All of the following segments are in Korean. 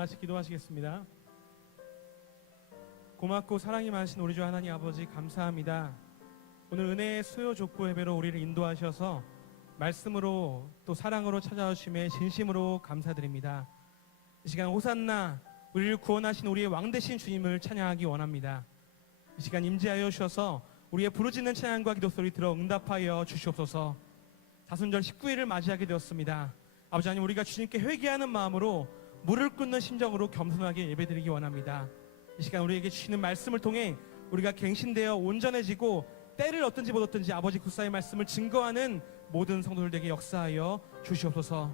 같이 기도하시겠습니다. 고맙고 사랑이 많으신 우리 주 하나님 아버지 감사합니다. 오늘 은혜의 수요 족보 예배로 우리를 인도하셔서 말씀으로 또 사랑으로 찾아오심에 진심으로 감사드립니다. 이 시간 호산나 우리를 구원하신 우리의 왕 되신 주님을 찬양하기 원합니다. 이 시간 임재하여 주셔서 우리의 부르짖는 찬양과 기도소리 들어 응답하여 주시옵소서. 사순절 19일을 맞이하게 되었습니다. 아버지 하나님, 우리가 주님께 회개하는 마음으로 물을 끓는 심정으로 겸손하게 예배드리기 원합니다. 이 시간 우리에게 주시는 말씀을 통해 우리가 갱신되어 온전해지고 때를 얻든지 못 얻든지 아버지 구사의 말씀을 증거하는 모든 성도들에게 역사하여 주시옵소서.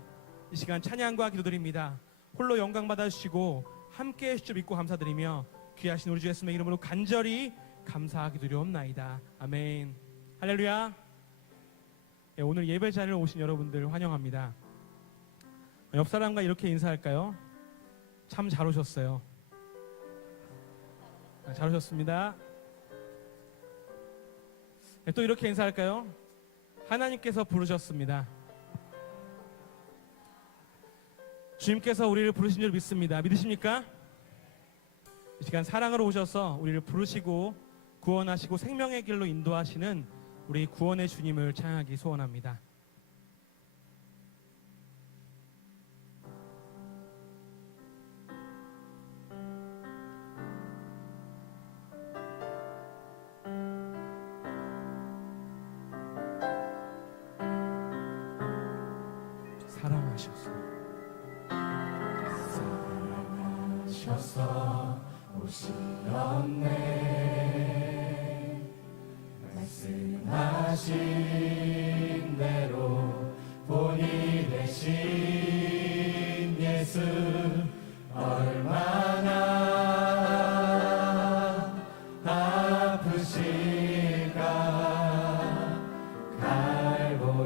이 시간 찬양과 기도드립니다. 홀로 영광 받아주시고 함께해 주실 줄 믿고 감사드리며 귀하신 우리 주 예수님의 이름으로 간절히 감사하기드리옵나이다. 아멘. 할렐루야. 네, 오늘 예배 자리에 오신 여러분들 환영합니다. 옆 사람과 이렇게 인사할까요? 참 잘 오셨어요. 잘 오셨습니다. 네, 또 이렇게 인사할까요? 하나님께서 부르셨습니다. 주님께서 우리를 부르신 줄 믿습니다. 믿으십니까? 이 시간 사랑으로 오셔서 우리를 부르시고 구원하시고 생명의 길로 인도하시는 우리 구원의 주님을 찬양하기 소원합니다. 사랑하셔서 오시었네. 말씀하신 대로 본이 되신 예수 얼마나 아프실까.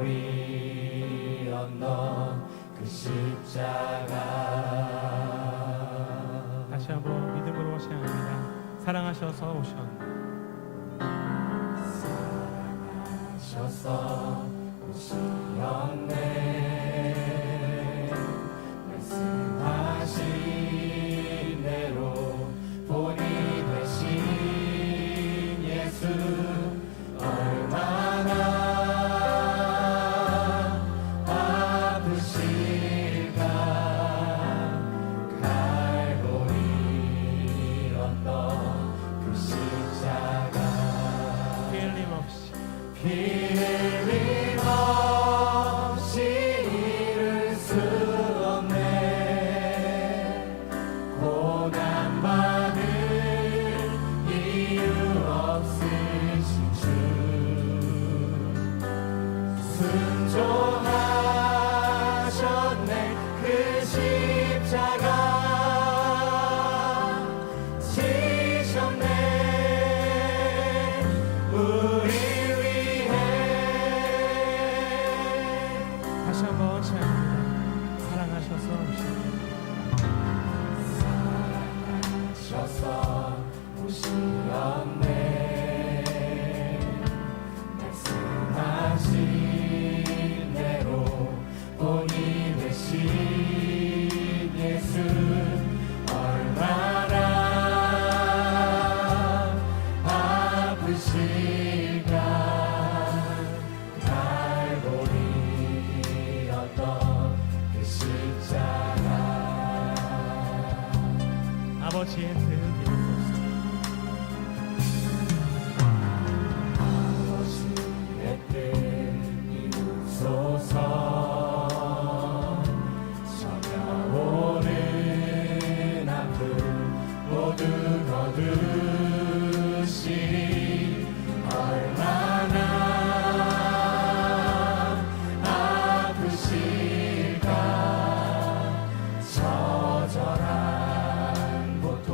갈보리 언덕 그 십자가. 다시 한번 믿음으로 찬양합니다. 사랑하셔서 오셨네. 사랑하셔서 오시었네. 말씀하신 대로 본이 되신 예수 얼마나 아프실까. 갈보리 언덕 그 십자가. 피 흘림 없이 피 흘림 없이 이룰 수 없네. 고난받을 이유 없으신 주. 순종하셨네. 그 십자가 지셨네. 우리 다시 한번 찬양합니다. 사랑하셔서 오셨네. 사랑하셔서 오시었네. 말씀하신 대로 본이 되신 예수 얼마나 아프실까. 갈보리였던 그 십자가. 아버지의 뜻 이루소서. 아버지의 뜻 이루소서. 전야오는 아픔 모두 거두시리. 얼마나 아프실까. 처절한 고통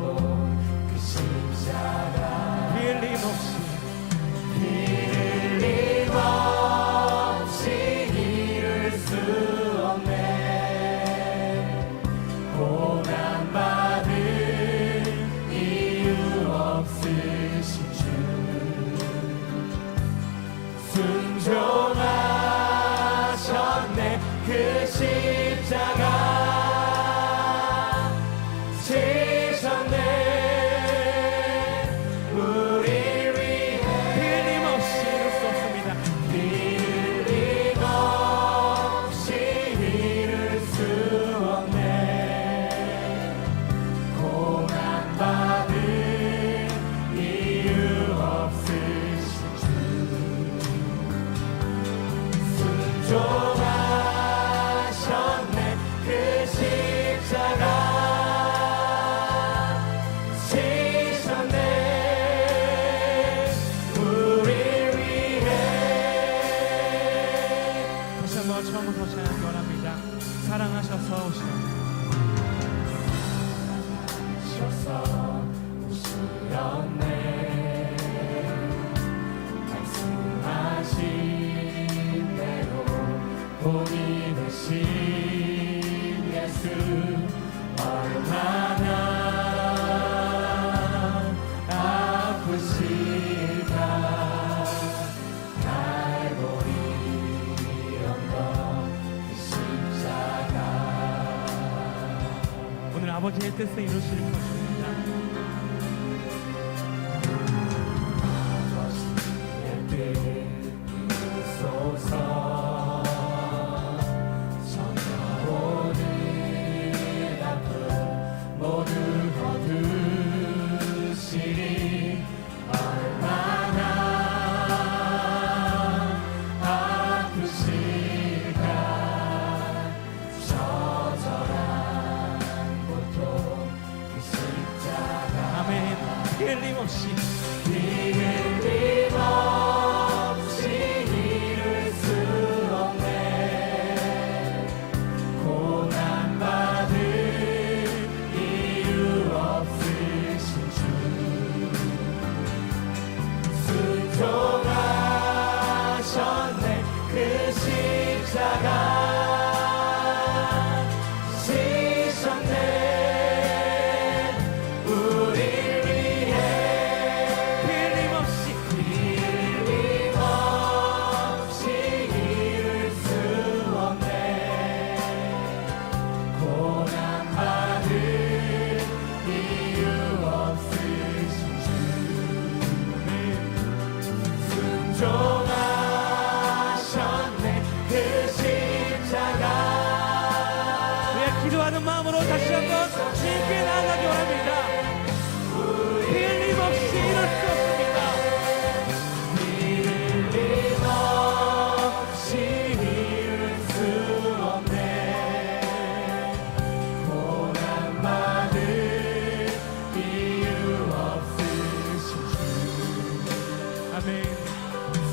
본이 되신 예수 얼마나 아프실까. 갈보리 언덕 그 십자가 오늘 아버지의 뜻을 이루실 것입니다. 아버지의 뜻 이루소서. 성령오는 아픔 모두 거두시리. 얼마나 아프실까. 처절한 고통 그 십자가 아멘. 틀림없이 틀림없이 이룰 수 없네. 고난받을 이유 없으신 주. 순종하셨네. 그 십자가 지셨네. 우릴 위해 틀림없이 틀림없이 이룰 수 없네. 고난받을 이유 없으신 주. 순종하셨네. 그 십자가 우리가 기도하는 마음으로 다시 한번 주님께 나아가기 원합니다. 틀림없이 이룰 수 없습니다. 틀림없이 이룰 수 없네. 고난받을 이유 없으신 주. 아멘.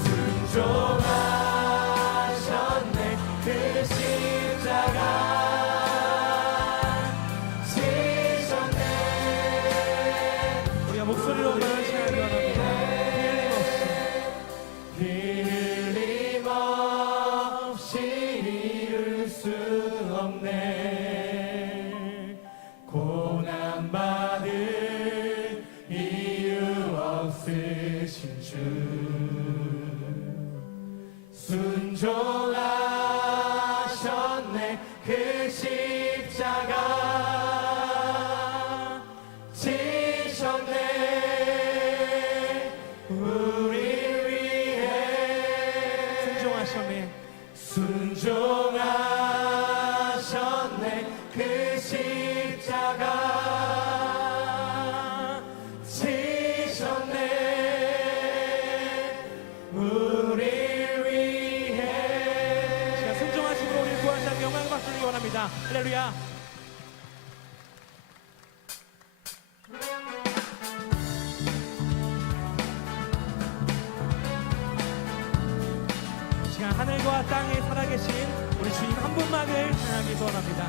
순종하셨네. 그 십자가 지셨네. 우리가 목소리로 말을 시작하기 원합니다. 틀림없이 이룰 수 없네. 고난받을 이유 없으신 주. 순종하셨네. 그 십자가 지셨네. 우릴 위해 순종하셨네. 순종하셨네. 그 십자가 지셨네. 우릴 위해 제가 순종하심으로 우리 구하시는 영광 받으시기 원합니다. 할렐루야. 이 시간 하늘과 땅에 살아계신 우리 주님 한 분만을 찬양하기 원합니다.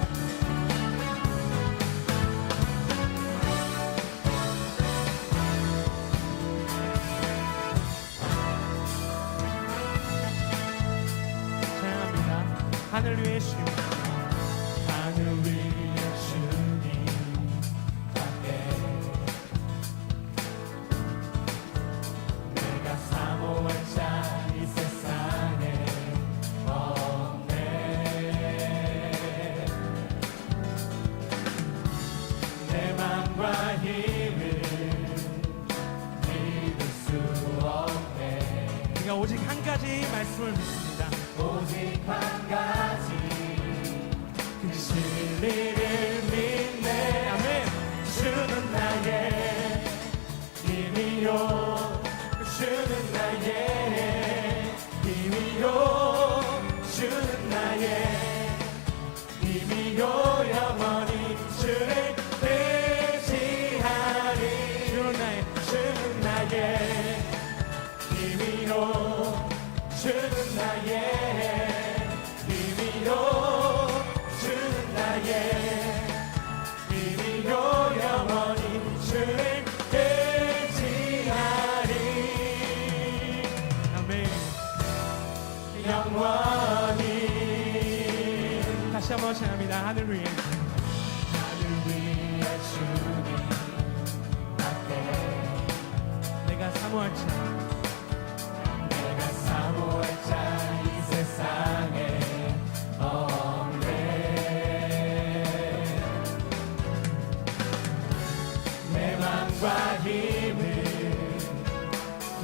찬양합니다. 하늘 위에 주님, 하늘 위에 주님 밖에 내가 사모할 자 이 세상에 없네. 내 맘과 힘을 믿을 수 없네. 우리가 오직 한 가지 말씀을 믿습니다. 오직 한 가지 그 진리를 믿네. 아멘. 주는 나의 힘이요. 주는 나의 힘이요. 주는 나의 힘이요. 영원히 주를 의지하리. 주는 나의 힘이요. 주는 나의 힘이요. 주는 나의 한번 찬양합니다. 하늘 위에 주님 앞에 내가 사모할 자 내가 사모할 자 이 세상에 없네. 내 맘과 힘을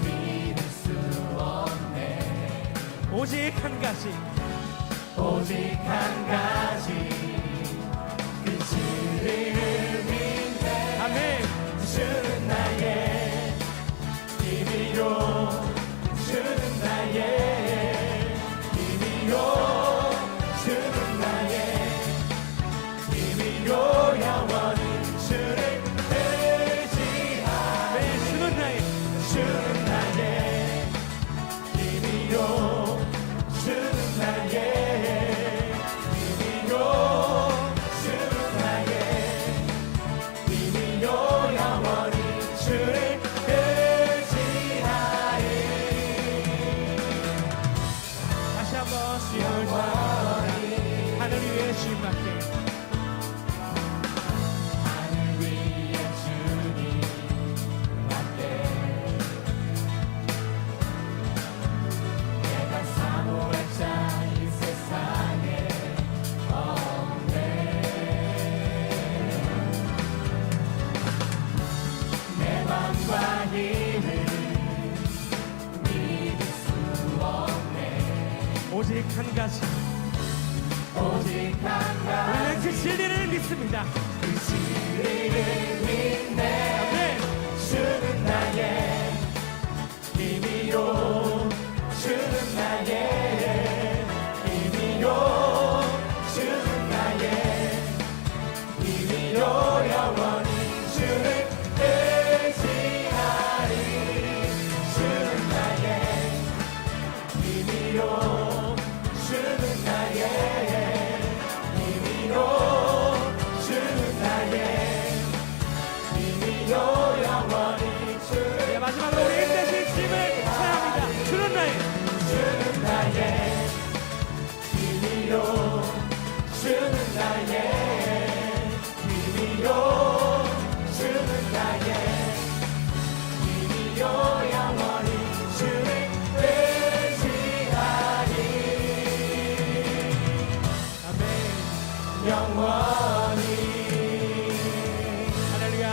믿을 수 없네. 오직 한 가지 오직 한 가지 그 진리를 믿네. 아멘. 주는 나의 힘이요 주는 나의 힘이요 주는 나의 힘이요 영원히 주를 의지하네. 아멘. 주는 나의 주는 나의 힘이요 주는 나의 힘이요 주는 나의 힘이요 영원히 주를 의지하리. 다시 한번 주님을 찬양합니다. 하늘 위에 주님답게 하늘 위에 주님 앞에 내가 사모할 자 이 세상에 없네. 내 맘과 힘을 믿을 수 없네. 오직 한 가지 오직 한 가지 우리는 그 진리를 믿습니다. 그 진리를 믿네. 아멘. 주는 나의 힘이요 주는 나의 힘이요 주는 나의 힘이요 영원히 주를 의지하리. 주는 나의 힘이요 주는 나의 힘이요 주는 나의 힘이요 영원히 주를 네, 마지막으로 우리 힘내신 주님을 찬양합니다. 주는 나의 주는 나의 힘이요 주는 나의 힘이요 주는 나의 힘이요 영원히 주를 의지하리. 아멘. 영원히 할렐루야.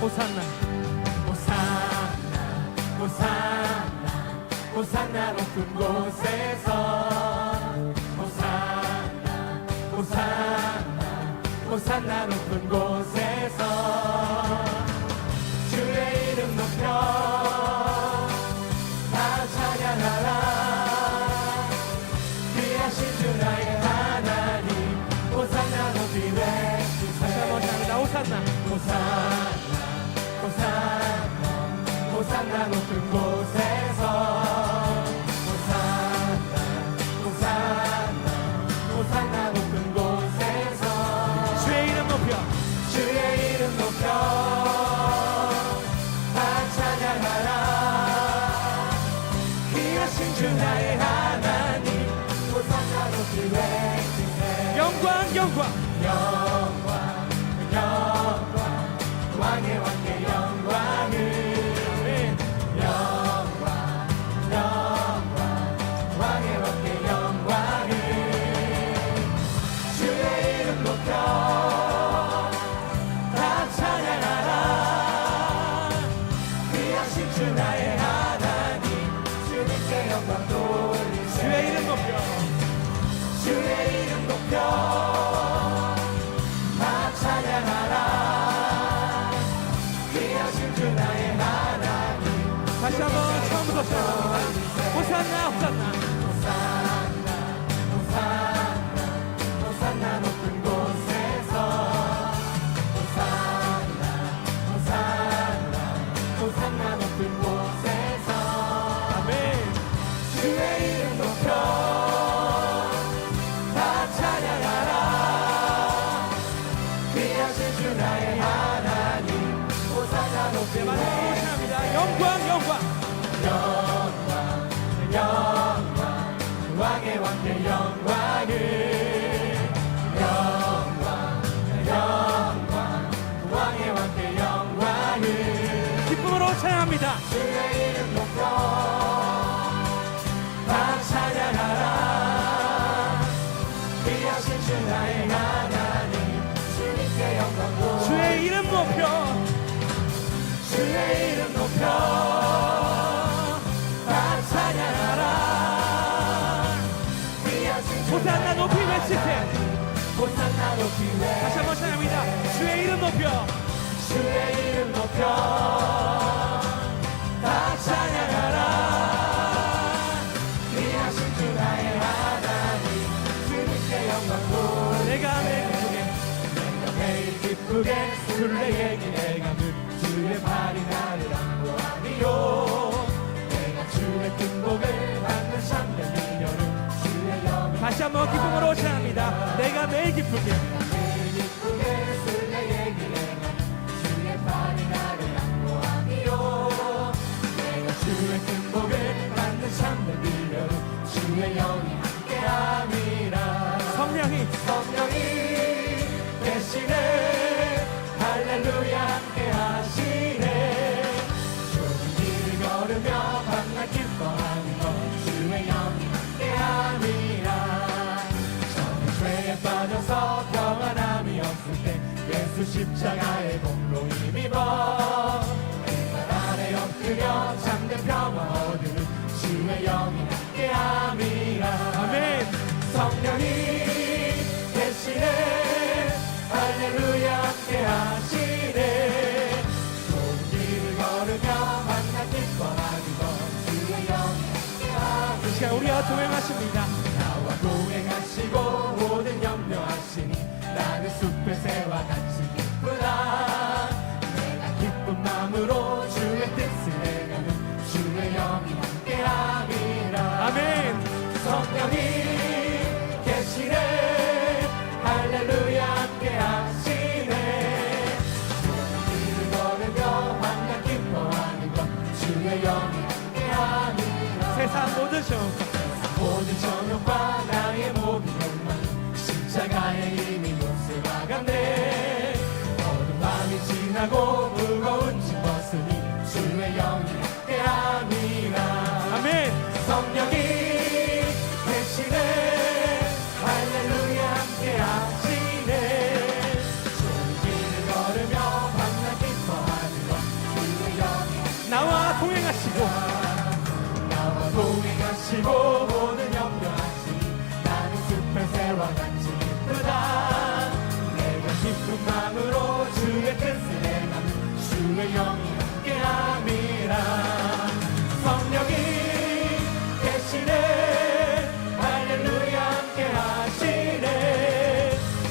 호산나 호산나 호산나 호산나 높은 곳에서 호산나 호산나 호산나 높은 곳에서 주의 이름 높여 다 찬양하라. 귀하신 주 나의 하나님 호산나 높이 다시 한번 외치세. 찬양합니다. 호산나 호산나 호산나 호산나 높은 곳에서 호산나 호산나 호산나 높은 곳에서 주의 이름 높여 주의 이름 높여 다 찬양하라. 귀하신 주 나의 하나님 호산나 높이 외치세. 영광 영광 영광 영광 왕의 왕의 영광을 아멘. 영광 영광 왕의 왕의 영광을 주의 이름 높여 다 찬양하라. 귀하신 주 나의 하나님 주님께 영광 돌리세. 주의 이름 높여 주의 이름 높여 다 찬양하라. 귀하신 주 나의 하나님 다시 한번 처음부터 시작합니다. 호산나 호산나 호산나 호산나 호산나 높은 곳에서 호산나 호산나 호산나 높은 곳에서 아멘. 주의 이름 높여 다 찬양하라. 영광 영광 왕의 왕의 영광을 영광 영광 왕의 왕의 영광을 기쁨으로 찬양합니다. 주의 이름 높여 다 찬양하라 귀하신 주 나의 하나님 주님께 영광 주의 이름 높여 주의 이름 높여 다 찬양하라 귀하신 주 호산나 높이 외치세. 호산나 높이 외 다시 한번 찬양합니다. 주의 이름 높여 주의 이름 높여 다 찬양하라 귀하신 주 나의 하나님 주님께 영광 내가 매일 기쁘게 술래에게 내가 늘 주의 발이 나를 안보하리요 내가 주의 큰 복을 받는 참된 미녀를 주의 영이 다시 한번 기쁨으로 찬양합니다. 내가 매일 기쁘게 매일 기쁘게 술래에게 내가 주의 발이 나를 안보하리요 내가 주의 큰 복을 받는 참된 미녀를 주의 영이 함께함이라 성령이 계시네 할렐루야 함께 하시네 좁은 길을 걸으며 밤낮 기뻐하는 것 주의 영이 함께 함이라 저는 죄에 빠져서 평안함이 없을 때 예수 십자가의 공로 힘입어 발 아래 엎드려 잠든 평화 얻으는 주의 영이 함께 함이라 아멘. 성령이 계시네 할렐루야 함께 하시네 좁은 길을 걸으며 만나 기뻐하는 것 주의 영이 함께 하시네 이 시간 우리와 동행하십니다. 나와 동행하시고 모든 염려하시니 나는 숲의 새와 같이 기쁘다 내가 기쁜 마음으로 주의 뜻을 행하는 주의 영이 함께 함이라 아멘. 성령이 계시네 할렐루야 함께 하시네 좁은 길을 걸으며 만나 기뻐하는 것 주의 영이 함께 함이라 세상 모든 정 모든 정욕과 나의 모든 욕망 십자가의 이미 못을 박았네 어두운 밤이 지나고 무거운 짐 벗으니 주의 영이 함께 함이라 아멘. 성령이 계시네 할렐루야 함께 하시네 좁은 길을 걸으며 밤낮 기뻐하는 것 주의 영이 나와 동행하시고 나와 동행하시고 모든 염려하시니 나는 숲의 새와 같이 기쁘다 내가 기쁜 마음으로 주의 뜻을 행하는 주의 영이 함께함이라 성령이 계시네 할렐루야 함께하시네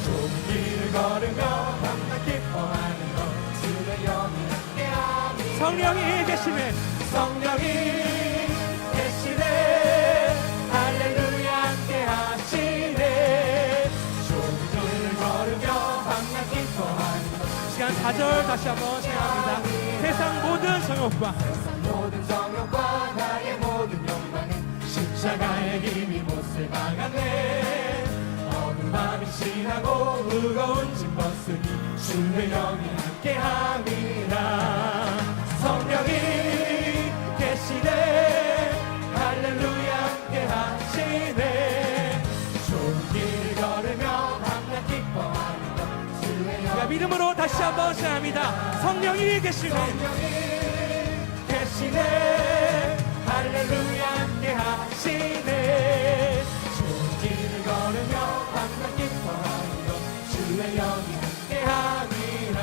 좁은 길을 걸으며 밤낮 기뻐하는 것 주의 영이 함께함이라 성령이 계시네. 성령이 계시네 할렐루야 함께 하시네 좁은 길을 걸으며 밤낮 기뻐하는 것 시간 4절 다시 한번 찬양합니다. 세상 모든 정욕과 모든 정욕과 나의 모든 영광은 십자가의 힘이 못을 막았네 어두운 밤이 지나고 무거운 짐 벗으니 주의 영이 함께함이라 성령이 계시네 할렐루야 함께 하시네 좁은 길을 걸으며 밤낮 기뻐하는 것 주의 우리가 영이 믿음으로 다시 한번 찬양합니다. 성령이 계시네. 계시네 할렐루야 함께 하시네 좋은 길을 걸으며 밤낮 기뻐하는 것 주의 영이 함께 함이라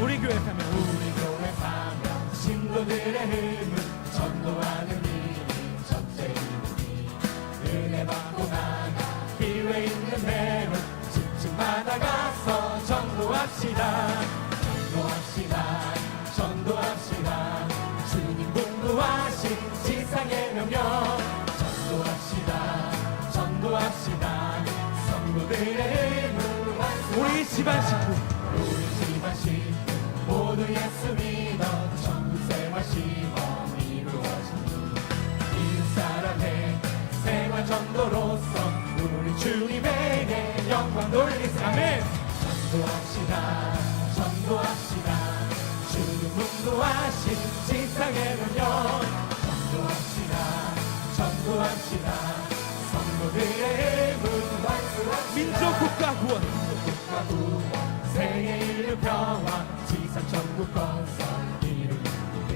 우리 교회 가면 우리 교회 사명 신도들의 힘을 전도하는 일이 전체 이름이 은혜 받고 나가 기회 있는 대로 집집마다 가서 전도합시다 전도합시다 전도합시다 주님 공부하신 지상의 명령 전도합시다 전도합시다 성도들의 힘을 우리 집안 식구 우리 집안 식구 모두 예수 믿어 천국 생활 시험 이루어지니 이웃 사람의 생활 전도로서 우리 주님에게 영광 돌리세. 아멘. 전도합시다 전도합시다 주님 문도하신 지상의 명령. 전도합시다 전도합시다 성도들의 문 완수합시다. 민족 국가 구원 국가 구원 세계 인류 평화 지상 천국 건설 이루기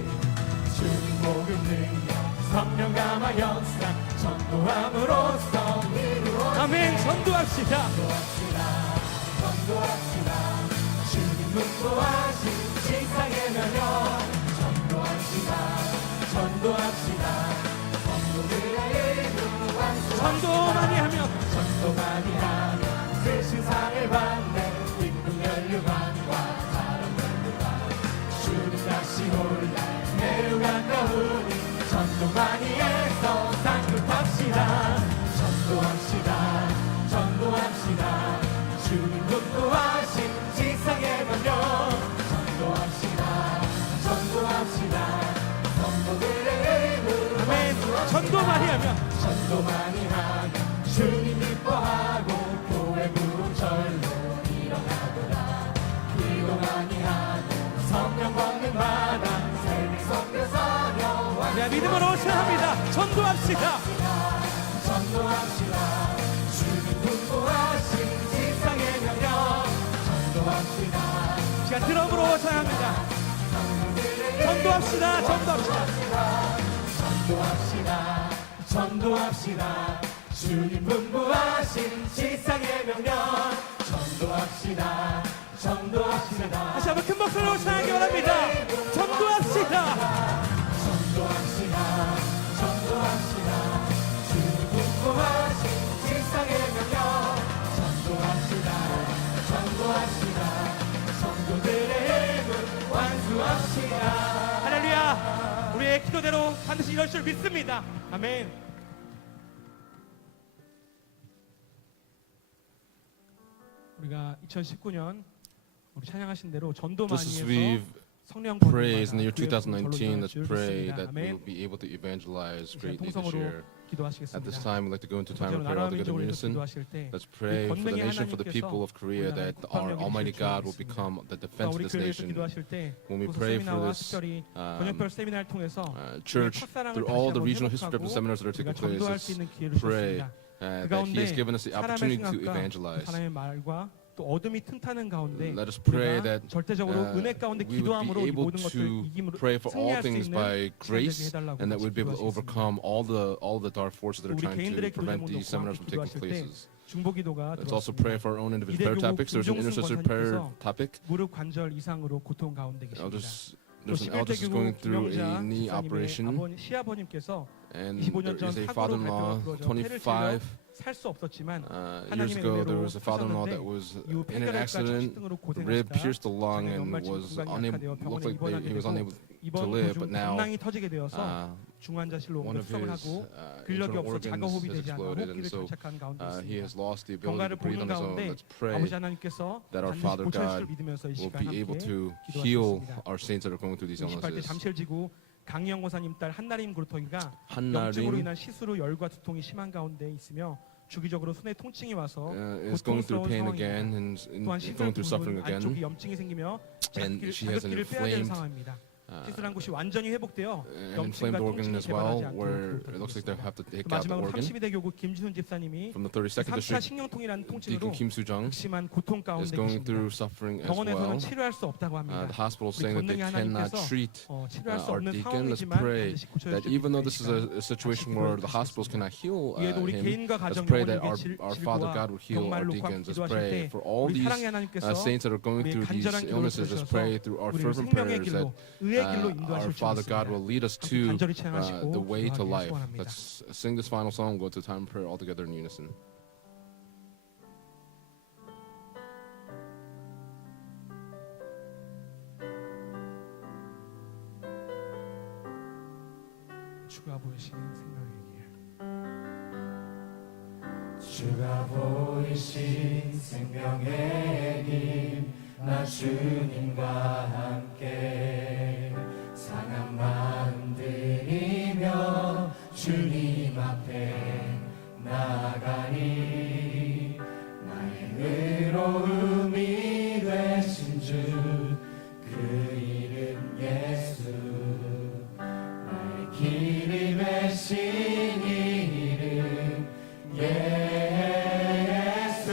주님 복음 능력 성령 감화 역사 전도함으로써 이루어. 아멘. 전도합시다. 전도합시다 주님 문도하신 지상의 명령. 전도합시다 전도합시다 성도들의 문 완수. 전도 많이 하며 전도 많이 하며 그 신상을 받네 기쁜 연류관과 사랑 연류관 주님 다시 올라 매우 가까우니 전도 많이 해서 상급합시다. 전도합시다 전도합시다 주님 문도하신 지상의 명령. 전도합시다 전도합시다 성도들의 문. 아멘. 전도 많이 하며 전도 많이 하며 주님 기뻐하고 교회 구절로 일어나보라. 기도 많이 하고 성령 먹는 마다 세계 선교사며 네, 믿음으로 찬양합니다. 전도합시다. 전도합시다 주님 분부하신 지상의 명령. 전도합시다 시간 드럼으로 찬양합니다. 전도합시다. 전도합시다. 전도합시다 전도합시다 주님 분부하신 지상의 명령. 전도합시다 전도합시다 다시 한번 큰 목소리로 찬양하기 바랍니다. 전도합시다. 전도합시다 전도합시다 주님 분부하신 지상의 명령. 전도합시다 전도합시다 성도들의 문 완수합시다. 할렐루야. 우리의 기도대로 반드시 이럴 줄 믿습니다. 아멘. 우리가 2019년 우리 찬양하신 대로 전도 많이 Just as 해서 we've 성령 praised in the year 교회로 2019, let's 전도를 pray 믿습니다. that we will 아멘. be able to evangelize 시간 greatly this 통성으로 year. At 기도하시겠습니다. this time, we'd like to go into time 번째로 of prayer 나라 all together in 민족을 위해서 unison. 기도하실 때 Let's pray for the 권능의 nation, for the 하나님께서 people of Korea, 우리나라의 that 국방력이 our Almighty 되실 God will 줄 become the 또 defense of 우리 this 교회에서 nation. 기도하실 때 When we 도서 pray for 세미나와 this 특별히 번역별 세미나를 통해서 church, through all the regional history of the seminars that are 우리가 taking place, 전도할 수 let's 있는 기회를 pray 주셨습니다. 그 that He 가운데 has given us the 사람의 opportunity to 생각과 evangelize. 사람의 말과 또 어둠이 튼타는 가운데 Let us pray 우리가 that 절대적으로 은혜 가운데 we would 기도함으로 be 이 able 모든 것을 to 이김으로 pray for all 승리할 수 things 있는 by 시간 되게 grace, 해달라고 and that we'd be able to 기도하시겠습니다. overcome all the dark forces that are 우리 trying to 개인들의 기도 prevent 제목도 these seminars from taking 기도하실 때 places. 중보기도가 Let's also 들어왔습니다. pray for our own individual prayer 이대교 topics. There's an 김종순 intercessor prayer 권사님께서 topic. 무릎 관절 이상으로 고통 가운데 계십니다. There's an eldest who's going through a knee operation, 시아버님께서 and 25년 there 전 is a 사고로 father-in-law, 발부러져 폐를 찔러 25 살 수 없었지만 years 하나님의 ago. There 은혜로 was a father-in-law that 사셨는데 was 이후 in an 폐결핵과 accident. 전신등으로 The rib 고생하시다 pierced the lung 작년 and 연말쯤 was 건강이 unable. 악화되어 병원에 Looked like he was 입원하게 unable to 이번 live, 도중 but now 공낭이 터지게 되어서 중환자실로 one 옮겨 of 수술을 his 하고 근력이 internal 없어 자가 organs 호흡이 has 되지 않아 exploded, and 호흡기를 so 장착한 가운데 he has 있습니다. lost the ability 경과를 to breathe 보는 on his own. 가운데 Let's pray 아버지 하나님께서 that our 반드시 Father 고쳐주실 God 믿으면서 이 will 시간 be able 함께 to heal 기도하겠습니다. our saints that are going through these 68대 illnesses. 잠실지구 강희영 고사님 딸 한나림 구루터기가 염증으로 한나림 인한 시수로 열과 두통이 심한 가운데 있으며 주기적으로 순회 통증이 와서 is going through 고통스러운 pain 상황입니다. again and 또한 going through suffering 시술 부분 안쪽에 again. 염증이 생기며 And she has an 자극기를 빼야 되는 inflamed 상황입니다. 시술한 곳이 완전히 회복되어 an inflamed 염증과 organ 통증이 as well, 개발하지 where 않도록 it looks like they have to take out the 마지막으로 organ. 32대 교구 김준훈 집사님이 From the 32nd 3차 district, 신경통이라는 통증으로 Deacon Kim Soo-jung 극심한 고통 is 가운데 going 계십니다. through suffering as 병원에서는 well. 치료할 수 없다고 The 합니다. hospital is 우리 saying that they 권능의 cannot 하나님께서 treat 치료할 수 our 없는 deacon. Let's 상황이지만 pray 반드시 고쳐주실 that even though this is 믿습니다. a situation where the hospitals cannot heal 이에도 우리 him, 개인과 let's 가정 pray that 영혼에게 our Father God will heal our 병말로 deacons. Let's 기도하실 pray 때 for all 우리 these 사랑의 하나님께서 saints that are going 우리의 through these 간절한 기도를 illnesses. Let's 들으셔서 pray through our 우리를 fervent 생명의 prayers 길로 that 의의 길로 our 인도하실 줄 Father God 믿습니다. will lead us 함께 to 간절히 찬양하시고 the way to 기도하기를 life. 소원합니다. Let's sing this final song and go to time of prayer all together in unison. 주가 보이신 생명의 길 주가 보이신 생명의 길 나 주님과 함께 상한 마음 들이며 주님 앞에 나아가니 나의 의로움이 되신 주 그 이름 예수 나의 길이 되신 이름 예수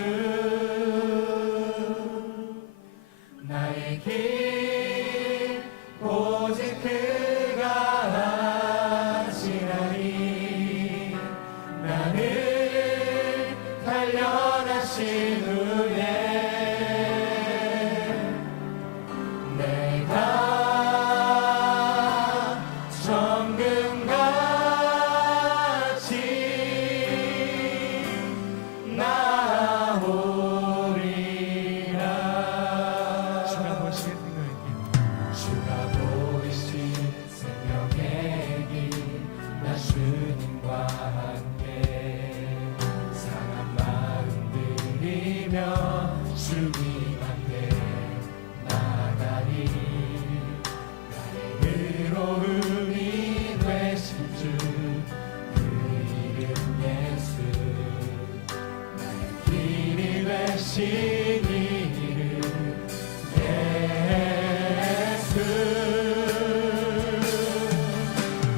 나의 길 오직 그가 하시나니 나는 단련하신 후에 내가 정금같이 나오리라 주가 보시는 생명의 길 주가 보이신 생명의 길 나 주님과 함께 상한 마음 들이며 주님 앞에 나가니 나의 의로움이 되신 주 그 이름 예수 나의 길이 되신 이름 예수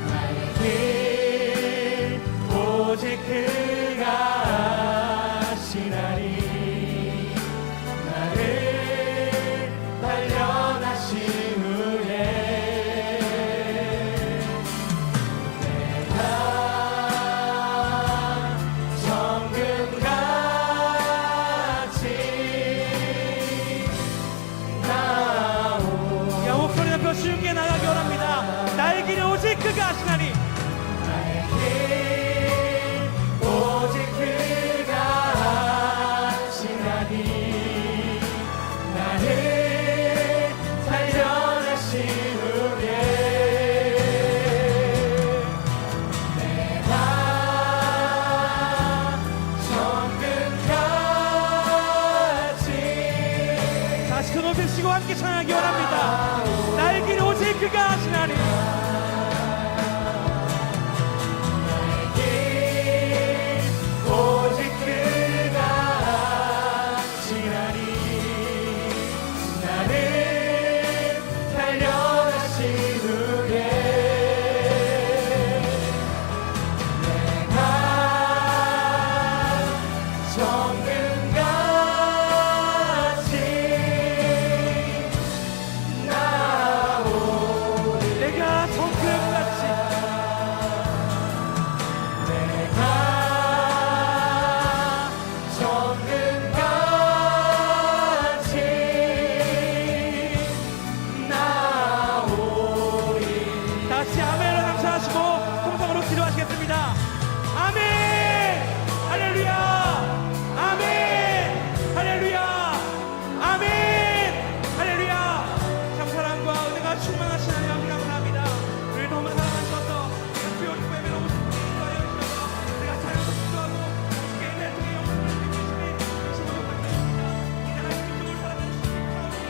나의 길 오직 그가 하시나니 나를 단련하신 후에 내가 정금같이 야 목소리 높여 주님께 나가기 원합니다. 나의 길이 오직 그가 하시나니 나의 길 오직 그가 하시나니 나를 단련하신 후에 내가 정금같이 다시 그 높이 치고 함께 찬양하기 원합니다. 나의 길이 오직 그가 하시나니 길 오직 그가 하시나니 나를 단련하신 후에 내가 정금같이 나오리 내가 정금같이 내가 정금같이 나오리 다시 아멘을 감사하시고 통성으로 기도하시겠습니다. 아멘 할렐루야 아멘 할렐루야 아멘 할렐루야 참 사랑과 은혜가 충만하신 하나님 아버지 감사합니다. 우리를 너무 사랑하셔서 주여 주의 예배로 오신 분이 인도하여 주셔서 우리가 자유롭게 기도하고 주께 내 통해 영광을 드리시니 신으로 감사합니다. 이 나라 민족을 사랑하는 주님 사랑이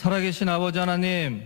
살아계신 아버지 하나님,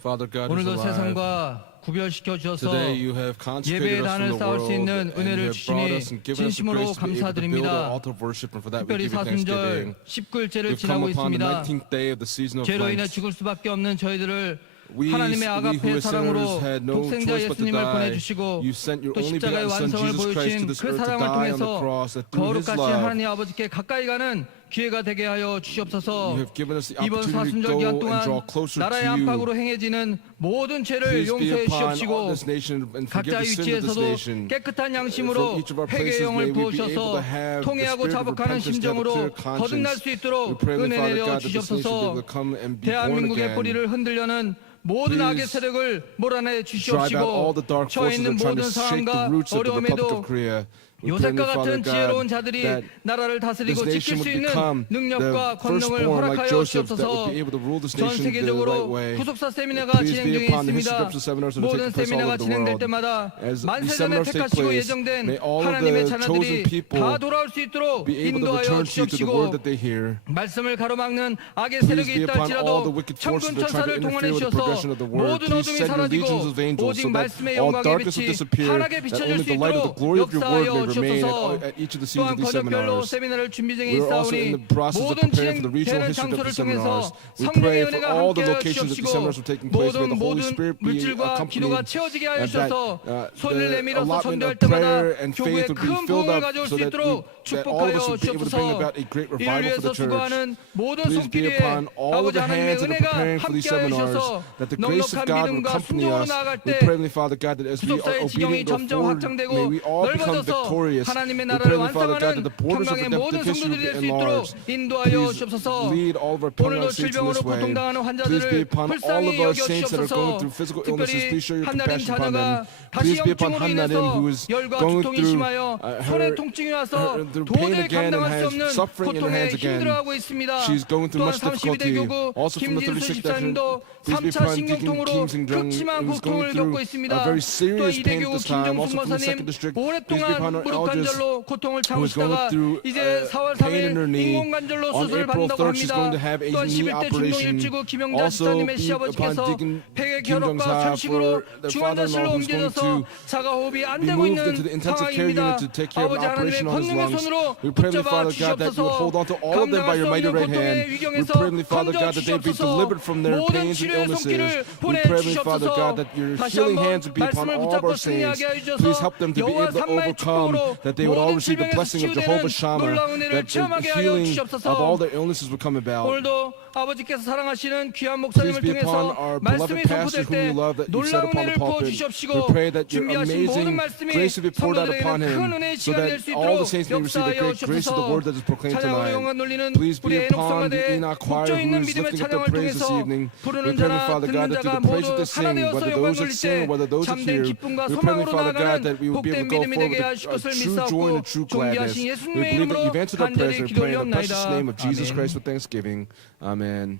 Father God who's 오늘도 alive, 세상과 구별시켜 주셔서 today you have consecrated 예배의 us 단을 from the 쌓을 수 world 있는 and you 은혜를 have brought 주시니 us and given us the 진심으로 grace to be able to build 감사드립니다. an altar of worship, and for that we 특별히 give you thanksgiving. 사순절 19일째를 We've 지나고 come upon the 있습니다. 19th day of the season of 죄로 인해 Lent. 죽을 수밖에 없는 저희들을 We 하나님의 who 아가페 were 사랑으로 sinners had no 독생자 choice but to 예수님을 die. 보내주시고 You sent your 또 only 십자가의 begotten Son 완성을 Jesus Christ to 보여주신 this 그 earth to 사랑을 die on the 통해서 cross, that through His 거룩하신 love 하나님 아버지께 가까이 가는 기회가 되게 하여 주시옵소서. you have given us the 이번 opportunity to 사순절 go 기간 and draw 동안 closer 나라의 to you. 안팎으로 행해지는 모든 죄를 Please be 용서해 upon all 주시옵시고 this nation and forgive 각자의 the sin of this 위치에서도 nation. 깨끗한 양심으로 From each of our places, 회개의 영을 may we be able 부으셔서 to have the 통회하고 spirit of 자복하는 repentance, to have a 심정으로 clear conscience. 거듭날 수 We 있도록 pray, 은혜 Father 내려 God, that this nation will be able 주시옵소서. to come and be born 대한민국의 again. 뿌리를 흔들려는 모든 Please 악의 세력을 몰아내 Drive out all the 주시옵시고 dark 처해 forces 있는 that are trying 모든 to shake the 상황과 roots of the Republic 어려움에도 of Korea. We pray, 요셉과 Father 같은 지혜로운 God, 자들이 that 나라를 다스리고 this 지킬 nation 수 would 있는 become 능력과 the 권능을 firstborn like 허락하여 Joseph that would 주옵소서. be able to rule this 전 nation the right 세계적으로 way. 구속사 세미나가 Please 진행 be 중에 upon the 있습니다. history seminars that are 모든 taking place all 세미나가 over the 진행될 world. 때마다 As 만세 these 전에 seminars take 택하시고 place, 예정된 may all of 하나님의 the 자녀들이 chosen people 다 돌아올 수 있도록 be able to 인도하여 return to you to the word 주시옵시고 that they hear. 말씀을 가로막는 악의 Please 세력이 be upon all 있다 할지라도 the wicked forces 천군 that are trying 천사를 to 동원해 interfere with the progression 주셔서 of the word. 모든 Please 어둠이 send your legions 사라지고 of angels 오직 so that 말씀의 all 영광의 darkness will 빛이 disappear, 환하게 that 비춰질 only 수 the light of the 있도록 glory of your word 역사하여 may remain 주옵소서. at each of the scenes 또한 of these 권역별로 seminars. 세미나를 준비 중에 We are also in 있사오니 the process of 모든 preparing for the regional 진행되는 history of 장소를 the 통해서 seminars. We 성령의 pray for 은혜가 all the 함께하여 locations that the 주시옵시고 seminars will take place. May the Holy 모든 Spirit be 물질과 기도가 accompanied, 채워지게 하여 and that 주셔서 손을 the 내밀어서 allotment 전도할 of 때마다 prayer and 교회에 faith will be 큰 filled 부흥을 up 가져올 so 수 that 있도록 all of us 축복하여 will be able to bring 주옵소서. about a great 이를 revival for 위해서 the church. 수고하는 모든 Please be 손길에 upon all of 아버지 the 하나님의 hands that are 은혜가 preparing for these 함께하여 seminars, 주셔서 that the grace of 넉넉한 God will 믿음과 accompany 순종으로 us. 나아갈 We 때 pray, Heavenly Father God, that as we are 구속사의 지경이 obedient go 점점 forward, 확장되고 may we all become 넓어져서 victorious. 하나님의 We 나라를 pray, Heavenly Father God, that 완성하는 the borders of 평강의 모든 redemptive history 성도들이 will 될 be 수 있도록 enlarged. 인도하여 Please 주옵소서. lead all of our 오늘도 pilgrims to 질병으로 this way. 고통당하는 Please be 환자들을 upon all 불쌍히 of our 여겨 saints that are going through 주옵소서. physical illnesses. 특별히 Please show your 한나린 compassion upon them. 자녀가 다시 Please be upon 염증으로 Hannarim, 인해서 who is 열과 going 두통이 through 심하여 손에 통증이 와서 through pain 도저히 again and 감당할 수 has 없는 suffering in her 고통에 hands again. 힘들어하고 있습니다. She's going through 또한 much 32대 difficulty. 교구 Also from the 김진수 36th section, 집사님도 please be 3차 upon Deacon 신경통으로 Kim Sing-jung, 극심한 who's 고통을 going through 겪고 있습니다. a very 또 serious 2대 pain 교구 this time. 김정숙 Also from the 목사님 second district, please be 오랫동안 upon our 무릎 elders 관절로 고통을 who is going 참으시다가 through 이제 4월 pain in her 3일 knee. 인공관절로 On 수술을 April 받는다고 3rd, she's 합니다. going to have a 또한 knee 11대 operation. 중동일지구 김영자 Also 집사님의 be upon 시아버지께서 Deacon 폐의 Kim 결핵과 Jong-sa 천식으로 for the 중환자실로 father-in-law who's going 옮겨져서 to 자가호흡이 안 be 되고 moved 있는 into the intensive care 상황입니다. unit to take care of 아버지 an 하나님의 operation on his 권능의 lungs. 손으로 We pray, Heavenly 붙잡아 Father God, that you would hold on to 주시옵소서. all of them by your 감당할 수 mighty 없는 right 고통의 hand. We 위경에서 pray, Heavenly Father 건져 God, that they be 주시옵소서. delivered from their 모든 pains and 치료의 illnesses. 손길을 We 보내 pray, Heavenly Father 주시옵소서. God, that your 다시 healing 한번 hands would be upon 말씀을 all of our 붙잡고 saints. 승리하게 해주셔서 Please help them to be 여호와 able to 삼마의 overcome, 축복으로 that they would all 모든 receive the 질병에서 blessing of 치유되는 Jehovah Shammah, 놀라운 은혜를 that the 체험하게 하여 healing 주시옵소서. of all their illnesses would come about. 오늘도 아버지께서 사랑하시는 귀한 Please 목사님을 be upon 통해서 our 말씀이 beloved pastor 선포될 whom 때 you love, that you set 놀라운 upon the 은혜를 pulpit. 부어주시옵시고 We pray that your 준비하신 모든 amazing 말씀이 grace will be poured out upon 성도들에게 큰 him, 은혜의 so 시간이 될 that 수 all the 있도록 saints may receive the 역사하여 great grace of the 주옵소서. word that is proclaimed 찬양으로 tonight. 영광 돌리는 Please 우리 be 에녹 upon the 성가대의 Enoch choir 복조 who 있는 is 믿음의 lifting up 찬양을 their praise this 통해서 evening. We 부르는 pray, Heavenly 자나 Father God, 듣는 that 자가 through the praise 모두 that they 하나 sing, 되어서 whether 영광 those that 돌릴 sing or whether 때 those that 참된 hear, 기쁨과 we pray, Heavenly 소망으로 Father God, 나아가는 that we will be 복된 able to go 믿음이 forward 되게 with 하실 것을 true joy 믿사옵고 and true gladness. 존귀하신 We 예수님의 believe that 이름으로 you've answered our prayers 간절히 and we pray in the precious 기도올리옵나이다. name of Jesus 아멘. Christ with thanksgiving. Amen.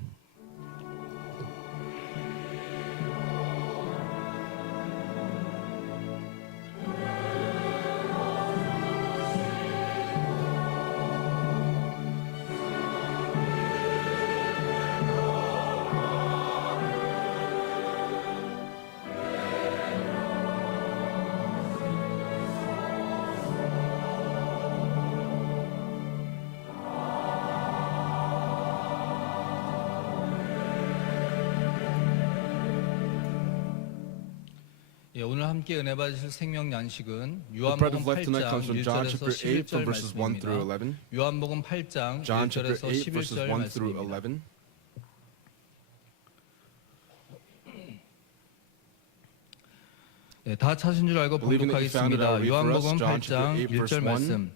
예, 오늘 함께 은혜 받으실 생명 양식은 The bread of 요한복음 life tonight 8장 comes from John 1절에서 chapter 8 from 11절 verses 1 through 말씀입니다. 11. 요한복음 8장 John chapter 1절에서 8 verses 11절 1 through 말씀입니다. 11. 네, 다 찾은 줄 알고 Believing that you found it 봉독하겠습니다. out, read for us 요한복음 John 8장 chapter 8 verse 1절 1. 말씀.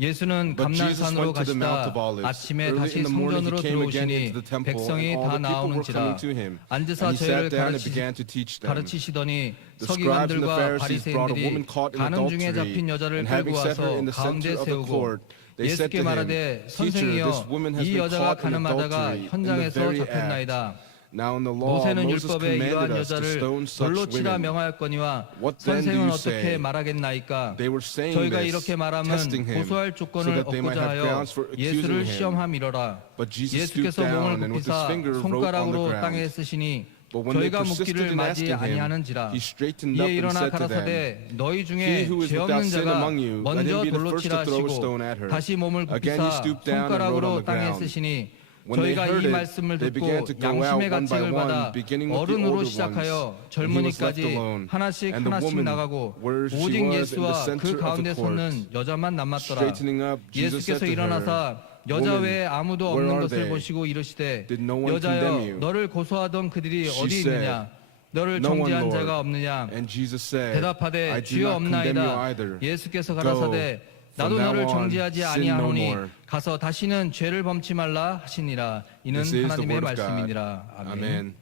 예수는 But Jesus 감난산으로 went to the Mount of 가시다 Olives. 아침에 Early 다시 in the morning 성전으로 he came again 들어오시니 into the temple, 백성이 and all 다 the people were 나오는지라 coming to him. 앉으사 And he 저희를 sat down and began to teach them. 가르치시더니 The scribes and the 서기관들과 Pharisees brought a 바리새인들이 woman caught in 가는 중에 adultery, 잡힌 여자를 and having 끌고 set her 와서 in the 가운데 center of the 세우고 court, they said 예수께 to him, 말하되 Teacher, this 선생이여 woman has 이 been 여자가 caught in 가늠하다가 adultery in the 현장에서 very 잡혔나이다. act. Now in the law, 모세는 Moses 율법에 commanded 이러한 us to 여자를 stone 돌로 such 치라 women. 명하였거니와 What then do 선생은 you 어떻게 say? 말하겠나이까? They were saying 저희가 this, 이렇게 말하면 testing him, 고소할 so 조건을 that they might 얻고자 have 하여 grounds for accusing 예수를 him. 시험함이러라. But Jesus stooped 예수께서 down 몸을 and with his 굽히사 finger wrote on the 손가락으로 ground. 땅에 쓰시니 But when they 저희가 persisted 묻기를 in 맞이 asking him, 아니하는지라. he straightened up 이에 and 일어나 said to them, 가라사대 너희 He 중에 who is 죄 without 없는 sin 자가 among you, let 먼저 him be the 돌로 first 치라 to throw a 하시고 stone at her. 다시 몸을 Again he 굽히사 stooped down and wrote on 손가락으로 the 땅에 ground. 쓰시니 When they 저희가 heard 이 it, 말씀을 they 듣고 began to go out 양심의 one by 가책을 받아 one, beginning with the 어른으로 older ones, 시작하여 and he was left 젊은이까지 alone. 하나씩 And the 하나씩 woman, 나가고 where she 오직 was in the 예수와 center 그 of the 가운데 court. 섰는 여자만 남았더라. Straightening up, Jesus 예수께서 said to her, 일어나사 여자 Woman, 외에 아무도 where 없는 are 것을 they? 보시고 이르시되 Did no one condemn 여자여 you? 너를 고소하던 그들이 She 어디 said, 있느냐 너를 No one, 정죄한 Lord. 자가 없느냐 And Jesus said, 대답하되 I do 주여 not condemn you 없나이다. either. 예수께서 Go, 가라사대 나도 from now 너를 on, 정죄하지 sin no 아니하노니 more. 가서 다시는 죄를 범치 말라 하시니라. 이는 This is the 하나님의 word of God. 말씀이니라. 아멘. Amen.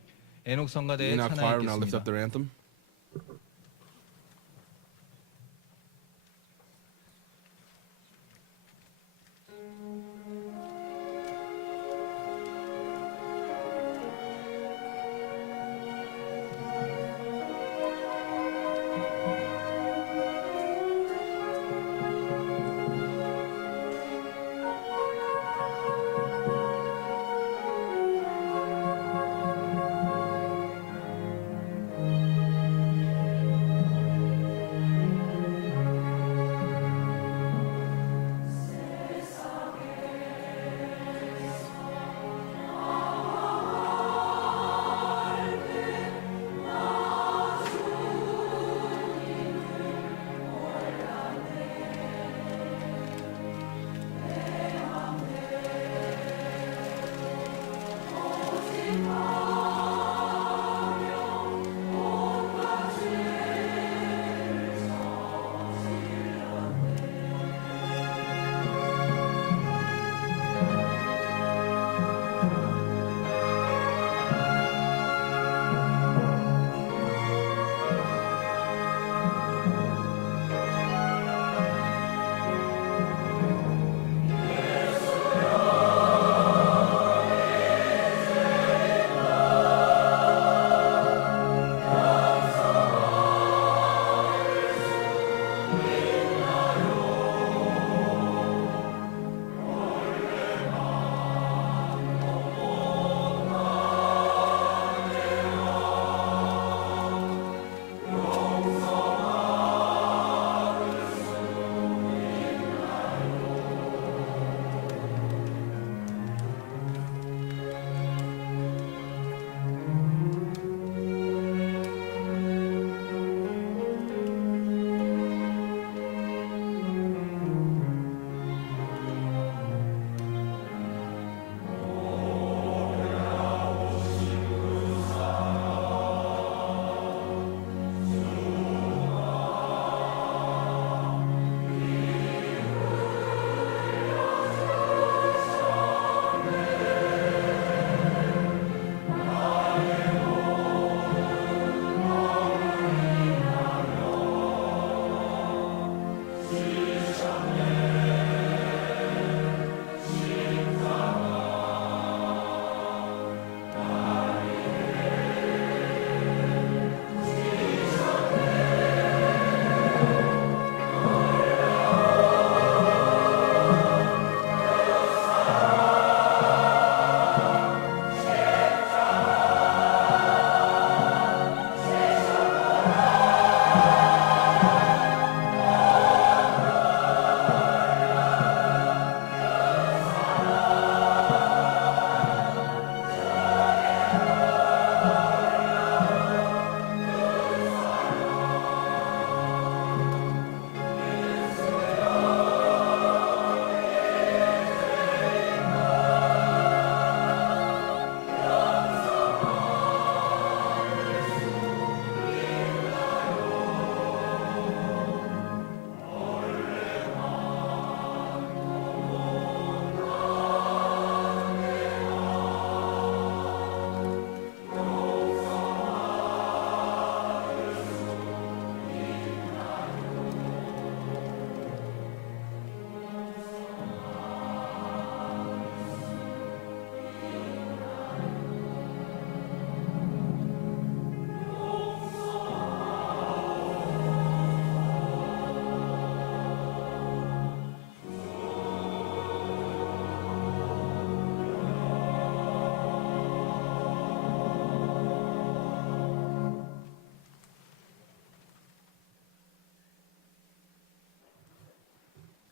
에녹 성가대의 Enoch 찬양이 choir will now lift 있겠습니다. up their anthem.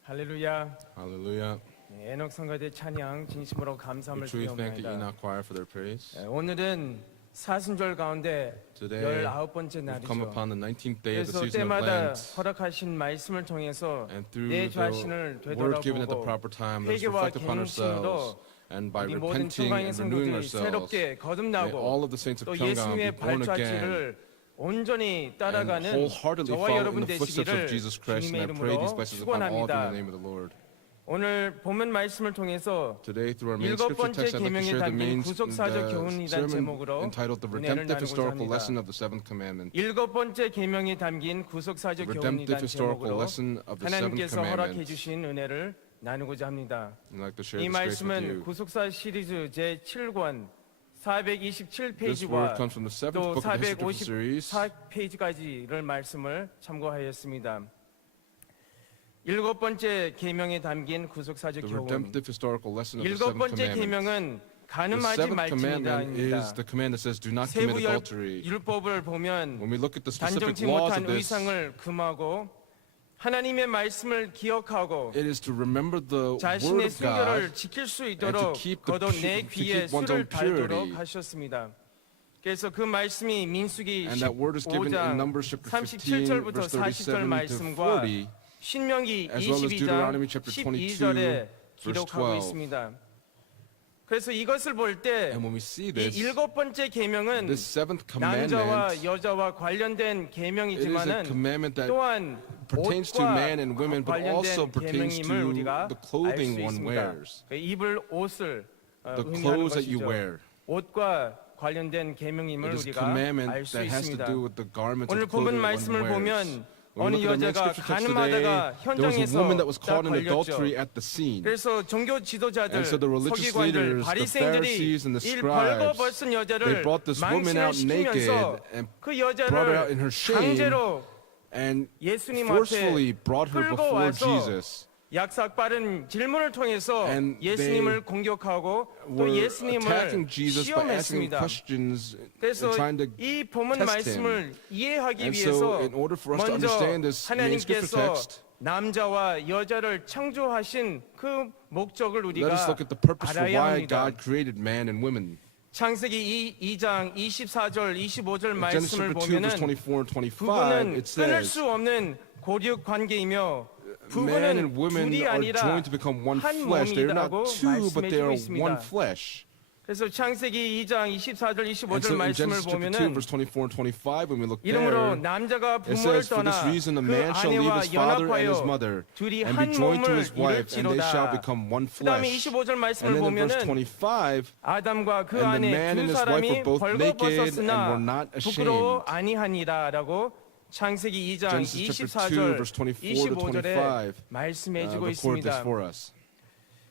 할렐루야. Hallelujah. 에녹 성가대 찬양 진심으로 We 감사함을 truly thank the 드리옵나이다. Enoch Choir for their praise. 오늘은 사순절 가운데 Today, 19번째 we've come 날이죠. upon the 19th day of the 그래서 season of 때마다 Lent, 허락하신 말씀을 통해서 and through 내 the 자신을 word given at the 되돌아보고 proper time, let us 회개와 reflect upon ourselves, 갱신으로 and by 우리 모든 repenting 충강의 and renewing 성도들이 ourselves, 새롭게 may 거듭나고 all of the saints 또 of Pyongyang be 예수님의 born again 발자취를 온전히 and 따라가는 wholeheartedly 저와 follow 여러분 in the footsteps of 되시기를 Jesus Christ. 주님의 And I pray these 이름으로 blessings upon all of you in 축원합니다. the name of the Lord. 오늘 본문 말씀을 통해서 Today, through our main 일곱 scripture 번째 text, I'd like to 계명에 share the 담긴 main 구속사적 교훈이란 sermon 제목으로 entitled "The 은혜를 Redemptive 나누고자 Historical 합니다. Lesson of the Seventh Commandment." 일곱 번째 계명에 담긴 구속사적 The 교훈이란 redemptive historical 제목으로 lesson of the seventh 하나님께서 허락해 commandment. 주신 은혜를 나누고자 합니다. I'd like to share 이 this grace with 말씀은 you. 구속사 시리즈 제7권 This word 427페이지와 comes from the seventh 또 book of the history series. 454페이지까지를 말씀을 참고하였습니다. 일곱 번째 계명에 담긴 구속사적 The 교훈. redemptive historical lesson of the 일곱 seventh 번째 commandment. 계명은 The 가늠하지 seventh commandment 말지니다입니다. is the command that says, "Do not commit 세부 adultery." 율법을 보면 When we look at the specific 단정치 laws 못한 of this, 의상을 금하고 하나님의 말씀을 기억하고 it is to remember the word 자신의 of 순결을 God 지킬 수 and to 있도록 keep the 거듭 내 to 귀에 keep one's 술을 own purity. 달도록 하셨습니다. 그래서 그 말씀이 민수기 And that word is given in 15장 Numbers chapter 15, 37절부터 verse 37 to 40절 말씀과 40, 신명기 as well as 22장 Deuteronomy chapter 12절에 22, 기록하고 verse 12. 있습니다. 그래서 이것을 볼 때 And when we see 이 this, 일곱 번째 계명은 this seventh 남자와 commandment, 여자와 관련된 it is a 계명이지만은 commandment that 또한 pertains to 옷과 man and women, but also 관련된 pertains 계명임을 to 우리가 the 알 수 clothing one 있습니다. wears, 입을 옷을 the 의미하는 clothes that you 것이죠. wear. 옷과 관련된 계명임을 It is a 우리가 commandment 알 수 that has to 있습니다. do with the garments 오늘 of clothing 본문 one 말씀을 wears. 보면 When 어느 we look at 여자가 our main scripture text today, 가늠하다가 there was a 현장에서 woman that was 딱 caught in 걸렸죠. adultery at the scene. 그래서 종교 지도자들, And so the religious 서기관들, leaders, the 바리새인들이 Pharisees and the 이 scribes, 벌거벗은 they 여자를 brought this woman 망신을 out naked 시키면서 and 그 brought her out in her 여자를 shame 강제로 and 예수님 forcefully 앞에 brought her 끌고 before 와서 Jesus. 약삭빠른 질문을 통해서 And 예수님을 공격하고 또 Were 예수님을 attacking Jesus by asking 시험했습니다. questions 그래서 and trying to 이 본문 test 말씀을 이해하기 And 위해서 so, in order for us to 먼저 understand this main scripture 하나님께서 text, 남자와 여자를 창조하신 그 목적을 let 우리가 us look at the purpose for 알아야 why 합니다. God created man and women. 창세기 2장 24절 25절 In Genesis 말씀을 chapter 2, verse 보면은 24 and 25, 부부는 it 끊을 says, 수 없는 고륙 관계이며 man 부부는 and women 둘이 are 아니라 joined to become one 한 flesh. They are not 몸이라고 two, but they 말씀해주고 are 있습니다. one flesh. 그래서 창세기 2장 24절 And 25절 so in 말씀을 Genesis chapter 2, 보면은 verse 24 and 25, when we look 이러므로 there, 남자가 it 부모를 says, "For this 떠나 reason a 그 man shall leave 아내와 his father and his 연합하여 mother 둘이 and 한 be joined to 몸을 his wife, and they shall 이룰지로다. become one 그다음에 flesh." 25절 And 말씀을 then in verse 보면은 25, 아담과 그 And the 아내 man and 두 his wife 사람이 were both naked and 벌거벗었으나 were not 부끄러워 ashamed. 아니하니라라고 창세기 2장 Genesis chapter 2, 24절 verse 24 to 25절에 25 말씀해주고 record this 있습니다. for us.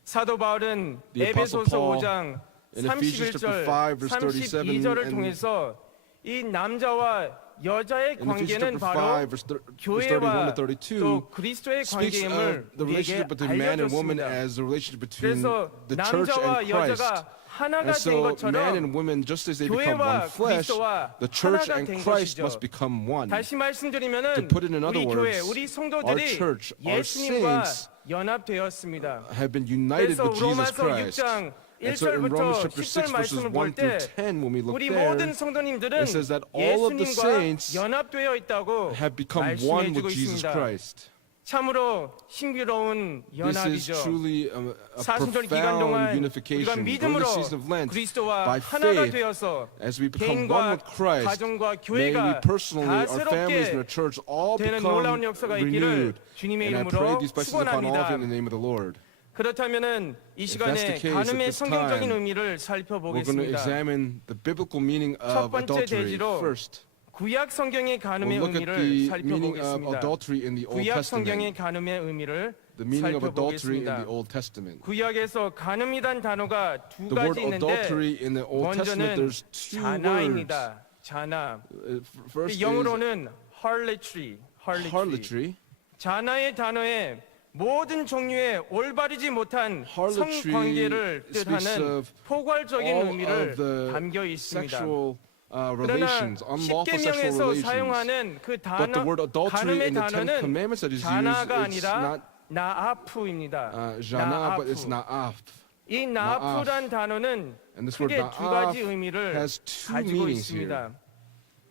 사도 바울은 The Apostle 에베소서 Paul 5장 in Ephesians chapter 5, 31절, verse 37 32절을 and 통해서 이 남자와 여자의 In Ephesians 관계는 chapter 5, 바로 verse 31 교회와 to 32, 또 그리스도의 speaks 관계임을 of the 우리에게 relationship between man and woman 알려줬습니다. as the relationship between 그래서 the church 남자와 and Christ. 여자가 하나가 And 된 so man 것처럼 and woman, just as they become one 교회와 flesh, 그리스도와 the church 하나가 and 된 Christ 것이죠. must become one. 다시 To 말씀드리면은 put it in other 우리 교회, words, 우리 our 성도들이 church, our 예수님과 saints 연합되었습니다. have been united 그래서 with Jesus 로마서 Christ. 6장 And so in 1절부터 Romans chapter 6 10절 verses 말씀을 1 볼 through 때 10, when we look 우리 there, 모든 성도님들은 it says that all of the 예수님과 saints 연합되어 있다고 have become one 말씀해주고 with Jesus 있습니다. Christ. 참으로 신비로운 This is 연합이죠. truly a 사순절 기간 profound 동안 우리가 unification during 믿음으로 the season of Lent. 그리스도와 By 하나가 faith, 되어서 as we become one 개인과 with Christ, 가정과 may we 교회가 personally, 다 our families and 새롭게 our church all 되는 become 놀라운 역사가 있기를 renewed. 주님의 And I pray 이름으로 these blessings upon all of you in the 축원합니다. name of the Lord. 그렇다면은 이 that's 시간에 the case, 간음의 at this 성경적인 time, 의미를 We're going to 살펴보겠습니다. examine the biblical meaning 첫 of 번째 adultery 대지로 first. 구약 성경의 간음의 We'll look at 의미를 the meaning of 살펴보겠습니다. adultery in the Old 구약 성경의 Testament. 간음의 의미를 The meaning of adultery in the 살펴보겠습니다. Old Testament. 구약에서 간음이란 단어가 두 The word 가지 있는데 adultery in the Old Testament, 먼저는 there's two words. 자나입니다. 자나. First is 영어로는 harlotry. harlotry. 자나의 단어에 모든 종류의 올바르지 못한 Harlotry 성관계를 speaks 뜻하는 of 포괄적인 all 의미를 of the 담겨 있습니다. sexual 그러나 relations, unlawful sexual 십계명에서 relations. 사용하는 그 But the 단어, word adultery 간음의 in the Ten 단어는 Commandments that is used, 자나가 it's 아니라 not 나아프입니다. Jana, but it's 나아프. na'af. 이 나아프란 단어는 And this word 크게 두 가지 na'af 의미를 has two 가지고 meanings here. 있습니다.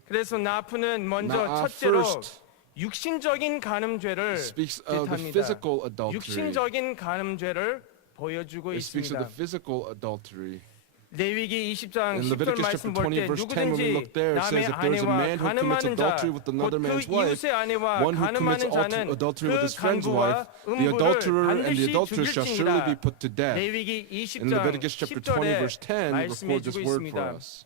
그래서 나아프는 먼저 Na'af 첫째로 first 육신적인 간음죄를 speaks of the 뜻합니다. physical adultery. 육신적인 간음죄를 보여주고 It speaks of 있습니다. the physical adultery. 레위기 20장 In 10절 Leviticus 말씀 chapter 볼 20 때 verse 10, when we 누구든지 look there, it 남의 says if there's a 아내와 man who commits 간음하는 자, adultery with 곧 another 그 man's wife, 이웃의 아내와 one who commits 간음하는 자는 adultery with 그 his friend's 간부와 wife, the 음부를 adulterer and the 반드시 adulterer shall surely be 죽일지니라. put to death. 레위기 In 20장 Leviticus chapter 20 10절에 verse 10, 말씀해 record this 주고 word for 있습니다. us.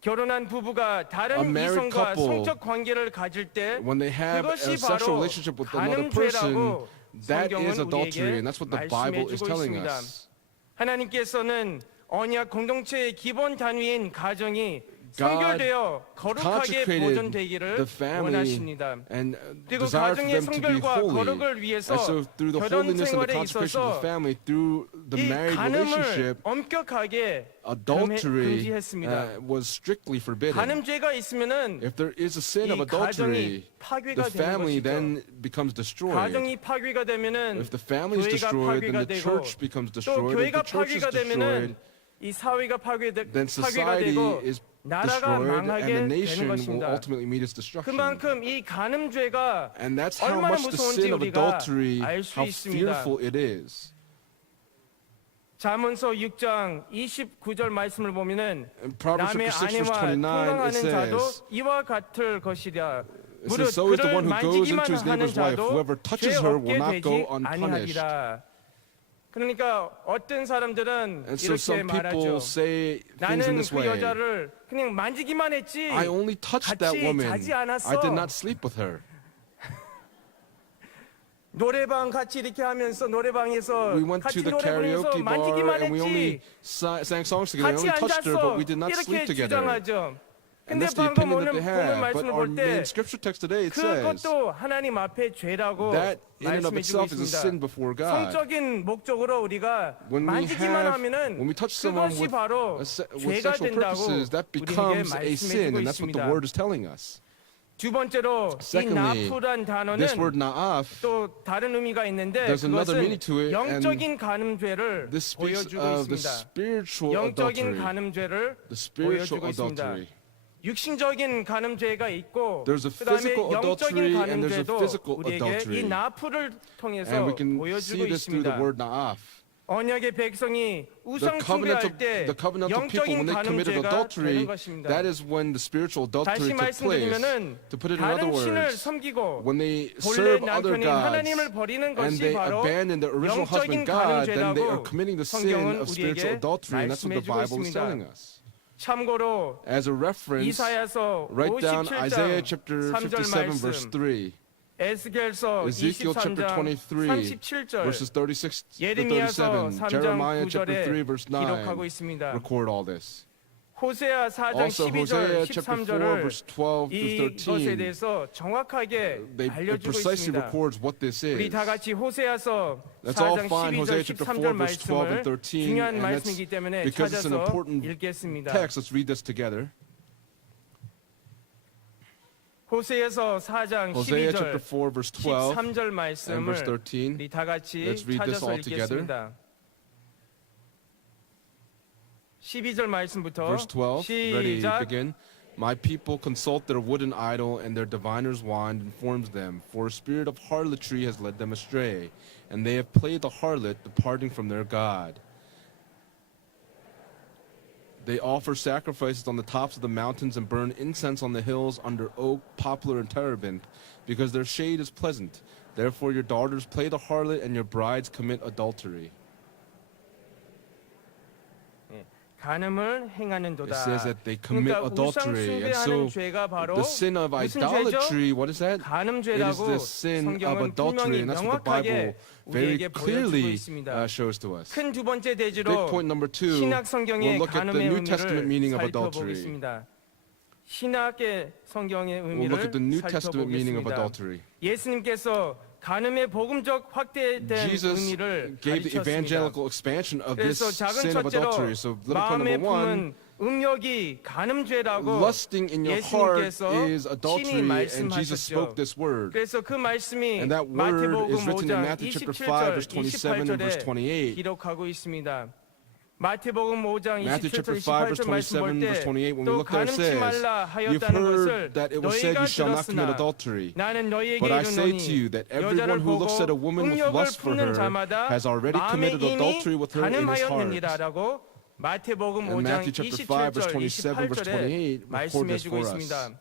결혼한 부부가 A 다른 married 이성과 couple, 성적 관계를 가질 때 When they have a 그것이 sexual 바로 relationship with another person, 간음죄라고 that 성경은 is adultery, 우리에게 and that's what the 말씀해 Bible is 주고 telling 있습니다. us. 하나님께서는 언약 공동체의 기본 단위인 가정이 God 성결되어 거룩하게 consecrated 보존되기를 the family 원하십니다. and 그리고 desire for 가정의 them to be 성결과 holy. 거룩을 위해서 And so through the 결혼 holiness and 생활에 the consecration of 있어서 the family, through the 이 married 간음을 relationship, 엄격하게 adultery 금지했습니다. was strictly forbidden. 간음죄가 있으면은 If there is a sin 이 of 가정이 adultery, 파괴가 the 되는 family 것이죠. then becomes destroyed. 가정이 파괴가 되면은 If the family is 교회가 destroyed, then 파괴가 the 되고 church becomes 또 destroyed. If 교회가 the church is 파괴가 되면은 destroyed, 이 사회가 파괴가 then society 되고 is 나라가 destroyed, 망하게 and 되는 the nation will 것입니다. ultimately meet its destruction. 그만큼 이 간음죄가 And that's how 얼마나 much the 무서운지 sin of 우리가 adultery, 알 수 how 있습니다. fearful it is. 잠언서 6장 29절 말씀을 보면은 In Proverbs 남의 chapter 6 verse 아내와 29, it 통항하는 자도 says, 이와 같을 것이라. it 무릇 says, so is the 그를 one who goes 만지기만 into his 하는 neighbor's wife. 자도 Whoever 죄 touches her 없게 will not 되지 go unpunished. 아니하리라. 그러니까 어떤 사람들은 And so 이렇게 some people 말하죠. say things in 나는 this 그 way. 여자를 그냥 만지기만 했지 I only touched that 같이 woman. 자지 않았어. I did not sleep with her. 노래방 같이 이렇게 하면서 노래방에서 We went 같이 to the 노래 부르면서 karaoke bar 만지기만 and we only 했지 sang songs together. We 같이 only touched her, 앉았어 but we did not 이렇게 sleep together. 주장하죠. And 근데 that's the 방금 opinion 오늘 that they 보는 have. But 말씀을 our 볼 main 때 scripture text today, it says 그것도 하나님 앞에 죄라고 that in and of 말씀해 주고 itself is a sin 있습니다. before God. 성적인 목적으로 우리가 When we 만지기만 have, 하면은 when we touch someone 그것이 with, 바로 with 죄가 sexual 된다고 purposes, that 우리에게 becomes a 말씀해 sin, 주고 and that's what the 있습니다. word is telling us. 두 번째로 이 Secondly, 나프란 단어는 This word na'af, 또 다른 의미가 있는데 there's another 그것은 meaning to it, and 영적인 간음죄를 this speaks 보여주고 of the 있습니다. spiritual 영적인 adultery. 간음죄를 The spiritual 보여주고 있습니다. adultery. 육신적인 간음죄가 있고 There's a 그다음에 physical 영적인 adultery and there's a 간음죄도 physical 우리에게 adultery. 이 나프를 통해서 And we can 보여주고 see this through the 있습니다. word na'af. 언약의 백성이 우상 The covenant 숭배할 때 of people, 영적인 when they committed 간음죄가 adultery, 되는 것입니다. that is when the spiritual 다시 adultery took place. 말씀드리면은 To put it in other 다른 신을 words, 섬기고 when they 본래 serve other 남편인 gods 하나님을 버리는 and 것이 they 바로 abandon the original 영적인 husband God, then they are 간음죄라고 committing the sin 성경은 of spiritual 우리에게 adultery, and that's what the 말씀해주고 Bible is 있습니다. telling us. 참고로 As a reference, 이사야서 write down 57장 Isaiah chapter 3절 57 verse 말씀 3, 에스겔서 Ezekiel chapter 23장 23 37절 verses 36 to 예레미야서 37, 3장 Jeremiah chapter 3 9절에 verse 기록하고 9 있습니다. record all this. 호세아 4장 Also 12절 Hosea chapter 4 13절을 verse 12 이것에 through 13, 대해서 정확하게 it 알려주고 precisely 있습니다. records what this 우리 is. 다 같이 호세아서 Let's all 4장 find 12절 Hosea chapter 13절 4 verse 12 and 말씀을 13, 중요한 and that's 말씀이기 때문에 because it's an 찾아서 important 읽겠습니다. text. Let's read this together. 호세아서 4장 Hosea chapter 12절 4 verse 12 13절 and 말씀을 verse 13. 우리 다 같이 Let's read this 찾아서 all together. 읽겠습니다. 12절 말씀부터 Verse 12, ready, 시작. begin. My people consult their wooden idol, and their diviner's wand informs them. For a spirit of harlotry has led them astray, and they have played the harlot, departing from their God. They offer sacrifices on the tops of the mountains and burn incense on the hills under oak, poplar, and terebinth, because their shade is pleasant. Therefore your daughters play the harlot, and your brides commit adultery. 간음을 행하는도다. It says that they commit 그러니까 우상 adultery. And 숭배하는 so 죄가 바로 the sin of 무슨 죄죠? idolatry, what is that? It is 간음죄라고 the sin of 성경은 adultery, 분명히 and that's what the Bible 명확하게 very 우리에게 보여주고 clearly 있습니다. shows to us. 큰 두 번째 Big 대지로 point number 2, 신약 성경의 we'll look at the 간음의 New Testament meaning 의미를 of adultery. 살펴보겠습니다. 신약의 성경의 We'll look 의미를 at the New Testament meaning of 살펴보겠습니다. adultery. 예수님께서 간음의 복음적 확대된 Jesus 의미를 gave the 가르쳤습니다. evangelical expansion of this 그래서 작은 sin of 첫째로 adultery. So little point 마음의 number 1, 품은 음욕이 간음죄라고 Lusting in your heart 예수님께서 is adultery, and Jesus spoke 말씀하셨죠. this word. 그래서 그 말씀이 And that word 마태복음 is written in 5장 Matthew chapter 5, 27절, verse 27 and verse 28절에 28. 기록하고 있습니다. 마태복음 5장 Matthew 27절, chapter 5, verse 28절 말씀 27, 볼 verse 28, when we 때 또 look there, it 간음치 says, 말라 You've 하였다는 것을 heard that it was said, 너희가 You shall not commit 들었으나 adultery. 나는 너희에게 But I say to you 이르노니 that 여자를 everyone who 보고 looks at a woman with 음욕을 lust for 품는 her 자마다 has already 마음에 committed 이미 adultery with her in his heart. 간음하였느니라라고 마태복음 And 5장 Matthew chapter 5, verse 27절, 27, verse 28절에 28 record 말씀해 this 주고 for 있습니다. us.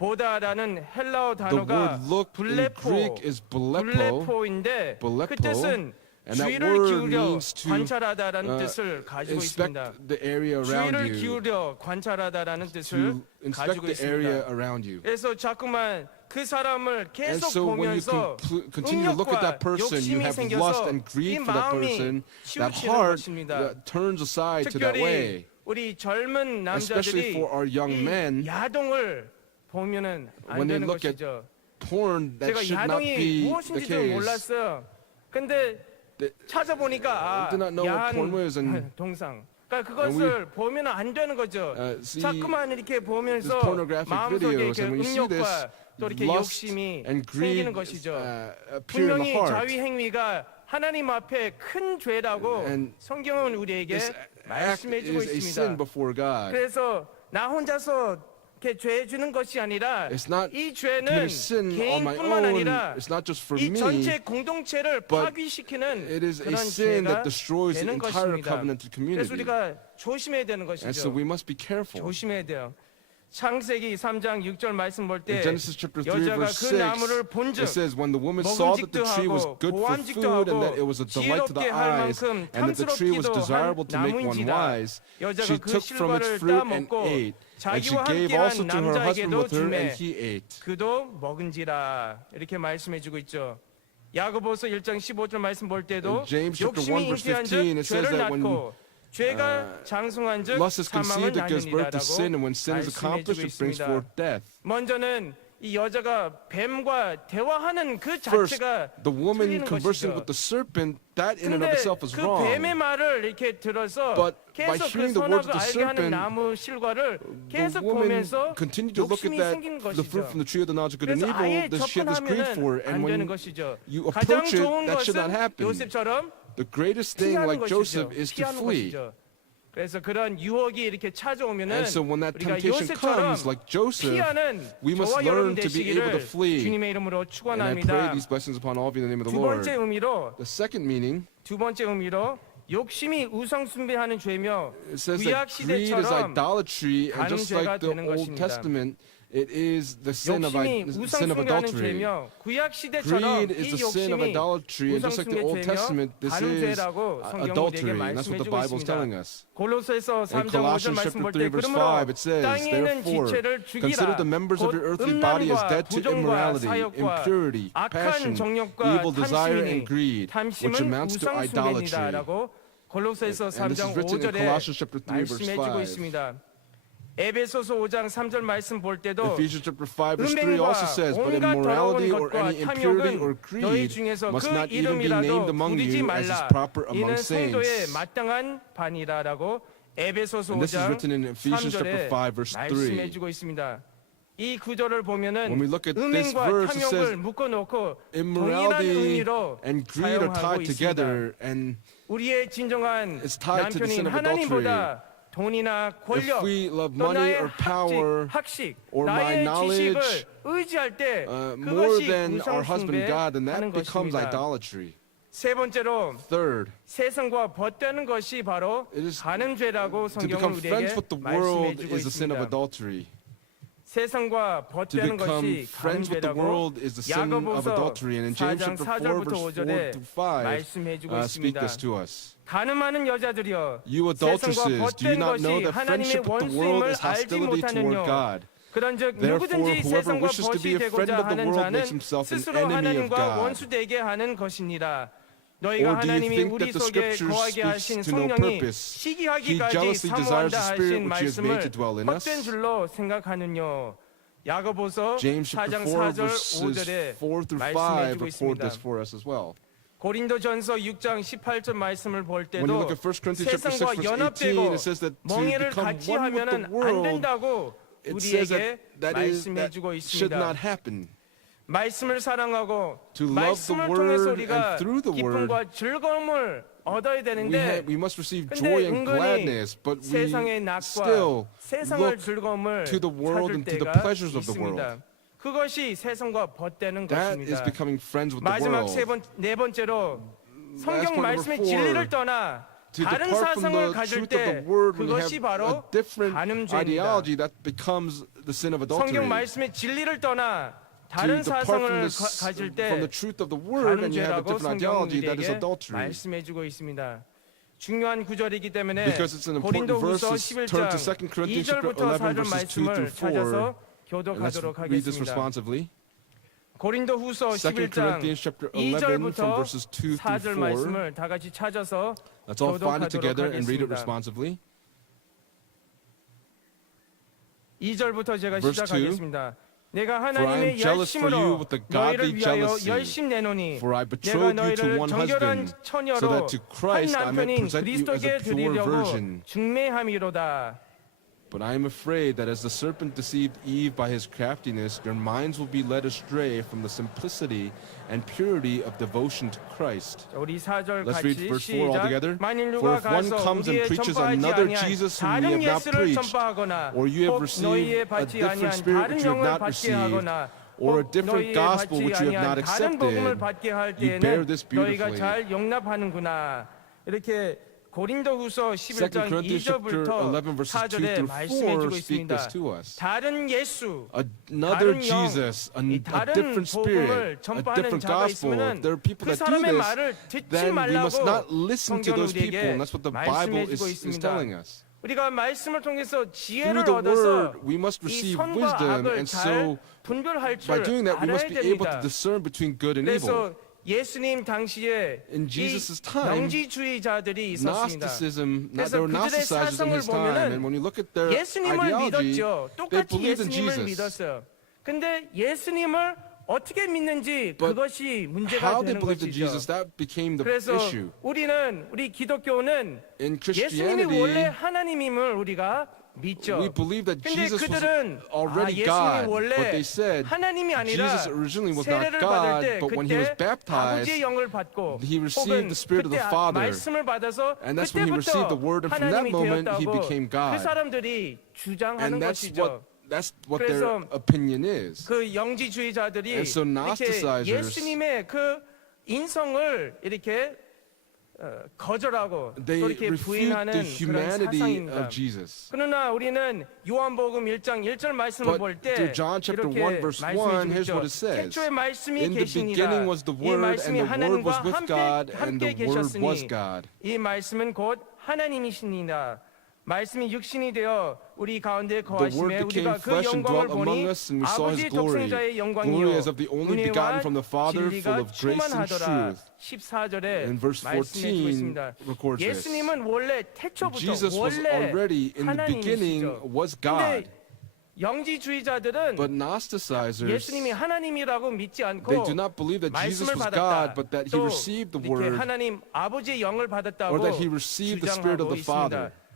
보다라는 헬라어 The 단어가 word look in Greek is blepo, 블레포인데 그 blepo, 뜻은 and that 주의를 word 기울여 means to 관찰하다라는 뜻을 가지고 있습니다. inspect the area around 주의를 you, 기울여 관찰하다라는 to 뜻을 inspect 가지고 the area 있습니다. around you. 그래서 자꾸만 그 사람을 And 계속 so when you 보면서 continue to look at that 음욕과 person, you 욕심이 have lust 생겨서 and 이 greed for that 마음이 person. That 치우치는 heart 것입니다. turns aside to that 특별히 way. 우리 젊은 Especially 남자들이 for our young 이 men, 야동을 보면은 안 when they 되는 look at 것이죠. porn, that 제가 should not 야동이 be the 무엇인지도 case. 몰랐어요. 근데 They- 찾아보니까 did not know what porn was, and- 야한 동상. 그러니까 그것을 보면 안 되는 거죠. see 자꾸만 이렇게 보면서 these pornographic 마음속에 videos, 이렇게 and when you see this, 음욕과 또 이렇게 lust 욕심이 and greed 생기는 것이죠. appear in 분명히 the heart. 자위 행위가 하나님 앞에 큰 죄라고 And 성경은 우리에게 This act 말씀해주고 is a sin 있습니다. before God. 그래서 나 혼자서 이렇게 죄 주는 것이 아니라 It's not 이 죄는 committing sin on my 개인뿐만 own. 아니라 It's not just for 이 me. 전체 공동체를 but 파괴시키는 It is a 그런 sin 죄가 that destroys the 되는 entire 것입니다. covenanted 그래서 community. 우리가 조심해야 되는 And so 것이죠. we must be careful. 조심해야 돼요. 창세기 3장 6절 말씀 볼 때 In Genesis chapter 3, 여자가 verse 그 6, 나무를 본즉 it says, When the woman saw that the tree was 먹음직도 good for 보암직도 food and 하고 that it was a delight to the 지혜롭게 할 eyes 만큼 and that the tree was 탐스럽기도 desirable 한 to make one 나무인지라 wise, 여자가 she 그 took from its 실과를 fruit and 따먹고 ate. And she 자기와 gave also 함께한 to her husband 남자에게도 with her, 주매 and he ate. 그도 먹은지라 이렇게 말씀해주고 있죠. 야고보서 1장 15절 말씀 볼 때도 In James chapter 욕심이 1 verse 잉태한즉 15, it says 죄를 that when, 낳고 죄가 장성한즉 Lust is 사망을 conceived, it gives birth to sin, and 낳느니라라고 when sin is accomplished, 말씀해주고 it brings 있습니다. forth death. 먼저는 이 여자가 뱀과 대화하는 그 First, 자체가 the woman 틀리는 conversing 것이죠. with the serpent, that in and 근데 of itself is 그 wrong. 뱀의 말을 이렇게 들어서 But by 계속 그 hearing the words 선악을 of the 알게 하는 serpent, 나무 실과를 The 계속 woman 보면서 continued to look at 욕심이 that, 생긴 the fruit 것이죠. from the tree of the knowledge of good and 그래서 아예 evil, that she had this greed for 접근하면은 it. And 안 되는 when 것이죠. you 가장 approach it, 좋은 that should 것은 not happen. 요셉처럼 The greatest thing, 피하는 like 것이죠. Joseph, is to 피하는 flee. 것이죠. 그래서 그런 유혹이 이렇게 찾아오면은 And so when that 우리가 temptation 요셉처럼 comes, like Joseph, 피하는 we must 저와 learn 여러분 to be able to 되시기를 flee. 주님의 이름으로 And I pray 축원합니다. these blessings upon all of you in the name of the 두 Lord. 번째 의미로 The second meaning, 두 번째 의미로 욕심이 우상 숭배하는 죄며 it says 구약 that greed is 시대처럼 idolatry, and just 가늠죄가 like the 되는 Old 것입니다. Testament, it is the sin of 욕심이 우상 숭배하는 adultery. 죄며 구약 시대처럼 Greed is 이 the sin of 욕심이 idolatry, and 우상 just like the Old 숭배 Testament, 죄며 this is 가늠죄라고 성경은 우리에게 adultery, and that's what the 말씀해주고 Bible is telling 있습니다. us. 골로새서 In 3장 5절 Colossians 말씀 chapter 볼 3 때 verse 그러므로 5 it says, 땅에 있는 Therefore, 지체를 consider 죽이라 the members of 곧 your earthly body as 음란과 dead to 부정과 immorality, 사욕과 impurity, 악한 passion, 정욕과 evil desire, 탐심이니 and greed, which 탐심은 amounts to 우상 idolatry. 숭배니다라고 골로새서 And this is 3장 written in 5절에 Colossians chapter 3 verse 말씀해주고 5. 있습니다. 에베소서 5장 3절 말씀 볼 때도 Ephesians chapter 5 verse 3 음행과 also says, But 온갖 immorality 더러운 or 것과 any impurity or 탐욕은 너희 greed 중에서 must 그 not even be named 이름이라도 among 부리지 you as is 말라. proper among 이는 성도의 saints. 마땅한 반이라라고 에베소서 And this is 5장 written in Ephesians chapter 3절에 5 verse 3. 말씀해주고 있습니다. 이 구절을 보면은 When we look at this 음행과 verse, it 탐욕을 says 묶어놓고 동일한 Immorality 의미로 and greed are 사용하고 tied 있습니다. together, and 우리의 진정한 It's tied to the 남편인 sin of 하나님보다 돈이나 권력, if we love 또 money 나의 or power 학식, or my 나의 knowledge, 지식을 의지할 때 more 그것이 than our husband God, then 우상숭배하는 that becomes 것입니다. idolatry. 세 번째로 Third, 세상과 벗되는 것이 바로 it is 간음죄라고 to 성경은 become 우리에게 friends with the world 말씀해주고 is the sin of 있습니다. adultery. 세상과 To 벗되는 become 것이 friends with the 간음죄라고 world is the sin of 야고보서 adultery. And in James 4장 chapter 4 4절부터 verse 4 5절에 to 5 말씀해주고 speak 있습니다. this to us. 간음하는 여자들이여 You 세상과 adulteresses, do you 벗된 not know 것이 that 하나님의 friendship with the world 원수임을 is 알지 hostility toward 못하느뇨. God? 그런즉 Therefore, 누구든지 whoever 세상과 wishes to be 벗이 a friend 되고자 of the 하는 world 자는 makes himself an 스스로 enemy of 하나님과 God. 원수되게 하는 것이니라. 너희가 Or do you 하나님이 think 우리 that the 속에 scriptures 거하게 speaks 하신 to no 성령이 purpose? He 시기하기까지 jealously desires 사모한다 the spirit 하신 which he has made to 말씀을 dwell in us. 헛된 줄로 생각하느뇨. 야고보서 James chapter 4장 4 4절 verses 5절에 4 through 5 말씀해주고 record 있습니다. this for us as well. 고린도전서 6장 18절 말씀을 볼 When you 때도 look at 1 Corinthians chapter 6 세상과 verse 18, 연합되고 it says that to 멍에를 become 같이 one with the 하면은 안 world, 된다고 it says 우리에게 that 말씀해 주고 should 있습니다. not happen. 말씀을 사랑하고 To love the 말씀을 word 통해서 and 우리가 through the word, 기쁨과 즐거움을 얻어야 되는데 we must receive 근데 joy and 은근히 gladness, but we 세상의 still 낙과 세상을 look 즐거움을 to the world 찾을 and to the 때가 pleasures of the world. 있습니다. 그것이 세상과 벗되는 That is 것입니다. becoming friends with the 마지막 world. 네 번째로 Last 성경 point, 말씀의 number 4, 진리를 떠나 to 다른 depart from 사상을 the 가질 truth of the 때 word when you 그것이 have a 바로 different 간음죄입니다. ideology that becomes the sin of adultery. 성경 말씀의 진리를 떠나 To 다른 depart 사상을 from 가질 from the 때 truth of the word and you have a 간음죄라고 different 성경은 ideology, that is 우리에게 adultery. 말씀해주고 있습니다. 중요한 구절이기 때문에 Because it's an important verse, 고린도후서 let's turn 11장 to 2 Corinthians chapter 2절부터 11 4절 verses 2 말씀을 through 4. 찾아서 And let's 교독하도록 read this 하겠습니다. responsively. 고린도후서 2 11장 Corinthians chapter 11 from 2절부터 verses 2 4절 through 4. 말씀을 다 같이 찾아서 Let's all find it 교독하도록 together and read it 하겠습니다. responsively. 2절부터 제가 Verse 2. 시작하겠습니다. 내가 For I am 하나님의 jealous for you 열심으로 with the godly 너희를 위하여 jealousy. 열심 내노니 For I 내가 betrothed you to 너희를 one 정결한 husband, so 처녀로 that to 한 Christ I might 남편인 present you as 그리스도께 a pure 드리려고 virgin. 중매함이로다. But I am afraid that as the serpent deceived Eve by his craftiness, your minds will be led astray from the simplicity and purity of devotion to Christ. 자, 우리 4절 Let's read 같이 verse 4 all 시작. together. 만일 For 누가 if one 가서 comes and 우리의 preaches 전파하지 another 아니한 Jesus whom we 다른 have not 예수를 preached, 전파하거나 or you have 혹 received 너희의 a 받지 different 아니한 spirit 다른 which you have 영을 not 받게 received, 하거나 or a 혹 different 너희의 gospel 받지 which you have not 아니한 다른 복음을 accepted, 받게 할 you bear 때에는 this 너희가 beautifully. 잘 용납하는구나. 이렇게 고린도후서 2 11장 Corinthians chapter 11 2절부터 verses 2 4절에 through 4 말씀해주고 speak 있습니다. this to us. 다른 예수, Another 다른 영, Jesus, 이 a 다른 different spirit, 복음을 a 전파하는 different 자가 gospel. 있으면은 If there are people 그 that do 사람의 this, 말을 듣지 then we must not 말라고 listen to 성경은 those people. 우리에게 And that's what the Bible 말씀해주고 is 있습니다. telling us. 우리가 말씀을 통해서 Through 지혜를 the 얻어서 word, we must 이 receive 선과 wisdom, 악을 and 잘 so 분별할 줄 by doing that, we 알아야 must be able to 됩니다. discern between good and evil. 그래서 예수님 당시에 In 이 Jesus' time, 영지주의자들이 있었습니다. Gnosticism, 그래서 there were 그들의 Gnosticizers in 사상을 his time, 보면은 and when you look at their 예수님을 ideology, 믿었죠. they 똑같이 believed in 예수님을 Jesus. 믿었어요. 근데 예수님을 어떻게 믿는지 But 그것이 문제가 How they 되는 believed in 것이죠. Jesus, that became the 그래서 issue. 우리 기독교는 In 예수님이 원래 Christianity, 하나님임을 우리가 믿죠. we believe that 근데 Jesus was 그들은 already 예수님이 God, 원래 but they said 하나님이 아니라 Jesus originally was not 세례를 God, 받을 때 but when he was 그때 baptized, 아버지의 영을 받고 he received 혹은 the Spirit of the 그때 Father. 말씀을 받아서 And that's when he received the 그때부터 word, and from that 하나님이 moment, he 되었다고 became 그 God. 사람들이 주장하는 And 것이죠. that's what their 그래서 opinion is. 그 영지주의자들이 And so 이렇게 Gnosticizers, 예수님의 그 인성을 이렇게 거절하고 They 또 이렇게 refute 부인하는 the 그런 humanity 사상입니다. of Jesus. 그러나 우리는 요한복음 1장 1절 말씀을 But 볼 때 through John chapter 이렇게 1 verse 1, here's what it says. 태초에 말씀이 In the 계시니라 beginning was the 이 Word, 말씀이 and the Word was 하나님과 with God, and 함께 the Word 계셨으니 was God. 이 말씀은 곧 하나님이시니라. 말씀이 육신이 되어 우리 가운데 The Word 거하심에 became 우리가 그 flesh and 영광을 dwelt among 보니 us, and we saw His 아버지 glory, 독생자의 glory 영광이요 as of the only begotten from the Father, full 진리가 of grace and 충만하더라. truth. 14절에 And verse 말씀해주고 14 있습니다. records this. 예수님은 원래 태초부터 Jesus was 원래 already in the beginning 하나님이시죠. was 근데 God. 영지주의자들은 But Gnosticizers, 예수님이 하나님이라고 믿지 they 않고 do not believe that Jesus 말씀을 was 받았다. God, but that He 또 received the 이렇게 Word, 하나님 아버지의 영을 받았다고 or that He received the Spirit of 주장하고 the Father. 있습니다.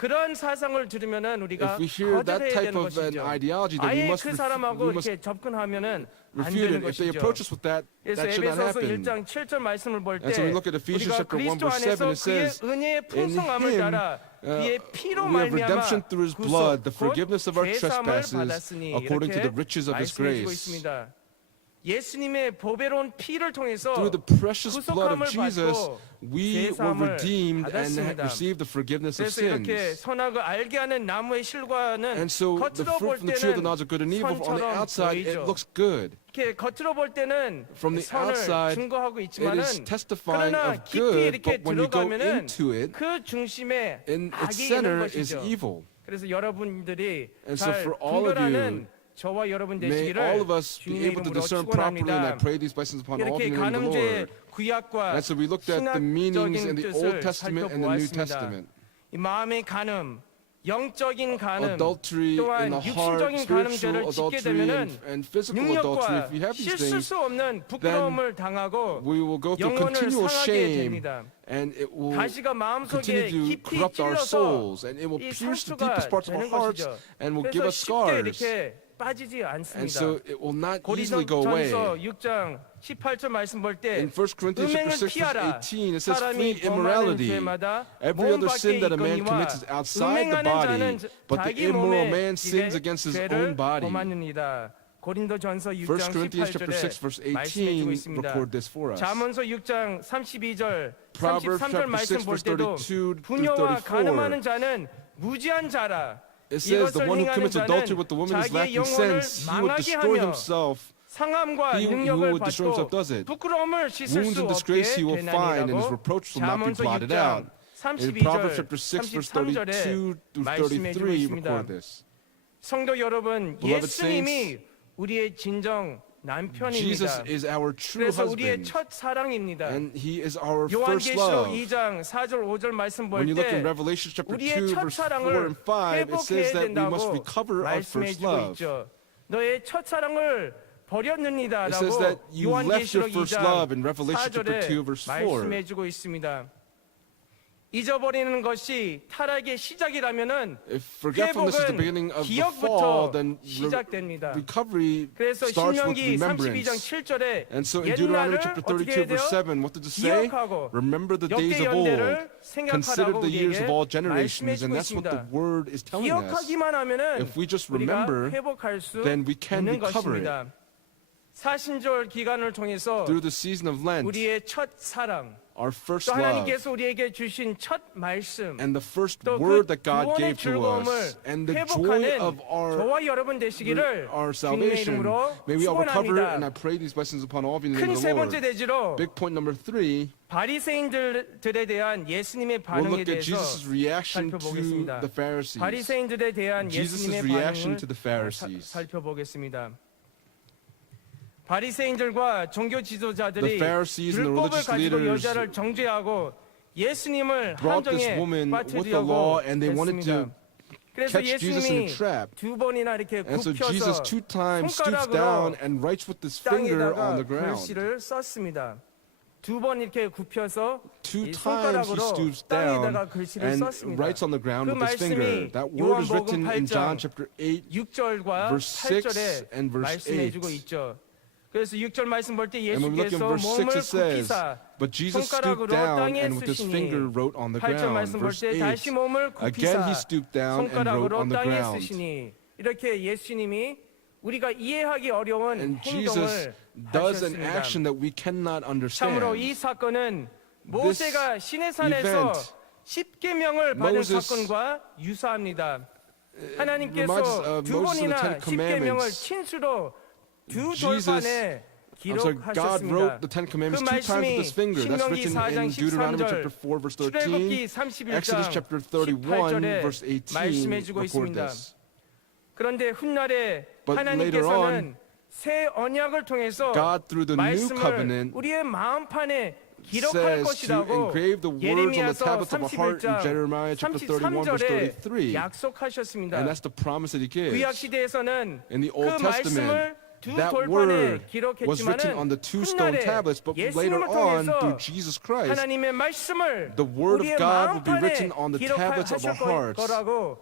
그런 사상을 들으면은 우리가 If we hear that 거절해야 type 되는 of an 것이죠. ideology, then we 아예 must 그 사람하고 we must 이렇게 접근하면은 안 refute 되는 it. If they 것이죠. approach us with that, 그래서 that should not 에베소서 happen. 1장 7절 말씀을 볼 때 And so we look at Ephesians 우리가 chapter 1 그리스도 verse 7, 안에서 it 그의 says, 은혜의 in 풍성함을 Him, 따라 그의 피로 we have 말미암아 redemption through His blood, the 구속 곧 forgiveness of our 죄사함을 trespasses, 받았으니 according to the 이렇게 riches of His 말씀해주고 grace. 있습니다. 예수님의 보배로운 피를 통해서 Through the precious blood of 구속함을 Jesus, 받고 we were 죄사함을 redeemed and 받았습니다. received the forgiveness of 그래서 이렇게 sins. 선악을 알게 하는 나무의 실과는 And so the 겉으로 볼 fruit from the tree of the 때는 knowledge of good and evil, on the 선처럼 outside, it 보이죠. looks good. 이렇게 겉으로 볼 때는 From the 선을 outside, 증거하고 It 있지만은 is testifying 그러나 of 깊이 good, 이렇게 but when you go 들어가면은 into it, 그 중심에 in its 악이 있는 center is 것이죠. evil. 그래서 여러분들이 And so 잘 for all of 분별하는 저와 여러분 May 되시기를 all of us be 주님의 able to 이름으로 discern properly, and I 축원합니다. pray these blessings upon all of 이렇게 you in the name of the 간음죄의 Lord. 구약과 And so we looked at the meanings in 신학적인 the Old 뜻을 Testament and the New 살펴보았습니다. Testament. 이 마음의 간음, 영적인 간음 adultery in 또한 the heart, 육신적인 간음죄를 spiritual 짓게 adultery 되면은 and physical adultery, 능력과 if we have these 씻을 things, 수 없는 부끄러움을 당하고 we will go through 영혼을 continual 상하게 shame, 됩니다. and it will 가시가 마음속에 continue to 깊이 corrupt our 찔러서 souls, and it will 이 pierce the 상처가 deepest parts of our 되는 hearts, 것이죠. and will give 그래서 us 쉽게 scars. 이렇게 빠지지 And 않습니다. so it will not easily go away. 고린도전서 6장 18절 말씀 볼 때 In 1 Corinthians chapter 음행을 6, verse 피하라. 18, it says, 사람이 flee 범하는 immorality. 죄마다 Every 몸 other 밖에 sin that a man 있거니와 commits is outside the 음행하는 자는 body, but the 자기 immoral 몸에 man sins against his own 죄를 body. 범하느니라. 고린도전서 1 6장 Corinthians chapter 6, 18절에 verse 말씀해주고 18 있습니다. record this for us. 잠언서 6장 32절, Proverbs 33절 chapter 말씀 6, 볼 verse 때도 32 through 부녀와 34. 간음하는 자는 무지한 자라. It says the 이것을 one who 행하는 commits adultery 자는 with the woman is 자기의 lacking 영혼을 sense. He would 망하게 destroy 하며 himself. 상함과 He who 능력을 would destroy himself 받고 does it. 부끄러움을 씻을 Wounds 수 and 없게 disgrace he will find, and his 되나니라고 reproach will not be 잠언서 blotted out. 6장 In 32절, Proverbs chapter 6, verse 33절에 32 through 말씀해주고 33 있습니다. record this. 성도 여러분, Beloved 예수님이 우리의 진정 Jesus 남편입니다. is our true 그래서 우리의 husband, 첫 사랑입니다. and he is our first 요한계시록 love. 2장 4절 5절 말씀 When 볼 you look in 때 Revelation chapter 2, 우리의 첫 verse 4 사랑을 and 5, it says 회복해야 that we must 된다고 recover our 말씀해 first 주고 love. 있죠. 너의 첫 사랑을 It says that 버렸느니다라고 you left your 요한계시록 first 2장 love in Revelation chapter 2, 4절에 verse 4. 말씀해 주고 있습니다. 잊어버리는 것이 타락의 시작이라면은 If forgetfulness is the beginning of the fall, 기억부터 then 시작됩니다. recovery 그래서 starts with 신명기 32장 remembrance. 7절에 And so in Deuteronomy 옛날을 chapter 어떻게 32, 해야 돼요? verse 7, what did it say? 기억하고 Remember the days 역대 of old. 연대를 Consider 생각하라고 the years of all 우리에게 generations. And 말씀해주고 that's what the 있습니다. word is telling us. 기억하기만 하면은 If we just 우리가 remember, 회복할 수 then we can 있는 recover it. 것입니다. 사신절 기간을 통해서 Through the season of Lent, 우리의 첫 사랑, our first 또 love, 하나님께서 우리에게 주신 첫 말씀, and the first 또 word 그 that God 구원의 gave to 즐거움을 us, and the joy 회복하는 of 저와 여러분 되시기를 our 주님의 salvation. 이름으로 May we all recover, and I 축원합니다. pray these blessings upon all of you in the name 큰 of 세 the 번째 Lord. 대지로 Big point number 3, 바리새인들에 대한 예수님의 we'll 반응에 look at 대해서 Jesus' reaction to 살펴보겠습니다. the Pharisees. 바리새인들에 대한 Jesus' 예수님의 reaction 반응을 to the Pharisees. 살펴보겠습니다. 바리새인들과 종교 The 지도자들이 Pharisees and the 율법을 religious 가지고 leaders 여자를 정죄하고 예수님을 brought this 함정에 woman with the 빠뜨리려고 law, and they wanted 했습니다. to 그래서 catch Jesus in a 예수님이 trap. 두 번이나 이렇게 And so Jesus 굽혀서 2 times stoops 손가락으로 down and writes with his finger on 땅에다가 the ground. 글씨를 썼습니다. 두 번 이렇게 굽혀서 2 times he 이 손가락으로 stoops down 땅에다가 글씨를 and 썼습니다. writes on the ground 그 with his finger. 말씀이 That word is 요한복음 written in John 8장 chapter 8, 6절과 verse 6 8절에 and verse 말씀해주고 8. 있죠. 그래서 6절 말씀 볼 때 And when we look in 예수께서 verse 6, 몸을 it says, 굽히사 but Jesus stooped 손가락으로 down 땅에 and with his finger 쓰시니 wrote on the 8절 ground. 말씀 볼 Verse 때 8, 다시 몸을 again he 굽히사 stooped down and wrote 손가락으로 on the 땅에 ground. 쓰시니 이렇게 예수님이 우리가 이해하기 어려운 And Jesus 행동을 does an 하셨습니다. action that we cannot 참으로 이 understand. 사건은 모세가 시내산에서 event, 10계명을 받은 Moses, 사건과 유사합니다. 하나님께서 reminds us of 두 Moses and the 번이나 Ten 10계명을 Commandments. 친수로 두 Jesus- 돌판에 I'm sorry, God wrote 기록하셨습니다. the Ten Commandments 그 2 times with his finger. That's 신명기 written 4장 in Deuteronomy 13절, chapter 4, verse 출애굽기 13. Exodus 31장 chapter 31, 18절에 verse 18 말씀해주고 record 있습니다. this. 그런데 훗날에 But later 하나님께서는 새 언약을 통해서 God, through the new 말씀을 covenant, 우리의 마음판에 기록할 says to 것이라고 engrave the words on the 예레미야서 tablets of our heart in 31장 Jeremiah chapter 31, verse 33절에 33. 약속하셨습니다. And that's the promise that he 구약 gives. 시대에서는 In the 그 Old Testament, 말씀을 두 that 돌판에 word was written on 기록했지만은 the 2 stone 훗날에 tablets, but later 예수님을 on, 통해서 through Jesus Christ, 하나님의 말씀을 the word of 우리의 God will be 마음판에 written on the tablets of our 기록하실 hearts. 거라고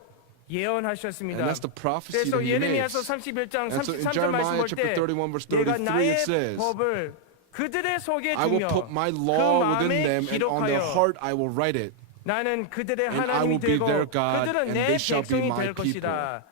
And 예언하셨습니다. that's the prophecy 그래서 that he 예레미야서 makes. 31장 And so in 33절 말씀 Jeremiah 볼 chapter 때 31, verse 내가 33, 나의 it says, 법을 그들의 속에 I will 두며 put my 그 law within 마음에 them, and on their 기록하여 heart I will write it. 나는 그들의 And I 하나님이 will be 되고 their God, 그들은 and 내 they shall be 백성이 my 될 것이다.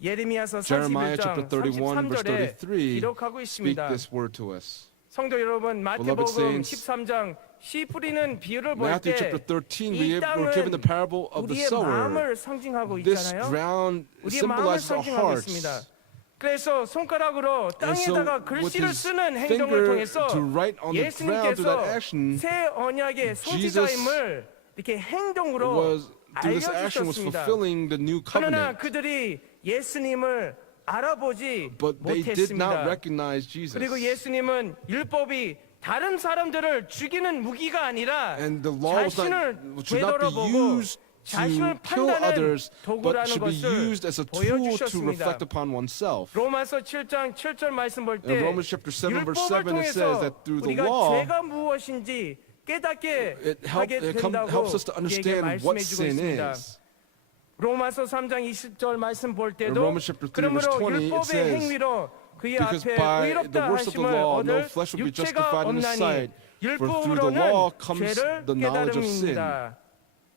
예레미야서 Jeremiah 31장 chapter 31, verse 33절에 33 기록하고 speak 있습니다. this word to us. 성도 여러분, Beloved 마태복음 saints, 13장 씨 뿌리는 비유를 볼 Matthew 때 chapter 13, 이 we were given the 땅은 parable of the 우리의 sower. 마음을 상징하고 This 있잖아요. ground 우리의 마음을 symbolizes our 상징하고 있습니다. hearts. 그래서 손가락으로 And so 땅에다가 with 글씨를 his 쓰는 행동을 finger 통해서 to write on the ground through that 예수님께서 action 새 언약의 성취자임을 이렇게 행동으로 was through this action was 알려주셨습니다. fulfilling the new 그러나 covenant. 그들이 예수님을 알아보지 But they did not 못했습니다. recognize Jesus. 그리고 예수님은 율법이 다른 사람들을 죽이는 무기가 아니라 And the law was 자신을 should not be 되돌아보고 used 자신을 kill 판단하는 others, but 도구라는 should be 것을 used as a tool to 보여주셨습니다. reflect upon oneself. 로마서 7장 7절 말씀 볼 때 In Romans chapter 7 verse 율법을 7 it says 통해서 that through the 우리가 law 죄가 무엇인지 깨닫게 하게 it 된다고 helps us to 우리에게 understand what 말씀해 주고 sin 있습니다. is. 로마서 3장 20절 말씀 볼 In 때도 Romans chapter 3 verse 그러므로 20 it 율법의 says, 행위로 그의 because 앞에 by the 의롭다 works of the 하심을 law no 얻을 flesh will be 육체가 justified in his 없나니 sight, for through the law comes 율법으로는 죄를 the knowledge of sin. 깨달음입니다.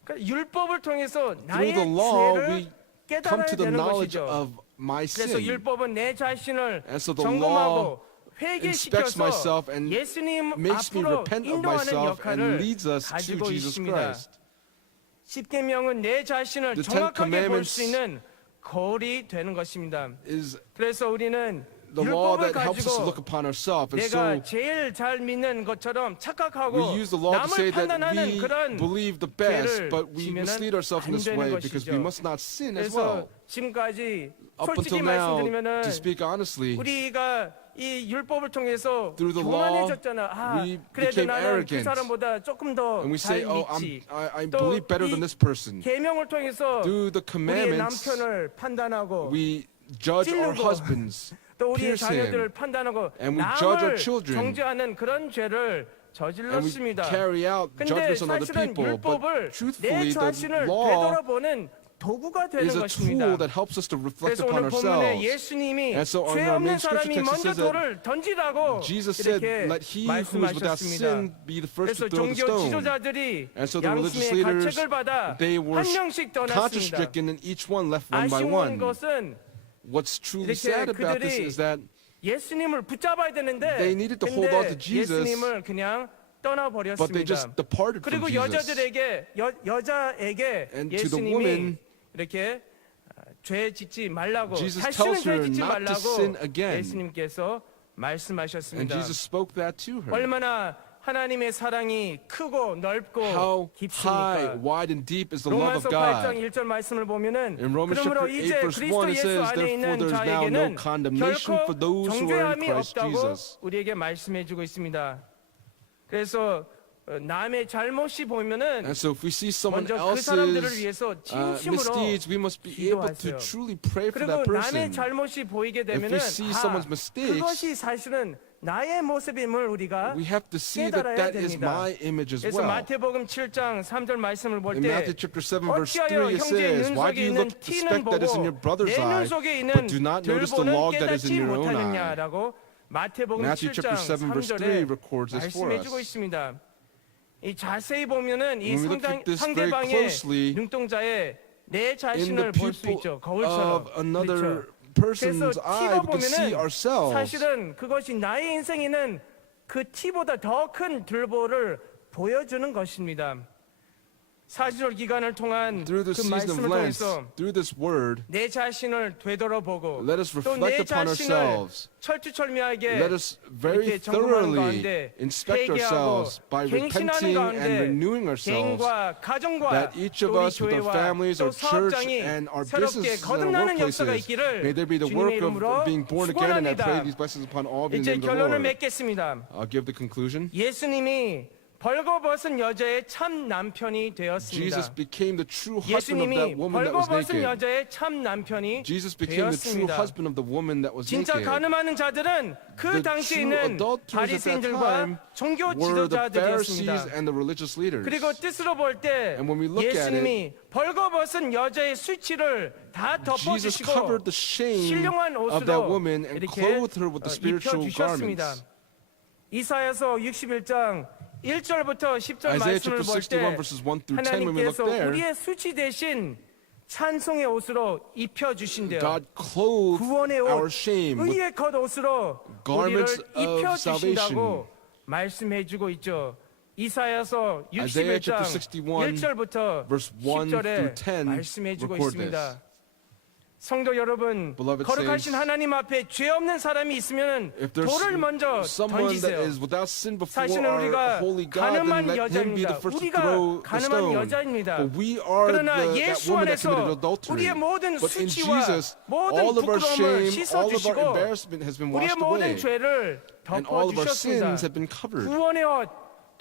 그러니까 율법을 통해서 Through 나의 the law 죄를 we come 깨달아야 to the 되는 knowledge 것이죠. of my 그래서 sin. 율법은 내 자신을 And so the 점검하고 inspects 회개시켜서 myself and 예수님 makes me 앞으로 repent of 인도하는 myself and 역할을 leads us to 가지고 Jesus 있습니다. Christ. 십계명은 내 자신을 The Ten 정확하게 볼 Commandments 수 있는 거울이 되는 것입니다. Is 그래서 우리는 the law 율법을 that helps us to look 가지고 upon ourselves. And 내가 so 제일 잘 믿는 것처럼 착각하고 we use the law to say 남을 that 판단하는 we 그런 believe the best, 죄를 but we 지면은 mislead ourselves in 안 this 되는 way because we 것이죠. must not sin as 그래서 well. 지금까지 Up 솔직히 until now, 말씀드리면은 to speak honestly, 우리가 이 율법을 통해서 Through the law, 교만해졌잖아. 아, we 그래도 became 나는 그 arrogant. 사람보다 조금 더 and we 잘 say, "Oh, 믿지. I 또 believe better 이 than this person." 계명을 통해서 Through the 우리의 commandments, 남편을 판단하고 we judge our 찔르고, husbands, 또 우리의 pierce 자녀들을 him, 판단하고 and we judge our 남을 children. 정죄하는 그런 죄를 and we 저질렀습니다. carry out 근데 judgments on other 사실은 people. 율법을 But 내 truthfully, the 자신을 law 되돌아보는 도구가 되는 is a 것입니다. tool that helps us to reflect 그래서 upon 오늘 본문에 ourselves. 예수님이 And so on 죄 our 없는 main scripture 사람이 text, it 먼저 says that 돌을 던지라고 Jesus said, 이렇게 "Let he who is without 말씀하셨습니다. sin be the first 그래서 to throw the 종교 stone." 지도자들이 And so the religious 양심의 leaders, 가책을 받아 they were 한 명씩 떠났습니다. conscience-stricken, and each one left one by 아쉬운 one. 것은 What's truly 이렇게 sad about this 그들이 is that 예수님을 붙잡아야 되는데 They needed to hold on to 근데 Jesus, 예수님을 그냥 but they just 떠나버렸습니다. departed from 그리고 Jesus. 여자에게 And to the 예수님이 woman, 이렇게 죄 짓지 말라고 Jesus 다시는 tells 죄 her 짓지 not to 말라고 sin again. 예수님께서 And 말씀하셨습니다. Jesus spoke that to her. 얼마나 하나님의 사랑이 크고 넓고 How high, 깊습니까? wide, and deep is the love 로마서 of 8장 God. 1절 말씀을 보면은 In Romans 그러므로 chapter 8 이제 verse 1 그리스도 it 예수 says, 안에 "Therefore 있는 there is now no 자에게는 condemnation for 결코 those who are in 정죄함이 Christ 없다고 Jesus." 우리에게 말씀해주고 있습니다. 그래서 남의 잘못이 보이면은 And so if we see someone 먼저 그 사람들을 else's 위해서 진심으로 misdeeds, we must be able to 기도하세요. truly pray for 그리고 that 남의 person. 잘못이 보이게 If 되면은 we see someone's mistakes, 그것이 사실은 나의 모습임을 우리가 we have to see that 깨달아야 that is 됩니다. my image as 그래서 well. 마태복음 7장 3절 말씀을 볼 In 때 Matthew chapter 7 verse 3 어찌하여 it 형제의 says, "Why 눈속에 do you 있는 look at the 티는 speck that is in your 보고 brother's 내 eye, 눈속에 있는 but do not notice the 들보는 log that is in 깨닫지 your own eye?" 못하느냐라고 마태복음 Matthew 7장 chapter 7 verse 3 3절에 records this for 말씀해주고 us. 있습니다. 이 자세히 보면은 이 When we look at this very 상대방의 closely, 눈동자에 내 In the 자신을 볼 수 pupil 있죠. 거울처럼. of another 그렇죠. person's 그래서 eye, we can see 보면은 ourselves. 사실은 그것이 나의 인생에는 그 티보다 더 큰 들보를 보여주는 것입니다. 40절 기간을 통한 Through the 그 season of 말씀을 Lent, 통해서 through this word, 내 자신을 되돌아보고 let us 또 내 reflect upon 자신을 ourselves. 철두철미하게 Let us very 이렇게 점검하는 thoroughly 가운데 inspect 회개하고 ourselves by 갱신하는 repenting and 가운데 renewing ourselves, 개인과 가정과 that each of 또 우리 us with our 교회와 families, 또 our church, 사업장이 and our 새롭게 businesses and our 거듭나는 역사가 workplaces, 있기를 may there be the 주님의 work 이름으로 of being born again, and I pray 축원합니다. these blessings upon all of you in 이제 the name of the 결론을 Lord. 맺겠습니다. I'll give the conclusion. 예수님이 벌거벗은 여자의 참 남편이 되었습니다. Jesus became the true husband of 예수님이 that woman that was 벌거벗은 naked. 여자의 참 남편이 Jesus became the true 되었습니다. husband of the woman that was 진짜 naked. 가늠하는 자들은 그 The 당시에 true 있는 adulterers at that 바리새인들과 time 종교 were the 지도자들이었습니다. Pharisees and the religious leaders. 그리고 뜻으로 볼 때 And when we look at 예수님이 벌거벗은 여자의 수치를 다 Jesus 덮어주시고 covered the shame 신령한 of that 옷으로 woman and 이렇게 clothed her with the spiritual 입혀주셨습니다. garments. 이사야서 61장 1절부터 10절 Isaiah 말씀을 chapter 볼 61 때 verses 1 through 10, when we look 하나님께서 there, 우리의 수치 대신 찬송의 옷으로 입혀주신대요. God clothed 구원의 our 옷, shame with 의의 겉옷으로 우리를 garments of 입혀주신다고 말씀해주고 있죠. 이사야서 Isaiah 61장 chapter 61 1절부터 verse 1 through 10절에 10 말씀해주고 record 있습니다. 성도 여러분, Beloved 거룩하신 saints, 하나님 앞에 죄 없는 사람이 있으면 If there's 돌을 먼저 someone that 던지세요. is without sin before 사실은 our 우리가 holy God, then 가늠한 let him be the 여자입니다. first to 우리가 throw the 가늠한 stone. 여자입니다. But we are 그러나 that 예수 woman that 안에서 committed adultery. 우리의 모든 But in 수치와 Jesus, 모든 all of our 부끄러움을 shame, all of our 씻어주시고 embarrassment has been 우리의 washed 모든 away. 죄를 And all of our 덮어주셨습니다. sins have been covered. 구원의 옷,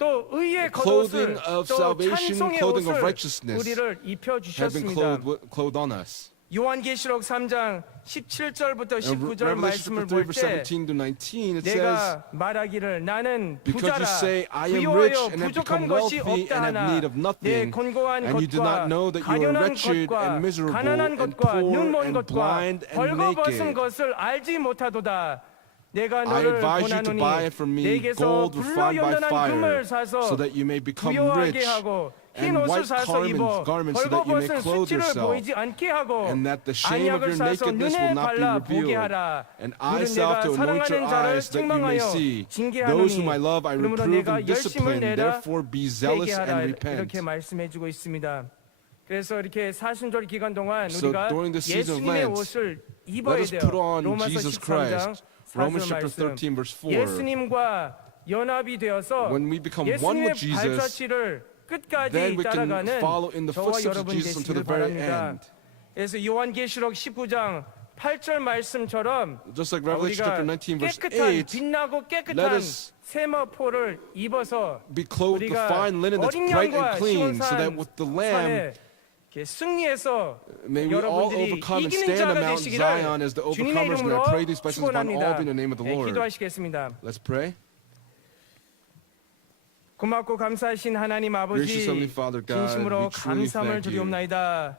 또 의의 clothing 겉옷을 of 또 salvation, 찬송의 clothing of 옷을 righteousness 우리를 입혀 have been 주셨습니다. clothed on us. 요한계시록 3장 17절부터 And 19절 Revelation 말씀을 chapter 3 볼 verse 때 17 to 19 it says, 내가 말하기를 나는 because you 부자라 say I am rich 부유하여 and have 부족한 become 것이 wealthy 없다 and have 하나 need of 내 nothing, 곤고한 and you do 것과 not know that you are 가련한 wretched 것과 and miserable 가난한 and 것과 poor 눈먼 and 것과 blind and 벌거벗은 naked. 것을 알지 못하도다. 내가 I 너를 advise you to 권하노니 buy from me 내게서 gold 불로 refined by 연단한 fire, 금을 사서 so that you may become 부요하게 rich, 하고 흰 and 옷을 white 사서 입어 garments so that you may 벌거벗은 clothe 수치를 yourself, 보이지 않게 하고 and that the shame of 안약을 your 사서 nakedness 눈에 will not be 발라 보게 revealed, 하라. and eye 너는 salve 내가 to anoint your 사랑하는 자를 eyes that you may 책망하여 see. Those 징계하노니 whom I love I 그러므로 reprove 내가 and 열심을 discipline, 내라 therefore be zealous 회개하라. and repent. 이렇게 말씀해주고 있습니다. 그래서 이렇게 사순절 기간 동안 So 우리가 during the season of 예수님의 Lent, 옷을 Let 입어야 us 돼요. put on 로마서 Jesus 13장 Christ. Romans 4절 chapter 말씀. 13 verse 4. 예수님과 연합이 되어서 When we become one 예수님의 with Jesus, 발자취를 끝까지 then we can 따라가는 follow in the 저와 footsteps of 여러분 Jesus until the 되시길 very 바랍니다. end. 그래서 요한계시록 19장 8절 말씀처럼 Just like Revelation 우리가 chapter 19 verse 깨끗한 8, 빛나고 let 깨끗한 us 세마포를 입어서 be clothed with 우리가 fine linen that's 어린 bright 양과 and clean, so that 시온산 with the Lamb 이렇게 승리해서 may we all 여러분들이 overcome and 이기는 stand on 자가 Mount 되시기를 Zion as the 주님의 overcomers. And 이름으로 I pray these blessings upon all 축원합니다. in the name of the 네, Lord. 기도하시겠습니다. Let's pray. 고맙고 감사하신 하나님 아버지 Gracious Heavenly Father God, 진심으로 we truly 감사함을 thank you. 드리옵나이다.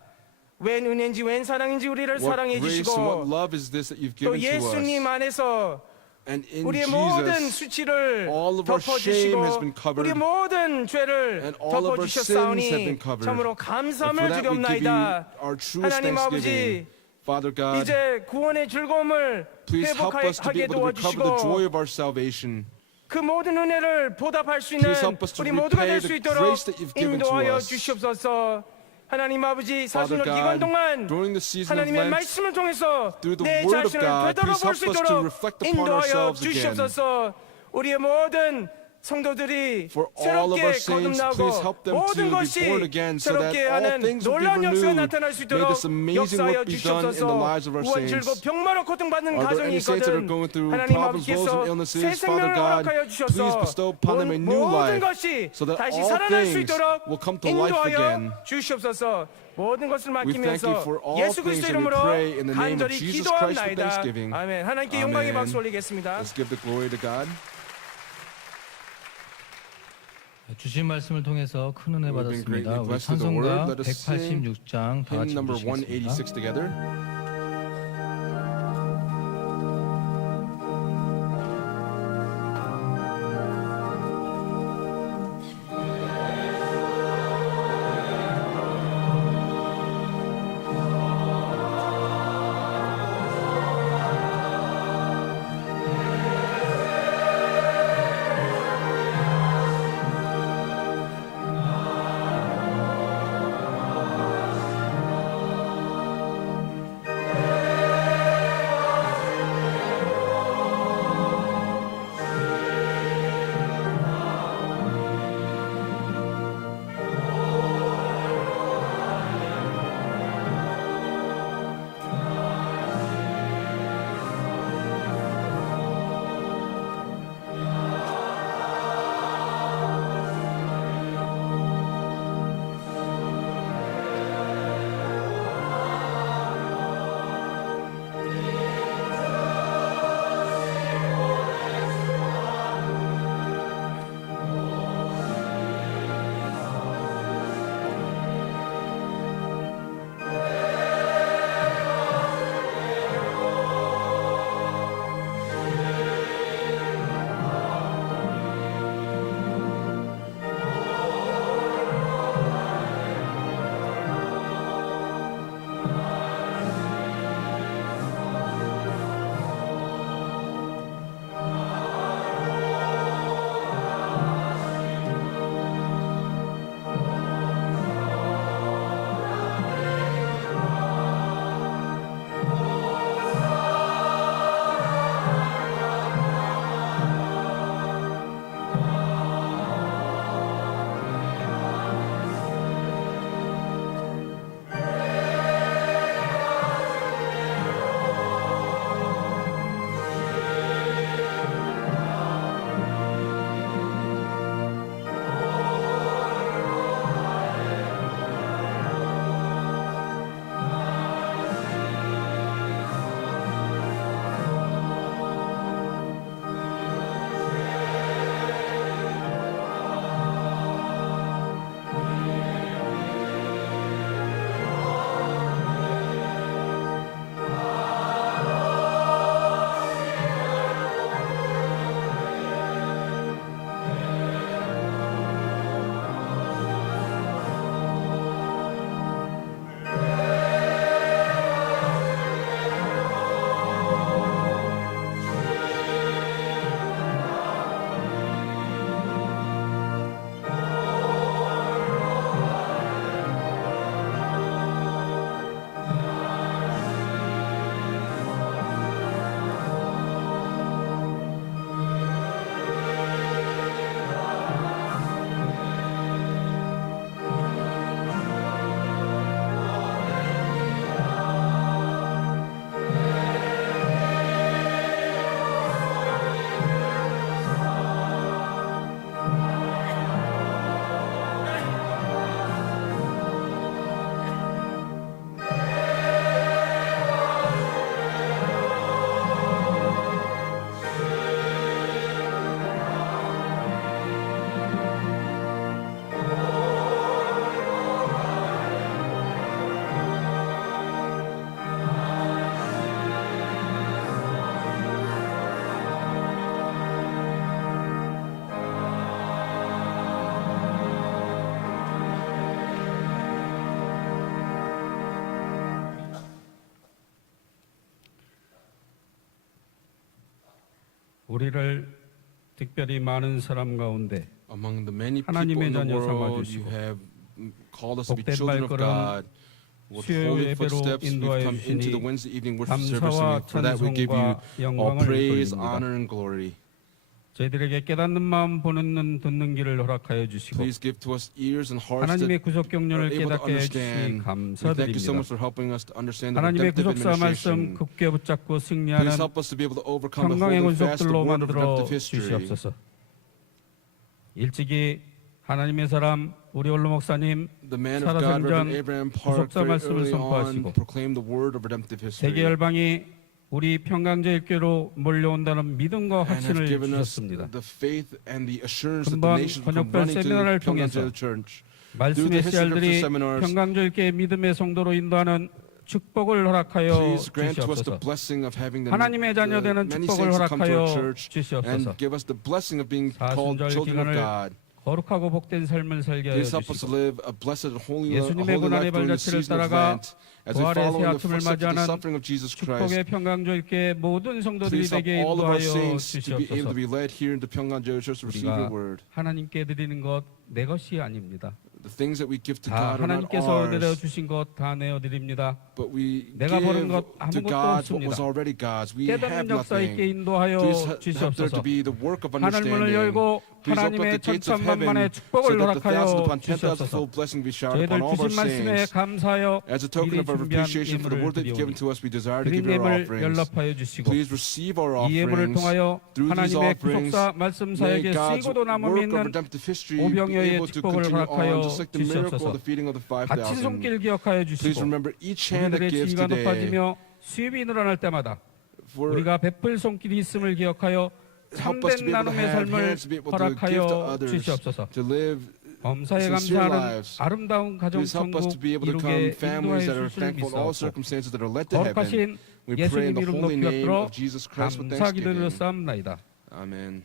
웬 은혜인지 웬 사랑인지 우리를 What 사랑해 grace and what 주시고 love is this that you've 또 given to 예수님 us? 안에서 And in 우리의 모든 Jesus, 수치를 all of our shame has been 덮어주시고 covered, 우리의 모든 죄를 and all of our sins have been 덮어주셨사오니 covered. 참으로 And for 감사함을 that we give you 드리옵나이다. our truest 하나님 thanksgiving. 아버지 Father God, 이제 구원의 즐거움을 please help us to be 회복하게 able to recover the joy 도와주시고 of our salvation. 그 모든 은혜를 보답할 수 있는 Please help us to 우리 모두가 repay 될 수 the 있도록 grace that you've given to 인도하여 us. 주시옵소서. 하나님 아버지 Father 사순절 기간 God, 동안 during the season of 하나님의 Lent, 말씀을 통해서 through the 내 word of 자신을 God, 되돌아볼 please 수 help us to 있도록 reflect upon 인도하여 ourselves again. 주시옵소서. 우리의 모든 성도들이 For all of 새롭게 our saints, please 거듭나고 help them to 모든 be 것이 born again so that 새롭게 all 하는 things will be 놀라운 역사가 renewed. 나타날 수 May 있도록 this amazing 역사하여 work be done in the 주시옵소서. lives of our 우원질고 saints. 병마로 고통받는 Are there 가정이 any saints that are 있거든 going through 하나님 problems, woes, 아버지께서 and illnesses? 새 Father 생명을 God, 허락하여 please 주셔서 bestow upon them a new 모든 life 것이 so that 다시 all 살아날 수 things 있도록 will come to life 인도하여 again. 주시옵소서. 모든 것을 We thank you 맡기면서 for all 예수 things 그리스도 and we 이름으로 pray in the name of 간절히 Jesus Christ for 기도합나이다. thanksgiving. 아멘. 하나님께 Amen. 영광의 박수 올리겠습니다. Let's give the glory to God. 주신 말씀을 통해서 큰 은혜 We've been greatly 받았습니다. 우리 blessed through the word. 찬송가 Let us sing 186장 다 Hymn 같이 number 부르시겠습니다. 186 together. 우리를 특별히 많은 사람 가운데 Among the many people 하나님의 in the 자녀 world, 삼아주시고 you have called us to be 복된 children of 발걸음 God. With 수요 holy 예배로 footsteps, we've 인도하여 come into the 주시니 Wednesday evening worship service, 감사와 and for that we give you 찬송과 all 영광을 praise, 돌립니다. honor, and glory. 저희들에게 깨닫는 마음 보는 눈 듣는 길을 허락하여 주시고 Please give to us ears and hearts that 하나님의 구속 are 경륜을 able to 깨닫게 해주시니 understand. We thank you so 감사드립니다. much for helping us to understand the 하나님의 redemptive 구속사 말씀 administration. 굳게 붙잡고 Please 승리하는 help us to be able to overcome the 평강의 holding fast the 권속들로 word of 만들어 redemptive history. 주시옵소서. 일찍이 하나님의 사람 우리 원로 목사님 The man of 살아서 God, 인정 Reverend Abraham Park, 구속사 very 말씀을 early on 선포하시고 proclaimed the word of redemptive 세계 history. 열방이 우리 평강제일교로 몰려온다는 믿음과 And have 확신을 given us 주셨습니다. the faith and the assurance that the 금방 nations will come 번역별 running to 세미나를 the Pyongyang 통해서 Church. 말씀의 history of 씨알들이 the seminars, 평강제일교의 믿음의 성도로 인도하는 축복을 허락하여 Please grant to us the 주시옵소서. blessing of having the 하나님의 자녀 되는 many 축복을 saints to come to our 허락하여 church 주시옵소서. and give us the blessing of being called 사순절 children of 기간을 God. 거룩하고 복된 삶을 살게 하여 Please help us to 주시고 live a blessed and holy 예수님의 life 고난의 during the 발자취를 season of 따라가 Lent as we 부활의 follow 새 in the 아침을 footsteps of the 맞이하는 suffering of Jesus Christ. 축복의 평강절께 모든 성도들이 Please help 되게 all of our 인도하여 saints to be 주시옵소서. able to be led here into Pyongyang Church to receive your 우리가 word. 하나님께 드리는 것 내 것이 아닙니다. The things that we give to 다 God are not 하나님께서 내려 ours, 주신 것 다 내어 드립니다. but we 내가 give 버는 것 to 아무것도 God what 없습니다. was already God's. We have 깨닫는 역사 있게 nothing. 인도하여 Please help there 주시옵소서. to be the work of 하늘 문을 understanding. 열고 Please open up 하나님의 the gates of 천천만만의 heaven so 축복을 that the 허락하여 thousands upon 10,000 주시옵소서. fold blessing be showered 저희들 upon all of our 주신 말씀에 saints. 감사하여 As a token 미리 of our 준비한 appreciation for the 예물을 word that you've given 드리오니 to us, we desire to give you our 드림님을 offerings. 연락하여 주시고 Please receive our 이 예물을 offerings. 통하여 Through these 하나님의 offerings, 구속사 말씀 may 사역에 God's 쓰이고도 남음이 work of 있는 redemptive history be 오병이어의 able to 축복을 continue 허락하여 on, just like the miracle 주시옵소서. of the feeding of the 갇힌 5,000. 손길 기억하여 Please 주시고 remember each hand that 우리들의 gives 지위가 today. 높아지며 수입이 늘어날 때마다 For 우리가 베풀 손길이 있음을 기억하여 help us to 참된 be able to 나눔의 have 삶을 hands to be able to give to 허락하여 others, 주시옵소서. to live 범사에 sincere 감사하는 lives. 아름다운 가정 Please help us to 천국 be able to become 이루게 families that 인도하여 are 주실 thankful in all 믿사옵고 circumstances that are led to heaven. 거룩하신 We pray in 예수님 the 이름 holy 높이 name 엎드려 of Jesus Christ with 감사 기도를 thanksgiving. 쌓옵나이다. Amen.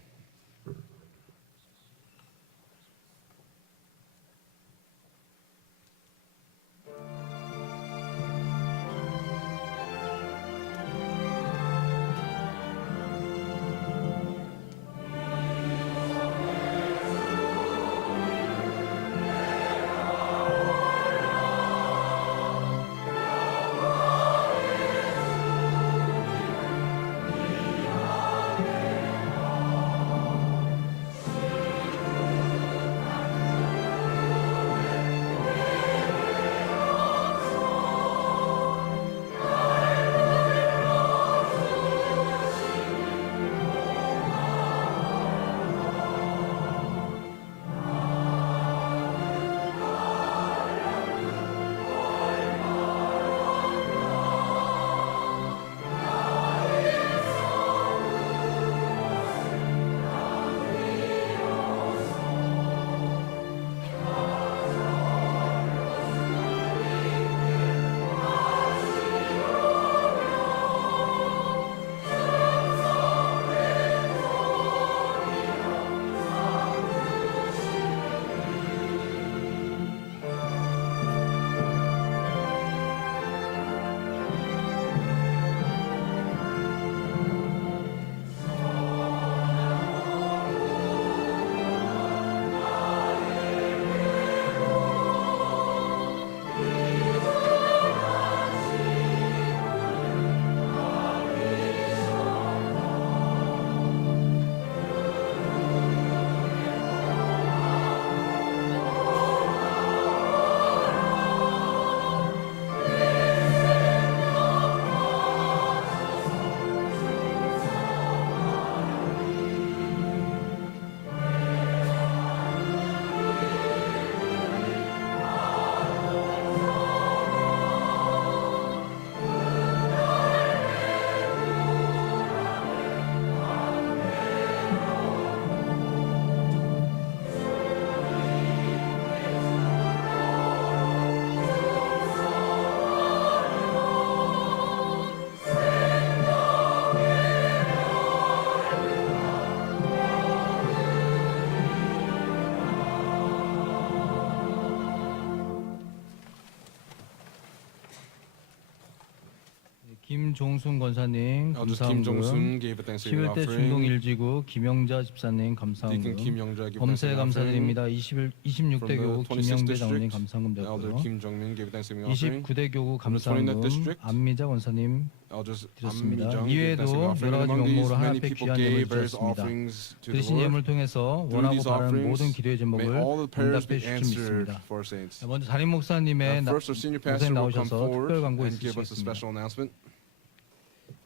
김종순 권사님 Elders Kim Jong-sun 감사원금, gave a Thanksgiving 11대 중동 offering. 1지구 김영자 집사님 Deacon 감사원금, Kim Young-ja gave a 범세 Thanksgiving offering. 감사드립니다. 26대 교구 From the 26th 김영배 장로님 district, 감사원금 Elder 드렸고요. Kim Jong-min gave a Thanksgiving offering. 29대 교구 From the 29th 감사원금 district, 안미자 권사님 Elders 드렸습니다. Am Mi-jung gave a 이외에도 Thanksgiving offering. 여러 가지 Among these, 명목으로 하나님 many 앞에 people 귀한 예물을 gave various 드렸습니다. offerings to the 드리신 Lord. 예물을 통해서 Through 원하고 these 바라는 모든 offerings, 기도의 제목을 may all the prayers 응답해 be 주실 줄 answered 믿습니다. for our saints. 먼저 담임 목사님의 First, our senior pastor 목사님 will come 나오셔서 forward 특별 광고 and give us a 해주시겠습니다. special announcement.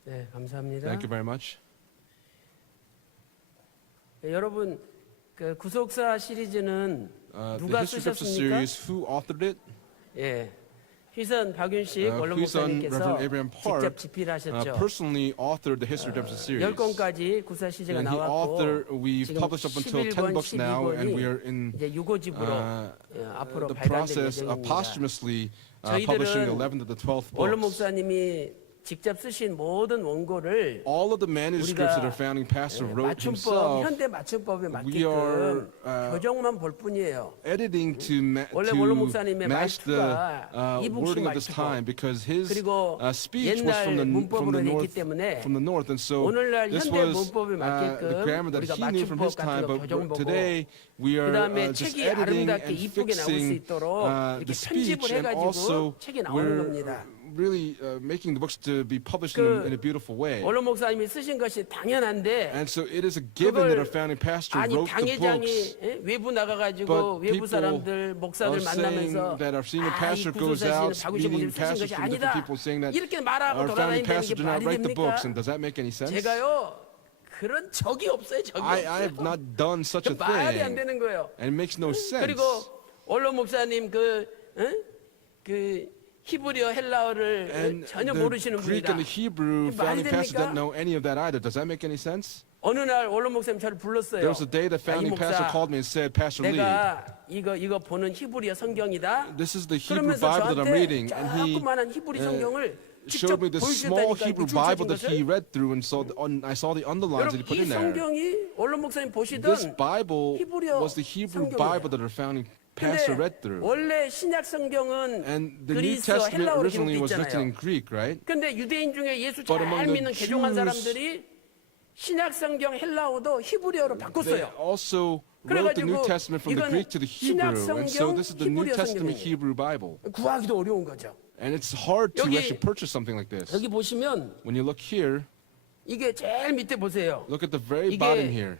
네, 감사합니다. Thank you very much. 네, 여러분, 그 구속사 시리즈는 The 누가 History Scripture 쓰셨습니까? series, who authored it? 예, 휘선 박윤식 원로 Hui-sun, 목사님께서 Reverend Abraham Park, 직접 집필하셨죠. personally authored the History Redemption series. 10권까지 구사 시리즈가 And he authored, 나왔고 we've 지금 published up until 10 books now, and we are in 이제 6호집으로 앞으로 the 발간될 process of 예정입니다. posthumously 저희들은 publishing the 11th to the 12th 원로 books. 목사님이 직접 쓰신 모든 원고를 All of the manuscripts that 우리가 our founding pastor wrote 맞춤법, himself, 현대 맞춤법에 we are 맞게끔 교정만 볼 뿐이에요. editing to 원래 원로 to 목사님의 match the 말투가 이북식 wording of this 말투고, time, because his 그리고 speech was 옛날 from the 문법으로 했기 때문에 north, and so 오늘날 this 현대 was 문법에 the 맞게끔 grammar that 우리가 he knew from his 맞춤법 time. 같은 거 But 교정 보고 today we are 그다음에 just 책이 editing 아름답게 and 이쁘게 나올 수 fixing 있도록 이렇게 the speech, 편집을 and 해가지고 also 책이 나오는 we're 겁니다. really making the books to be published 그 in a beautiful way. 원로 목사님이 쓰신 것이 당연한데 And so it is a given that our 그걸 founding pastor 아니 wrote the 당회장이 books. 외부 나가가지고 But 외부 people 사람들 목사들 are 만나면서 saying that our senior 이 pastor goes out 구소사시는 박우식 meeting 목사님 쓰신 pastors 것이 from 아니다. different people saying that 이렇게 말하고 our founding 돌아다니는 pastor 게 did not 말이 write the 됩니까? books. And does that make any sense? 제가요 그런 적이 없어요. 적이 I 없어요. have not done such a 말이 안 thing. 되는 거예요. And it makes no sense. 그리고 원로 목사님 그 히브리어 헬라어를 And 전혀 the 모르시는 Greek 분이다. and the Hebrew 말이 founding pastor 됩니까? didn't know any of that either. Does that make any sense? 어느 날 원로 목사님 저를 불렀어요. There was a day the 야, 이 founding pastor 목사, called me and said, Pastor Lee, 내가 이거 보는 히브리어 성경이다. this is the Hebrew 그러면서 Bible that I'm 저한테 reading. And he 조그만한 히브리 성경을 직접 showed me the small 보여주다니까 Hebrew Bible 밑줄 that 쳐진 he 것을. read through, and I saw the underlines that he 여러분 put 이 in there. 성경이 원로 목사님 This 보시던 Bible 히브리어 was the Hebrew 성경이에요. Bible that our founding pastor 근데 read through. 원래 신약 성경은 And the New 그리스어 Testament 헬라어로 originally 기록돼 was written in 있잖아요. Greek, right? 근데 유대인 중에 예수 But 잘 among the 믿는 개종한 Jews, 사람들이 신약 성경 헬라어도 히브리어로 They 바꿨어요. also wrote the New 그래가지고 Testament from the 이건 Greek to the 신약 Hebrew. And so 성경, this is the New 히브리어 Testament 성경이에요. Hebrew Bible. 구하기도 어려운 거죠. And it's hard to 여기- actually purchase something like this. 여기 보시면 When you look here, 이게 제일 밑에 보세요. look at the very 이게- bottom here.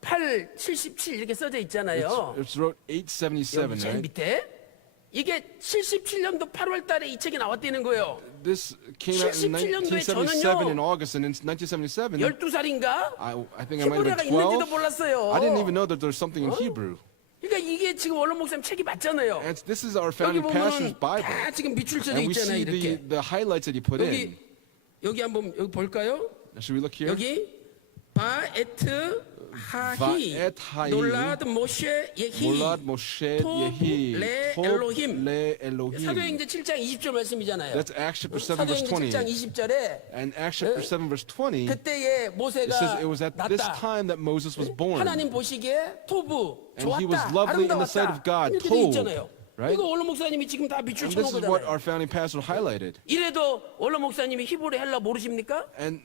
877 이렇게 써져 있잖아요. It's wrote 877, 여기 제일 right? 밑에 이게 77년도 8월 달에 이 책이 나왔다는 거예요. This came out in 77년도에 1977 저는요, in August, and in 1977, 12살인가? I think I might have 히브리어가 been 있는지도 12. 몰랐어요. I didn't even know that there's something in Hebrew. 그러니까 이게 지금 원로 목사님 책이 맞잖아요. And this is our 여기 founding pastor's 보면 Bible. 다 지금 밑줄 쳐져 And we 있잖아요. see 이렇게. the highlights that he put in. 여기 한번 여기 볼까요? Should we look here? 여기 바에트 하히 바엣 하히, 놀라드 모셰 예히 몰라드 모셰 톱 예히 레 톱 엘로힘. 레 엘로힘. 사도행전 7장 20절 말씀이잖아요. That's Acts chapter 7 verse 사도행전 7장 20. 20절에 And Acts chapter 7 verse 20, 그때에 it 모세가 says it was at this 났다. time that Moses was born. 하나님 보시기에 토부 And he was 좋았다 lovely in the sight of God. 아름다웠다 이렇게 돼 Tob, 있잖아요. right? 이거 원로 목사님이 지금 다 밑줄 And 쳐놓은 this is what 거잖아요. our founding pastor highlighted. 이래도 원로 목사님이 히브리 헬라 모르십니까? And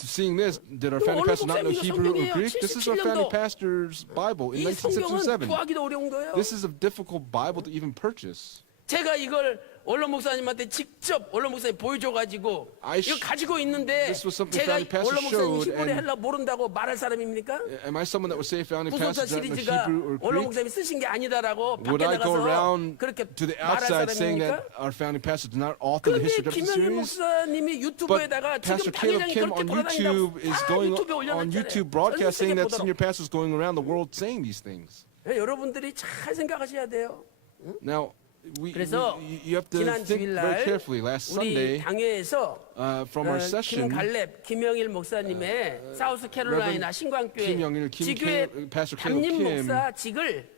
seeing this, did our 그럼 founding 원로 pastor not know 목사님이 Hebrew or 성경이에요. Greek? This is our 77년도. founding pastor's Bible in 이 성경은 1977. 구하기도 어려운 거예요. This is a difficult Bible to even purchase. 제가 이걸 원로 목사님한테 직접 원로 목사님 보여줘가지고 이거 가지고 있는데 this was something 제가 Founding Pastor 원로 목사님 showed, 히브리 and- 헬라 모른다고 말할 사람입니까? Am I someone that would say founding 구속사 pastor doesn't know 시리즈가 Hebrew or 원로 Greek? 목사님이 쓰신 게 아니다라고 Would 밖에 I go 나가서 around 그렇게 to the 말할 outside saying 사람입니까? that our founding pastor did not author the 그런데 history of the 김영일 series? 목사님이 But 유튜브에다가 Pastor 지금 Caleb 당회장이 Kim 그렇게 on 돌아다닌다고 YouTube is 다 going 유튜브에 on 올려놨잖아요. YouTube 전 broadcast saying 세계 that 보도록. senior pastor is going around the world saying these things. 여러분들이 잘 생각하셔야 돼요. Now, 그래서 you have to 지난 think very 주일날 carefully. Last 우리 Sunday, 당회에서 from our session, 김갈렙, 김영일 목사님의 사우스캐롤라이나 Reverend 신광교회 김영일, 지교회 Pastor Caleb 담임 Kim, 목사직을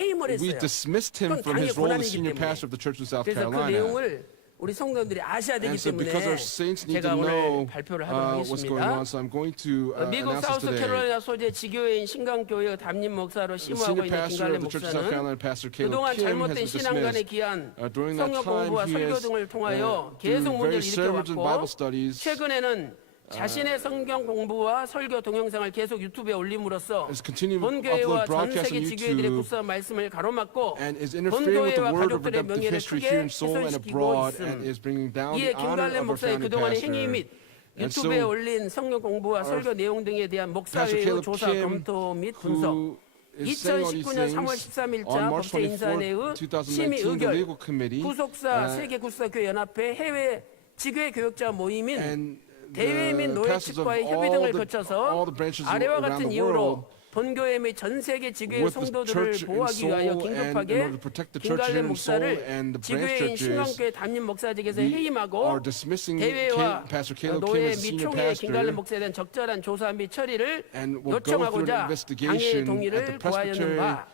해임을 we 했어요. dismissed him 그건 from his 당의 role as 권한이기 senior 때문에. pastor of the church in South 그래서 그 Carolina. 내용을 우리 성도들이 아셔야 되기 And so 때문에 because our saints need to 제가 오늘 know 발표를 하도록 what's going 하겠습니다. on, so I'm going to 미국 announce this 사우스 today. 캐롤라이나 소재 지교회인 신강교회 담임 목사로 The 심호하고 senior 있는 pastor 김갈래 of the Church of South 목사는 Carolina, Pastor Caleb 그동안 Kim, has 잘못된 been 신앙관에 dismissed. 기한 During that 성경 time, 공부와 he 설교 has, 등을 통하여 계속 through 문제를 various sermons and Bible 일으켜왔고 studies, 최근에는 자신의 성경 공부와 설교 동영상을 계속 유튜브에 올림으로써 is continuing to 본교회와 upload 전 broadcasts 세계 on 지교회들의 YouTube 구수한 말씀을 가로막고 and is interfering with the 본교회와 word of 가족들의 redemptive 명예를 history 크게 here in Seoul and 훼손시키고 abroad, and 있음. is bringing down 이에 the honor 김갈래 of our 목사의 founding 그동안의 행위 pastor. 및 And 유튜브에 so, 올린 성경 공부와 설교 내용 등에 대한 Pastor 목사회의 Caleb 조사 Kim, 검토 및 분석 who is saying all these 2019년 things, 3월 13일자 on March 법제 인사회의 24, 심의 2019, the 의결 legal committee, 구속사 세계구속교회 연합회 해외 지교회 교역자 모임인 and 대회 및 the 노예 pastors of 측과의 협의 all 등을 the 거쳐서 branches 아래와 around 같은 the 이유로 world, 본교회 및 전 세계 지교회 with the 성도들을 church in 보호하기 위하여 Seoul and in 긴급하게 order to protect the church 김갈래 here in Seoul 목사를 and the branch 지교회인 churches, 신강교회 담임 목사직에서 we 해임하고 are dismissing 대회와 Pastor Caleb Kim 노예 as 및 senior 총회 김갈래 pastor, 목사에 대한 적절한 조사 및 처리를 and will go through an 요청하고자 당회의 investigation at the 동의를 presbytery 구하였는 바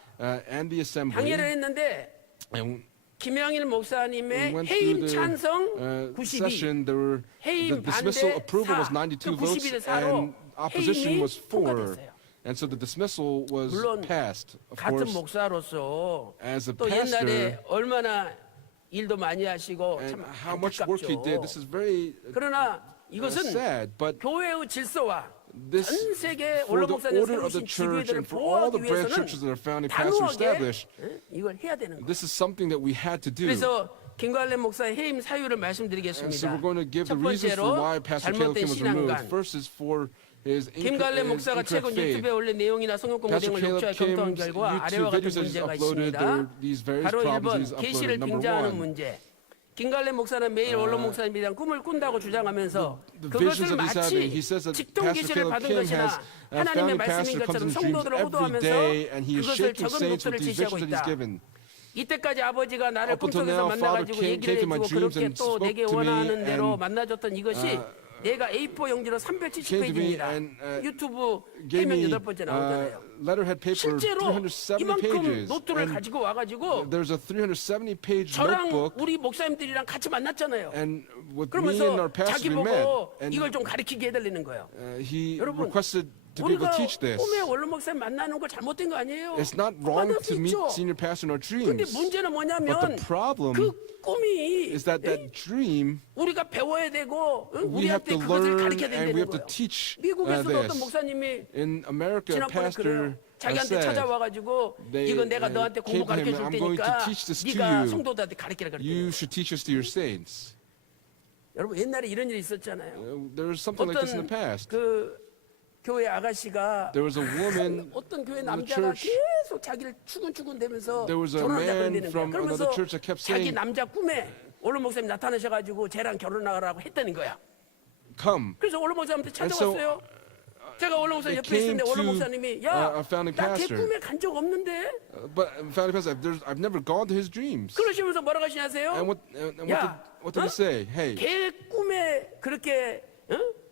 and the assembly. 당회를 했는데 And 김영일 we 목사님의 went 해임 through the 찬성 92, session. There were 해임 the dismissal 반대 approval was 4, 92 그 votes, 91대 4로 and opposition 해임이 was 4. 통과됐어요. And so the dismissal was 물론 passed. Of 같은 course, 목사로서 as a 또 옛날에 pastor, 얼마나 일도 많이 하시고 and 참 how much work he did, 안타깝죠. this is very 그러나 이것은 sad. But 교회의 질서와 this, 전 세계 for 원로 the 목사님 order of 세우신 the church 지교회들을 and for all the 보호하기 branch 위해서는 churches that our founding pastor 단호하게 established, 이걸 해야 되는 거예요. this is something that we had to do. 그래서 김관래 목사의 해임 사유를 And so 말씀드리겠습니다. we're going to give 첫 the reasons for 번째로 why Pastor Caleb 잘못된 Kim was removed. 신앙관. First is for his 김갈래 목사가 incorrect 최근 faith. 유튜브에 올린 내용이나 성경 공부 Pastor 등을 Caleb 녹취하여 검토한 Kim's 결과 아래와 YouTube 같은 videos that he's 문제가 uploaded, there are 있습니다. these various 바로 problems 1번 he's uploaded. 계시를 Number 빙자하는 one, 문제. 김갈래 목사는 매일 원로 목사님에 대한 꿈을 꾼다고 주장하면서 the visions 그것을 that he's having. 마치 He says that 직동 Pastor 계시를 Caleb 받은 Kim 것이나 has a 하나님의 founding 말씀인 pastor comes 것처럼 in dreams 성도들을 every 호도하면서 day, and he is 그것을 shaking 적은 saints 목소리를 with these 제시하고 visions that he's 있다. given. 이때까지 아버지가 나를 Up until 꿈속에서 now, Father 만나가지고 came 얘기를 to my 해주고 dreams 그렇게 and 또 spoke 내게 to me 원하는 대로 and, 만나줬던 이것이 내가 A4 용지로 came to me 370페이지입니다. and, 유튜브 gave 해명 me 8번째 나오잖아요. letterhead paper 실제로 370 이만큼 pages. 노트를 And 가지고 와가지고 there's a 370-page 저랑 notebook, 우리 목사님들이랑 같이 만났잖아요. and with me and 그러면서 our pastor 자기 we met, 보고 and 이걸 좀 가르치게 해달라는 거예요. he 여러분, requested to be able 우리가 to teach this. 꿈에 원로 목사님 만나는 거 잘못된 거 아니에요. It's not wrong 만날 수 to meet 있죠. senior pastor in our 근데 dreams. 문제는 But 뭐냐면 the problem 그 꿈이 is that that dream 우리가 배워야 되고 응? we have 우리한테 to 그것을 learn 가르쳐야 and we 된다는 have to 거예요. teach 미국에서도 어떤 this. 목사님이 In America, a 지난번에 pastor 그래요. 자기한테 said, 찾아와가지고 they, 이건 내가 너한테 공부 came to him, 가르쳐 줄 I'm going to 테니까 teach this to 네가 you. 성도들한테 가르치라 you 그랬대요. should teach us to your saints. 여러분 옛날에 이런 일이 있었잖아요. There was something like this in the past. 그 교회 아가씨가 There was a woman 어떤 교회 in the 남자가 church. 계속 자기를 추근추근대면서 There was a 결혼하자 man 그러는 거야. from 그러면서 another church that kept 자기 saying, 남자 꿈에 원로 목사님 나타나셔가지고 쟤랑 결혼하라고 했다는 거야. come. 그래서 원로 목사님한테 And so, 찾아왔어요. 제가 원로 목사님 they 옆에 came 있는데 원로 to, 목사님이 a founding 야나 걔 pastor. 꿈에 간 적 없는데 But founding pastor, I've never gone to his dreams. 그러시면서 뭐라고 하시냐세요? And 야, what did he say? Hey, 걔 꿈에 그렇게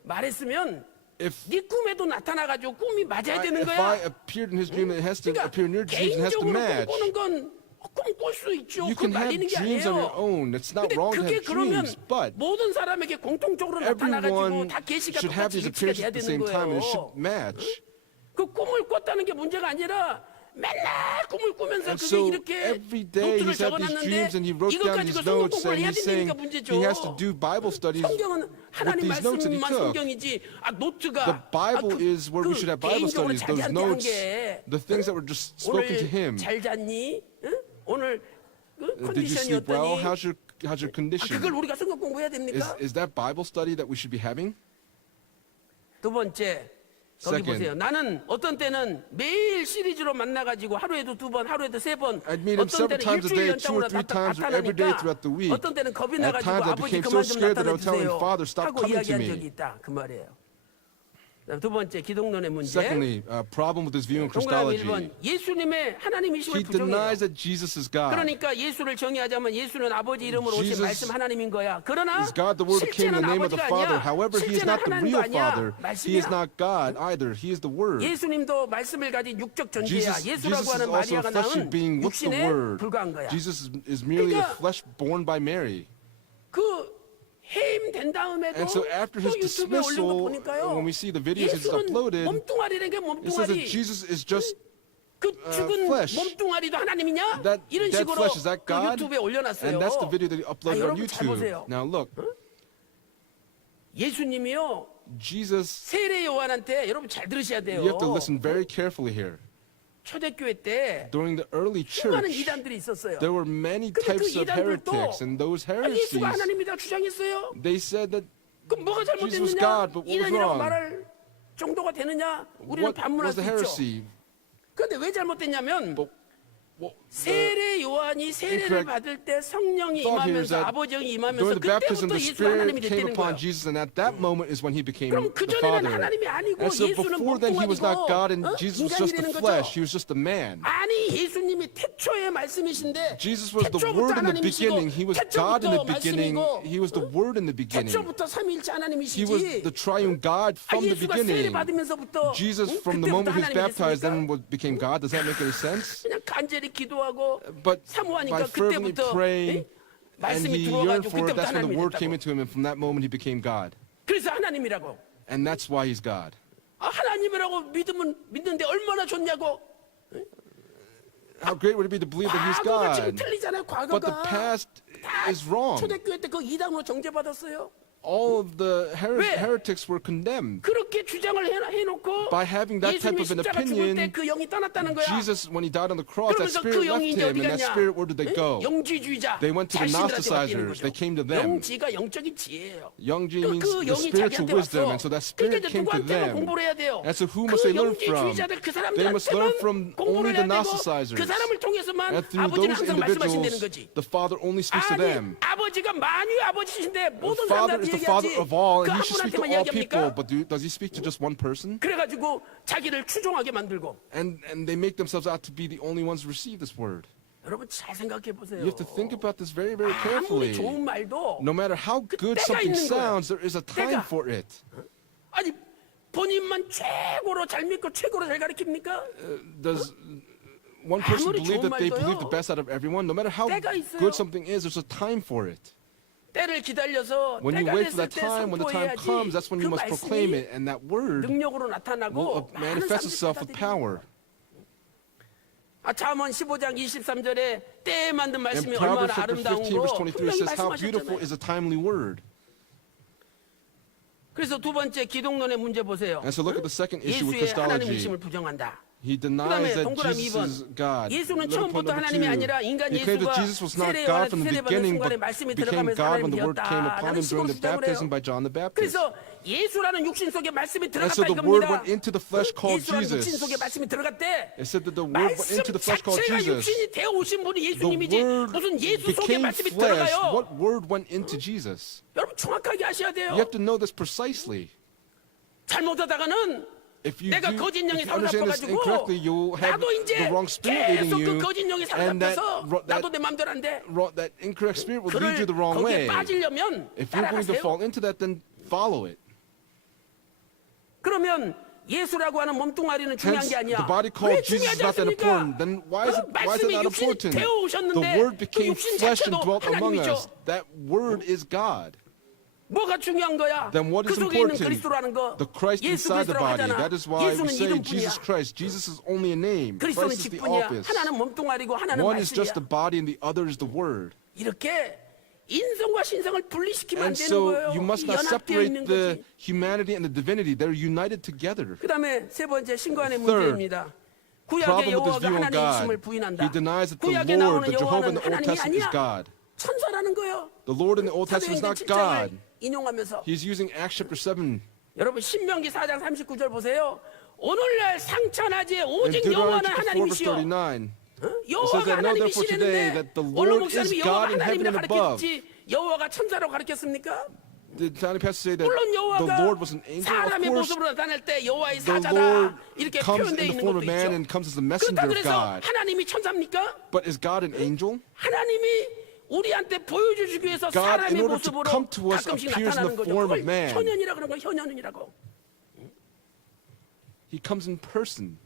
말했으면 if 네 꿈에도 나타나가지고 꿈이 맞아야 되는 if I 거야. appeared in his dream, it has to 그러니까 appear in your dreams and it has to 개인적으로 match. 꿈꾸는 건 꿈꿀 수 있죠. You 그건 can have 말리는 게 dreams on your 아니에요. own. It's not 근데 wrong to 그게 have 그러면 dreams, but 모든 사람에게 공통적으로 나타나가지고 everyone 다 계시가 should have 똑같이 these 일치가 appearances 돼야 at the 되는 same time, and it 거예요. should match. 그 꿈을 꿨다는 게 문제가 아니라 맨날 꿈을 꾸면서 And 그게 so 이렇게 every day 노트를 he's had these 적어놨는데 dreams and he wrote 이것 down 가지고 these 성경 notes 공부를 and 해야 he's saying 된다니까 문제죠. he has to do Bible studies 성경은 with 하나님 these notes that he 말씀만 took. 성경이지 노트가 The Bible is where we should have Bible 개인적으로 studies. Those 자기한테 한 notes, 게 the things that were just spoken to 오늘 him. 잘 잤니? 응? 오늘 Did you 컨디션이 sleep well? 어떠니? How's your condition? 그걸 우리가 성경 공부해야 됩니까? Is that Bible study that we should be having? 두 번째 거기 Second. 보세요. 나는 어떤 때는 매일 시리즈로 만나가지고 하루에도 2번, 하루에도 3번, I'd meet him 어떤 several 때는 times a day, 일주일 2 or 연장으로 3 times, or every day throughout the week. 어떤 때는 겁이 At 나가지고 times I 아버지 became 그만 so 좀 scared that I 나타나 would tell him, 주세요 Father, stop 하고 coming to 이야기한 me. 적이 있다 그 말이에요. 그다음 두 번째 기독론의 문제. Secondly, problem with his view in 동그라미 Christology. 1번 예수님의 하나님이심을 He 부정해요. denies that Jesus is God. 그러니까 예수를 정의하자면 예수는 아버지 이름으로 오신 Jesus 말씀 하나님인 거야. 그러나 is God, the Word who came in 실제는 the name of the 아버지가 Father. 아니야. However, He is 실제는 not the 하나님도 real 아니야. Father. He is 말씀이야. not God either. He is the Word. 예수님도 말씀을 가진 육적 존재야. Jesus 예수라고 is 하는 also a 마리아가 fleshly 낳은 being with the 육신에 Word. 불과한 거야. Jesus is merely a 그러니까 flesh born by Mary. 그 해임된 다음에도 And so after 또 his 유튜브에 올린 거 dismissal, 보니까요. when we see the videos he's 예수는 uploaded, 몸뚱아리라는 게 it says that 몸뚱아리. Jesus is just 그 죽은 flesh. 몸뚱아리도 하나님이냐? that 이런 dead 식으로 flesh. Is that 그 God? 유튜브에 올려놨어요. And that's the video that he uploaded on 여러분 잘 보세요. YouTube. Now look, 예수님이요 Jesus, 세례 요한한테 여러분 잘 들으셔야 돼요. you have to listen very carefully here. 초대교회 때 During the early 수많은 church, 이단들이 있었어요. there were many 근데 그 types of 이단들도 heretics, and those heresies, 예수가 하나님이다 주장했어요. they said that 그럼 뭐가 Jesus was 잘못됐느냐? God, but what was 이단이라고 wrong? 말할 정도가 되느냐? 우리는 what 반문할 was 수 the 있죠. heresy? 그런데 왜 잘못됐냐면 But what 세례 요한이 세례를 incorrect 받을 때 성령이 thought here is 임하면서 that 아버지 영이 임하면서 during the baptism, 그때부터 the 예수가 하나님이 Spirit came 됐다는 upon 거예요. Jesus, and at that moment is when he became 그럼 그 the 전에는 Father. 하나님이 아니고 And so 예수는 before then, he was not God, and 몸뚱아리고 Jesus was just 인간이 되는 the flesh. 거죠. He was just a man. 아니 예수님이 태초의 말씀이신데 Jesus was the 태초부터 Word in the 하나님이시고 beginning. He was God in the 태초부터 beginning. 말씀이고 He was the Word in the beginning. 태초부터 삼위일체 He was 하나님이시지. the triune God from the 예수가 세례 beginning. 받으면서부터 Jesus, from the 그때부터 moment he was 하나님이 baptized, 됐습니까? then became God. Does that make any sense? 그냥 간절히 기도하고 But 사모하니까 by fervently 그때부터 praying, and 말씀이 he yearned 들어가지고 for it, 그때부터 that's when the 하나님이 Word came 됐다고. into him, and from that moment he became God. 그래서 하나님이라고. And that's why he's God. 하나님이라고 믿는데 얼마나 좋냐고. How great would it be to believe that he's 과거가 지금 God? 틀리잖아요. But the 과거가 past is wrong. 초대교회 때 그 이당으로 정죄받았어요. All of the 왜? heretics were condemned. 그렇게 주장을 해놓고 By having that type 예수님이 of an 십자가 죽을 때 opinion, 그 영이 떠났다는 거야. Jesus, when he died on the cross, that 그러면서 그 spirit left 영이 이제 him, 어디 and that 갔냐? spirit, where did they go? 영지주의자. They went to the 자신들한테 Gnosticizers. 맡기는 They 거죠. came to them. 영지가 영적인 지혜예요. Youngji 그 means the 영이 spiritual 자기한테 wisdom, 왔어. and so that 그러니까 spirit 이제 came to 누구한테만 them. 공부를 해야 돼요. And so who 그 must they learn from? 영지주의자들 그 They must learn from 사람들한테만 공부를 only the 해야 되고 Gnosticizers. 그 사람을 통해서만 And through 아버지는 those 항상 말씀하신다는 individuals, 거지. the Father only speaks to 아니 them. 아버지가 만유의 아버지신데 모든 The Father 사람들한테 is the Father 얘기하지 of all, 그 and 한 he should speak to 분한테만 all people. 얘기합니까? But does he speak to just one person? 그래가지고 자기를 추종하게 만들고 And they make themselves out to be the only ones to receive this word. 여러분 잘 생각해 보세요. You have to think about this very, very 아무리 carefully. 좋은 말도 No matter how good 때가 something 있는 거예요. sounds, there is a time 때가. for it. 아니 본인만 최고로 잘 믿고 최고로 잘 가르칩니까? Does one person 아무리 believe 좋은 that they 말도요. believe the best out of everyone? No matter how 때가 있어요. good something is, there's a time for it. 때를 기다려서 When you 때가 wait for 됐을 that 때 time, when the time 선포해야지. comes, that's when 그 you must proclaim 말씀이 it, and that word 능력으로 will 나타나고 많은 manifest 사람들이 itself with 받아들이는 power. 잠언 15장 23절에 때에 만든 And 말씀이 얼마나 Proverbs chapter 아름다운 15, verse 거 23 분명히 says, how beautiful 말씀하셨잖아요. is a timely word. 그래서 두 번째 기독론의 문제 보세요. And so look at the second issue with 예수의 하나님 Christology. 이심을 부정한다. He denies 그다음에 that 동그라미 Jesus 2번. is God. 예수는 Look at point 처음부터 number 하나님이 2. 아니라 인간 He claimed 예수가 that Jesus was not 세례 God 요한한테 from the 세례 받는 beginning, 순간에 but 말씀이 became 들어가면서 God when 하나님 the word came upon 되었다라는 him during 식으로 the 주장을 baptism 해요. by John the Baptist. 그래서 예수라는 육신 속에 말씀이 And 들어갔다 so the word 이겁니다. went into the flesh called 예수라는 육신 Jesus. 속에 말씀이 들어갔대. It said that the word went 말씀 into the flesh called 자체가 Jesus. 육신이 되어 오신 분이 The 예수님이지 word 무슨 예수 속에 became 말씀이 flesh. 들어가요. What word went into Jesus? 여러분 정확하게 아셔야 돼요. You have to know this precisely. 잘못하다가는 If you 내가 do, 거짓 영이 if you understand this 사로잡혀가지고 incorrectly, you'll have 나도 이제 the wrong spirit leading 계속 그 you, 거짓 영이 and 사로잡혀서 나도 내 맘대로 안 돼. that incorrect spirit will lead 그를 you the wrong 거기에 way. 빠지려면 If you're going to 따라가세요. fall into that, then follow it. 그러면 예수라고 하는 몸뚱아리는 중요한 Hence, 게 아니야. the body 왜 called Jesus 중요하지 is not that 않습니까? important. Then why is it 말씀이 not 육신이 important? 되어 오셨는데 The Word 그 became 육신 flesh and 자체도 dwelt among 하나님이죠. us. That Word is God. 뭐가 중요한 거야? Then what 그 is 속에 있는 important? 그리스도라는 거. The Christ 예수 inside the 그리스도라고 body. 하잖아. That is why we 예수는 say 이름뿐이야. Jesus Christ. Jesus is only a name. 그리스도는 Christ is the 직분이야. office. 하나는 몸뚱아리고 하나는 One is 말씀이야. just the body and the other is the Word. 이렇게 인성과 신성을 분리시키면 안 And 되는 so 거예요. you must not 연합되어 있는 separate the 거지. humanity and the divinity. They're united together. 그다음에 세 번째 신관의 Third, 문제입니다. 구약의 Problem with this 여호와가 view on 하나님의 God. 이심을 부인한다. He denies that the 구약에 Lord, 나오는 the Jehovah 여호와는 in the Old 하나님이 Testament is 아니야. God. 천사라는 거예요. The Lord in the Old Testament is 사도행전 not 7장을 God. 인용하면서 He's using Acts chapter 7. 여러분 신명기 4장 39절 보세요. 오늘날 상천하지에 In 오직 Deuteronomy 여호와는 chapter 4 verse 하나님이시여. 39. 여호와가 that know 하나님이 therefore today 시랬는데 that the 원로 Lord 목사님이 is 여호와가 God in heaven 하나님이라 and above. 가르쳤지 여호와가 천사로 가르쳤습니까? The tiny pastor say that 물론 the 여호와가 Lord was an angel. Of 사람의 course, 모습으로 나타날 때 여호와의 the 사자다 Lord 이렇게 comes 표현되어 in the 있는 form 것도 of man 있죠. and comes as the 그렇다 messenger of 그래서 God. 하나님이 천사입니까? But is God an angel? 하나님이 우리한테 보여주기 위해서 God, 사람의 in order to 모습으로 come to us, 가끔씩 appears in 나타나는 the 거죠. form of 그걸 man. 현현이라 그런 거 현현이라고. He comes in person.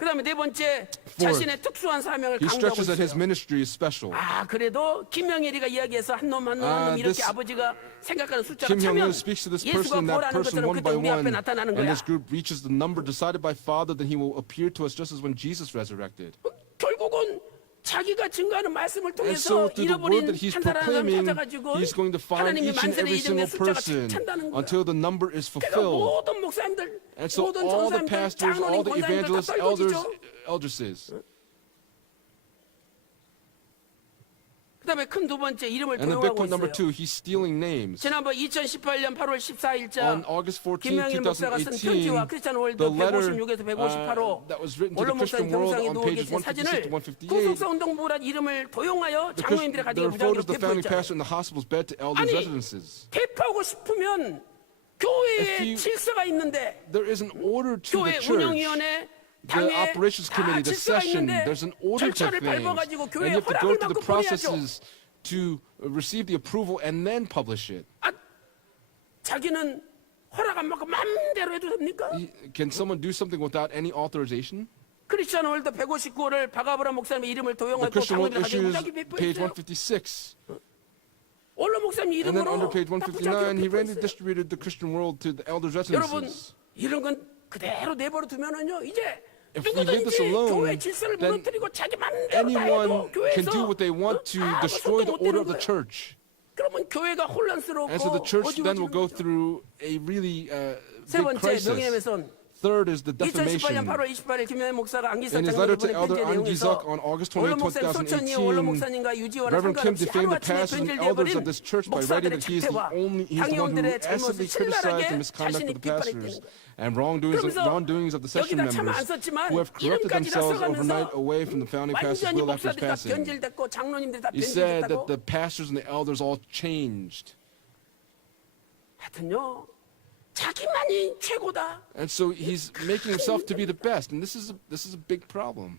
그다음에 네 번째 Fourth, 자신의 특수한 사명을 He 강조하고 stresses that his 있어요. ministry is special. 아 그래도 김명일이가 이야기해서 한 놈 한 놈 한 놈 이렇게 this- 아버지가 생각하는 숫자가 Kim 차면 Hyung-il speaks to this 예수가 person, that 부활하는 person 것처럼 one 그때 by 우리 앞에 one, 나타나는 and 거야. this group reaches the number decided by Father, then he will appear to us just as when Jesus resurrected. 결국은 자기가 증거하는 말씀을 And so 통해서 through the word 잃어버린 that he's 한 사람 한 사람 proclaiming, 찾아가지고 he's going to find 하나님이 each and 만세의 every 이정의 single 숫자가 person 찬다는 거야. until the number is 그러니까 fulfilled. 모든 목사님들, And so 모든 all the 전사님들, pastors, 장로님, all the 권사님들 다 evangelists, elders, 떨궈지죠. eldresses. 그다음에 큰 두 번째 이름을 And the big 도용하고 point number 있어요. 2, he's stealing names. 지난번 2018년 8월 14일자 On August 14, 김명일 목사가 쓴 편지와 2018, 크리스찬 월드 the letter 156에서 158호 that was written to the 언론 목사님 Christian world 병상에 on 누워 pages 계신 사진을 156 to 158, 구속사 운동부란 이름을 도용하여 장로님들의 가정에 the photos 무장으로 of the founding 배포했잖아요. pastor in the hospital's bed to elders' 아니, residences. 배포하고 싶으면 교회에 If you- 질서가 있는데 There is an order to 교회 the church. 운영위원회 The 당에 operations 다 committee, the 질서가 session, 있는데 there's an order to 절차를 things. 밟아가지고 And 교회 you have to go 허락을 through the 받고 보내야죠. processes to receive the approval and then publish it. 아, 자기는 허락 안 받고 마음대로 해도 됩니까? Can someone do something without any authorization? 크리스찬 월드 159호를 박아브라 목사님의 이름을 The 도용하고 Christian World 장로들의 가정에 issues 무작위 page 배포했어요. 156. 언론 목사님 And then 이름으로 under page 다 159, he randomly 배포했어요. distributed the Christian World to the elders' 여러분 residences. 이런 건 그대로 내버려 두면은요 이제 If we leave this 누구든지 alone, 교회 질서를 then 무너뜨리고 자기 맘대로 다 해도 Anyone can 교회에서 do what they want to destroy the order of the church. 그러면 교회가 혼란스럽고 And so the church then will 어지러지는 go 거죠. through a really 세 big 번째 crisis. 명예훼손. Third is the 2018년 defamation. 8월 28일 김영애 목사가 안기석 In his letter to 장로를 Elder 보낸 An 편지의 Gizok 내용에서 on August 언론 28, 목사님 소천이 언론 2018, 목사님과 유지원을 Reverend Kim 상관없이 defamed the 하루아침에 pastors and 변질되어 elders 버린 of this church by writing 목사들의 that he's the 착태와 one who 당회원들의 acidly 잘못을 criticized the 신랄하게 misconduct 자신이 of the 빗발했다는 pastors 거예요. and 그러면서 wrongdoings of the session 여기다 차마 안 members 썼지만 who have corrupted 이름까지 다 themselves overnight 써가면서 away from the founding pastor's 완전히 will after his 목사들이 다 passing. 변질됐고 장로님들이 다 He said that 변질됐다고 the pastors and the elders all changed. 하여튼요 자기만이 최고다. And so he's making himself to be the best. And this is a big problem.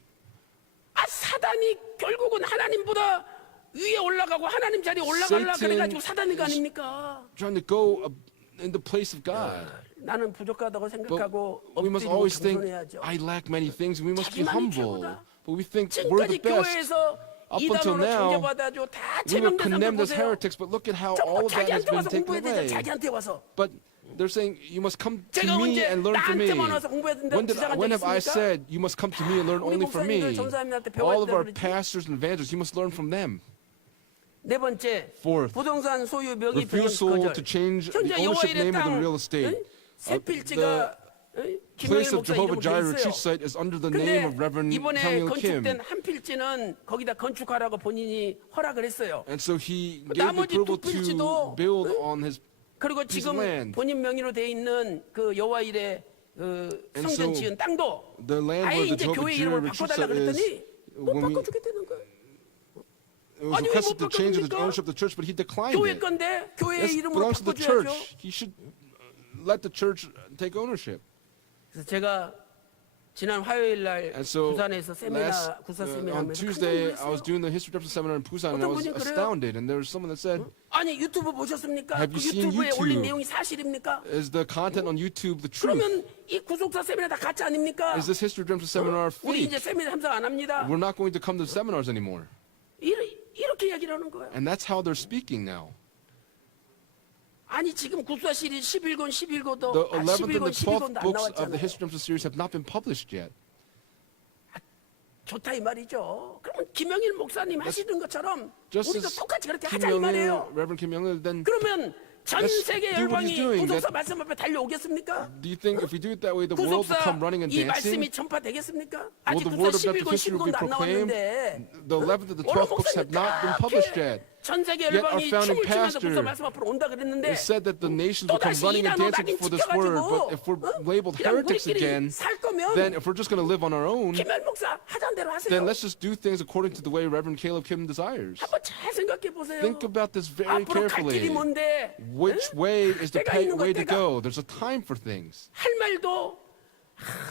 아 사단이 결국은 하나님보다 위에 올라가고 하나님 자리에 올라가려 Satan 그래가지고 사단이 거 아닙니까? Trying to go in the place of God. 나는 부족하다고 But 생각하고 we must 엎드리고 always think, 겸손해야죠. I lack many things, and we must be 자기만이 humble. 최고다. But we think we're the 지금까지 best. 교회에서 Up until 이단으로 now, 정죄받아줘 다 We were 제명된 사람들 condemned as 보세요. heretics, but look at how 전부 all of that has 자기한테 been 와서 taken 공부해야 되죠. away. 자기한테 와서. But they're saying, you must come to 제가 me 언제 and learn from me. 나한테만 와서 공부해야 된다고 주장한 적 When have I 있습니까? said, you must come to me and learn 우리 only from me? 목사님들, 전사님들한테 배워야 All of our 된다고 그러지. pastors and evangelists, you must learn from them. 네 번째 Fourth, 부동산 소유 명의 변경 refusal 거절. to change the 현재 ownership 여호와의 name of the 땅 real estate. 새 필지가 김영일 Place of 목사 Jehovah 이름으로 돼 Jireh 있어요. retreat site is under the 근데 name of Reverend 이번에 Hyung-il Kim. 건축된 한 필지는 거기다 건축하라고 본인이 허락을 했어요. And so he 그 gave the 나머지 approval 두 필지도, to build on his 그리고 piece 지금 of land. 본인 명의로 돼 있는 그 여호와 일의 And 성전 so 지은 땅도 the land 아예 where the 이제 Jehovah 교회 Jireh 이름을 retreat 바꿔달라 site is. 그랬더니 못 When we, 바꿔주겠다는 거예요. it was 아니, 왜 requested 못 to change the 바꿔줍니까? ownership of the church, but he declined 교회 it. 건데 교회 This 이름으로 belongs to the church. 바꿔줘야죠. He should let the church take ownership. 그래서 제가 지난 화요일 날 And so 부산에서 세미나 구사 세미나 on 하면서 Tuesday, 깜짝 I was 놀랐어요. doing the history redemption seminar in Busan, and I 어떤 was 분이 그래요? astounded. And there was someone that said, 아니 유튜브 보셨습니까? Have 그 you seen 유튜브에 올린 YouTube? 내용이 사실입니까? "Is the content on YouTube the truth? 그러면 이 구속사 세미나 다 가짜 아닙니까? Is this history redemption seminar 우리 fake? 이제 세미나 참석 안 합니다. We're not going to come to seminars anymore." 이렇게 얘기를 하는 거예요. And that's how they're speaking now. 아니 지금 구사실이 11권 11권도 The 11th 11권 and the 12권도 12th 안 books of the 나왔잖아요. history redemption series have not been published yet. 좋다 이 말이죠. 그러면 김영일 목사님 하시는 것처럼 Just 우리도 as 똑같이 그렇게 Kim 하자 이 Young-il, 말이에요. Reverend Kim Young-il, then 그러면 전 Let's 세계 do what he's 열방이 doing. 구속사 That- 말씀 앞에 달려오겠습니까? do you think if we do it that way, the world will 구속사 come running and 이 dancing? 말씀이 전파되겠습니까? Will 아직 the 구사 word of that 11권 history will be 10권도 안 proclaimed? 나왔는데 The 11th and the 12th books have not been published yet. 전 세계 Yet 열방이 our founding 춤을 추면서 pastor 구사 말씀 앞으로 온다 그랬는데 It said that the nations will come 또다시 running and 이단으로 dancing 낙인 for this word. But if we're 찍혀가지고 labeled 그냥 heretics 우리끼리 again, 살 거면 then if we're just going to live on our own, 김열 목사 하자는 대로 하세요. then let's just do things according to the way Reverend Caleb Kim desires. 한번 잘 생각해 보세요. Think about this very 앞으로 갈 길이 carefully. 뭔데? Which way is the 때가 있는 거, way to 때가. go? There's a time for things. 할 말도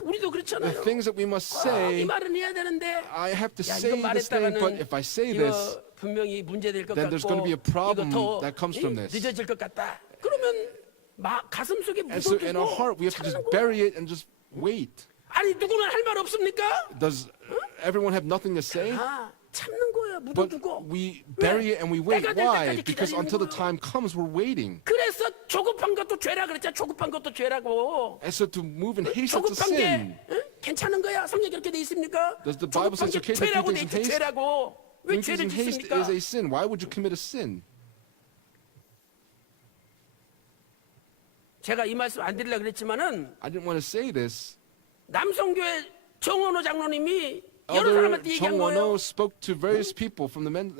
우리도 The 그렇잖아요. things that we must 이 say, 말은 해야 되는데 I have to 야, say 이거 this thing, but 말했다가는 if I say 이거 this, 분명히 문제될 것 then there's 같고 gonna be a problem 이거 더 that comes from this. 늦어질 것 같다. 그러면 가슴 속에 and so in our 묻어두고 heart, we have to just 참는 거야. bury it and just wait. 아니 누구는 할 말 없습니까? Does everyone have nothing to say? 아, 참는 거야. But 묻어두고. we bury it and we wait. 때가 될 Why? 때까지 Because 기다리는 until the 거예요. time comes, we're waiting. 그래서 조급한 것도 죄라 그랬잖아. 조급한 것도 죄라고. And so to move in haste, that's a 조급한 게 sin. 응? 괜찮은 거야? 성경에 그렇게 돼 있습니까? Does the Bible say 조급한 it's 게 okay to do 죄라고 돼 things in 있지. haste? 죄라고. 왜 Doing things 죄를 in haste 짓습니까? is a sin. Why would you commit a sin? 제가 이 말씀 안 드리려고 그랬지만은 I didn't want to say this. 남성교회 정원호 장로님이 여러 Elder 사람한테 얘기한 Chung 거예요. Won-oh spoke to various people from the men's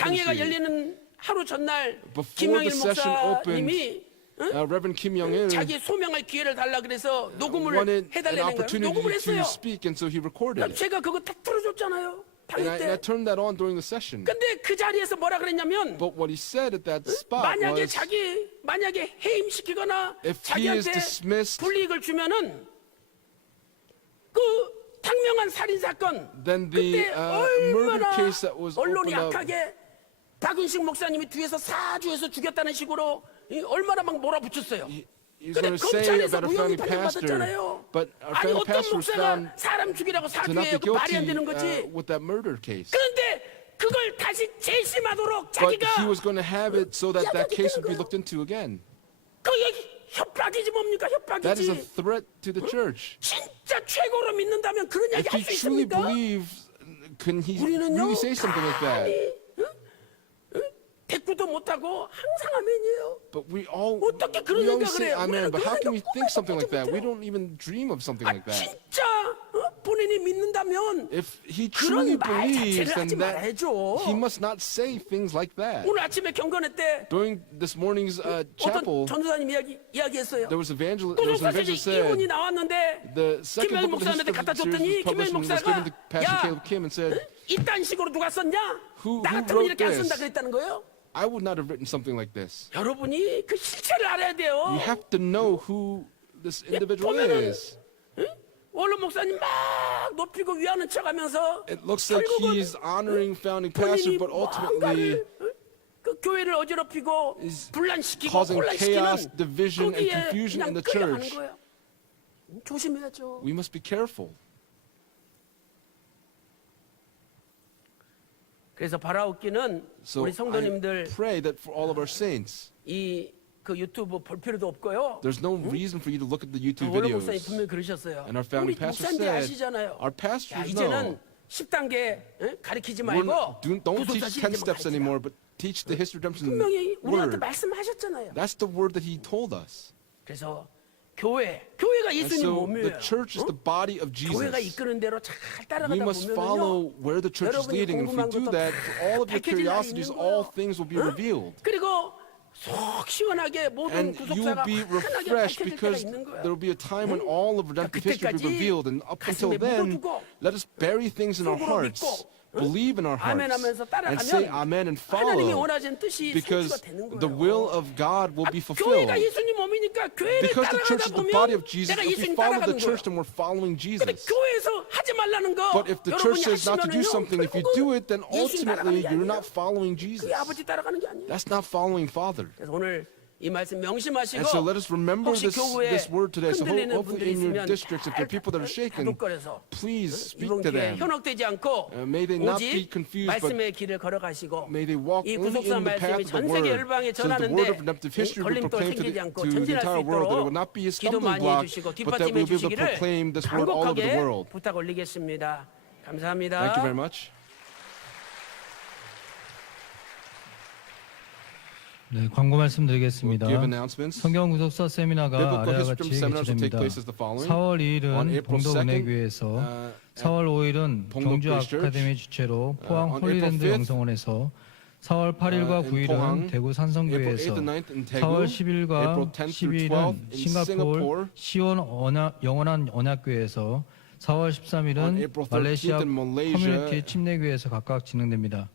강의가 ministry. 열리는 하루 전날 Before 김영일 the session 목사님이 Reverend Kim Young-il 자기 소명할 기회를 달라 그래서 녹음을 wanted an 해달라는 거예요. opportunity 녹음을 to 했어요. speak, and so he recorded it. 제가 그거 다 틀어줬잖아요. And 당일 I 때. turned that on during the session. 근데 그 자리에서 뭐라 그랬냐면 But what he said at that spot 만약에 was, 만약에 해임시키거나 if he is 자기한테 dismissed, 불이익을 주면은 그 탕명한 살인 사건 then the 그때 murder 얼마나 case that was 언론이 opened up, 약하게 박은식 목사님이 뒤에서 사주해서 죽였다는 식으로 얼마나 막 몰아붙였어요. he's 근데 going to say 검찰에서 about our 무혐의 founding pastor, 판결받았잖아요. but our 아니 founding 어떤 pastor was found 목사가 사람 죽이라고 to not 사주해 be 그 말이 안 guilty 되는 거지. with that murder case. 그런데 그걸 다시 재심하도록 But 자기가 he was going to have it so that that 이야기하게 case 되는 would be 거예요. looked into again. 그게 협박이지 뭡니까? That is a 협박이지. threat to the church. 진짜 최고로 믿는다면 그런 이야기 If 할 he 수 truly 있습니까? believes, can he 우리는요 really say something like that? 가만히, 응? 응? 대꾸도 못하고 항상 아멘이에요. But we all 어떻게 그런 we always 생각을 say 해요? amen, 우리는 but how 그런 can we 생각 think something like 꿈에도 that? We 못해요. don't even dream of something 아 like that. 진짜 본인이 믿는다면 If he 그런 truly 말 believes, 자체를 하지 then that 말아야죠. he must not say things like that. 오늘 아침에 경건회 때 During this morning's 어떤 chapel, 전도사님 이야기했어요. there was an evangelist 구속사실이 said, 이혼이 나왔는데 the second 김영일 book of the 목사님한테 history 갖다 of the series 줬더니 was 김영일 published and was 목사가 given to Pastor 야 Caleb Kim and said, 이딴 식으로 누가 썼냐? Who 나 같으면 wrote 이렇게 안 this? 쓴다 그랬다는 거예요. I would not have written something like this. 여러분이 그 실체를 알아야 돼요. You have to know who this individual 보면은 is. 원로 목사님 막 높이고 위하는 척하면서 It looks like 결국은 he's honoring founding pastor, 본인이 but ultimately 뭔가를 그 교회를 어지럽히고 is 분란시키고 causing chaos, 혼란시키는 division, and 거기에 confusion in 그냥 the 끌려가는 church. 거예요. 조심해야죠. We must be careful. 그래서 바라옵기는 So 우리 I 성도님들 pray that for all of our saints, 이 그 유튜브 볼 필요도 없고요. there's no reason for you to look at the YouTube 원로 목사님 videos. 분명히 그러셨어요. And our 우리 founding pastor 목사님들 said, 아시잖아요. our 야, pastors 이제는 know. 10단계 가르치지 We're 말고 not- don't teach 구속사실 10 이제 steps 가르치라. anymore, but teach the history redemption 분명히 우리한테 word. 말씀하셨잖아요. That's the word that he told us. 그래서 교회가 And 예수님 so 몸이에요. the church is the body of 교회가 Jesus. 이끄는 대로 잘 We 따라가다 must 보면요. follow where the church is 여러분이 leading. And if we 궁금한 do 것도 that, for all of your 밝혀질 날이 curiosities, 있는 all 거예요. things will be revealed. 그리고 속 시원하게 모든 And you will 구속사가 be 환하게 refreshed 밝혀질 때가 because 있는 거예요. there will be a time when all of redemptive history will be 그때까지 revealed. And up until 가슴에 then, 묻어두고 let us bury things in our 속으로 hearts, 믿고, believe in our 아멘 hearts, 하면서 and say 따라가면 amen and 하나님이 follow. 원하시는 뜻이 Because 성취가 되는 거예요. the will of God will be fulfilled. 교회가 예수님 몸이니까 교회를 Because the church 따라가다 is the body 보면 of Jesus, 내가 if we 예수님 follow the 따라가는 church, 거예요. then we're following 근데 Jesus. 교회에서 하지 말라는 거 But if the church 여러분이 says not to do 하시면은요, something, if you 결국은 do it, then 예수님 따라가는 ultimately 게 you're 아니에요. not following Jesus. 그게 아버지 따라가는 게 아니에요. That's not following Father. 그래서 오늘 이 말씀 명심하시고 And so let us remember 혹시 this 교회에 word today. So 흔들리는 hopefully 분들이 in your 있으면 districts, if there are people that are shaken, 다독거려서 please speak 이번 to 기회에 them. 현혹되지 않고 May they not be 오직 confused, but 말씀의 길을 걸어가시고 may they walk 이 only 구속사 in the path 말씀이 of the 전 세계 word, 열방에 so that the word of 전하는데 redemptive history will be 걸림돌 proclaimed 생기지 않고 to the 전진할 수 entire world, that it will 있도록 not be a 기도 stumbling 많이 block, 해주시고 but that 뒷받침해 we'll be able to 주시기를 proclaim this word all over the 간곡하게 world. 부탁 올리겠습니다. 감사합니다. Thank you very much. 네, 광고 We'll 말씀드리겠습니다. give announcements. 성경 구속사 세미나가 Biblical 아래와 history 같이 seminars will take 개최됩니다. place as the following. 4월 On 2일은 April 봉도 2nd, 은혜교회에서 4월 5일은 봉도 경주 Grace Church, 아카데미 주최로 포항 on 홀리랜드 April 5th, 영성원에서 4월 8일과 in 9일은 Pohang, 대구 April 8th 산성교회에서 and 9th in 4월 Daegu, 10일과 April 10th through 12th 12일은 in 싱가포르 Singapore, 시온 영원한 언약교회에서 4월 On 13일은 April 13th 말레이시아 in Malaysia, 커뮤니티 침례교회에서 각각 진행됩니다.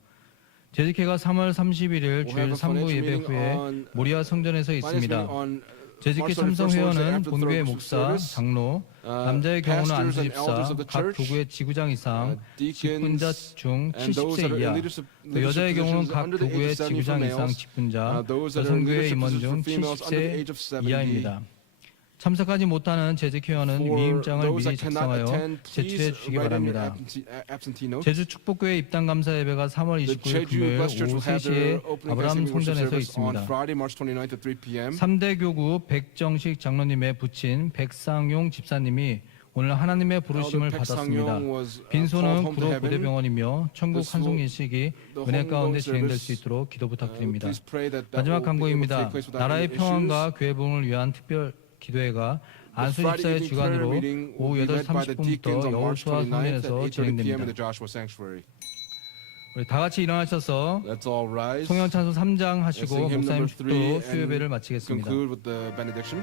제지케가 3월 31일 We'll 주일 have a 3부 financial 예배 meeting 후에 on 모리아 성전에서 Finance 있습니다. meeting on 제지케 March 31st 참석 Wednesday 회원은 after the 본교회 third 목사, service. 장로, 남자의 경우는 pastors and 안수집사, elders of the 각 church, 도구의 지구장 이상, deacons, 직분자 중 and those 70세 that are 이하, in leadership 또 여자의 경우는 positions 각 under the age 도구의 of 70 지구장 for 이상 males, 직분자, those that are in 여성교회 leadership 임원 중 positions for females under the 70세 age of 70. 이하입니다. 참석하지 못하는 재직 회원은 For 위임장을 those 미리 that cannot 작성하여 attend, 제출해 please 주시기 write in your 바랍니다. absentee note. 제주 축복교회 입당 감사 예배가 3월 The 29일 Jeju 금요일 Blessed Church 오후 will have 3시에 their opening 아브라함 Thanksgiving worship 성전에서 service on 있습니다. Friday, March 29th at 3 p.m. 3대 교구 백정식 장로님의 부친 백상용 집사님이 오늘 하나님의 부르심을 Elder Baek 받았습니다. Sang-yong was 빈소는 called home to 구로 heaven. 고대병원이며 천국 This 환송 will- 예식이 the 은혜 homegoing 가운데 진행될 수 service, 있도록 기도 부탁드립니다. Please pray that that 마지막 will be able to 간구입니다. take place without 나라의 any issues. 평안과 교회 부흥을 위한 특별 기도회가 안수 The Friday 집사의 evening prayer 주관으로 meeting 오후 will be led by the 8시 deacons 30분부터 on March 여호수아 29th at 성전에서 8:30 p.m. in 진행됩니다. the Joshua Sanctuary. 우리 다 같이 일어나셔서 Let's all rise. 송영찬송 3장 and 하시고 sing hymn 목사님 number 3 축도로 수요예배를 and 마치겠습니다. conclude with the benediction.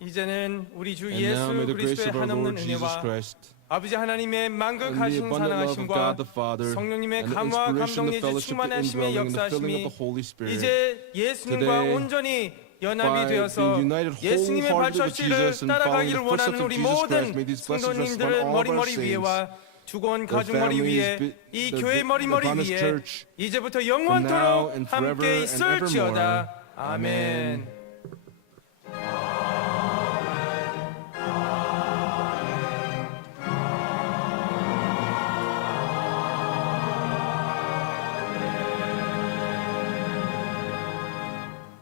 이제는 우리 주 And now may 예수 the grace 그리스도의 of our 한없는 Lord Jesus 은혜와 Christ 아버지 하나님의 and the 만극하신 abundant love of 사랑하심과 God the Father 성령님의 and the 감화 inspiration, 감동의 the fellowship, the 충만하심의 indwelling, and the filling 역사하심이 of the Holy Spirit 이제 예수님과 today, 온전히 연합이 by 되어서 being united 예수님의 wholeheartedly with 발자취를 Jesus and following 따라가기를 the footsteps 원하는 of 우리 Jesus Christ, 모든 may these blessings rest 성도님들의 upon all of our 머리머리 saints, 위에와 죽어온 their 가족 머리 families, 위에 이 the 교회 머리머리 Bonus 위에 Church, 이제부터 now 영원토록 and forever 함께 and 있을지어다. evermore. 아멘.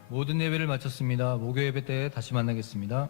모든 예배를 마쳤습니다. 목요 예배 때 다시 만나겠습니다.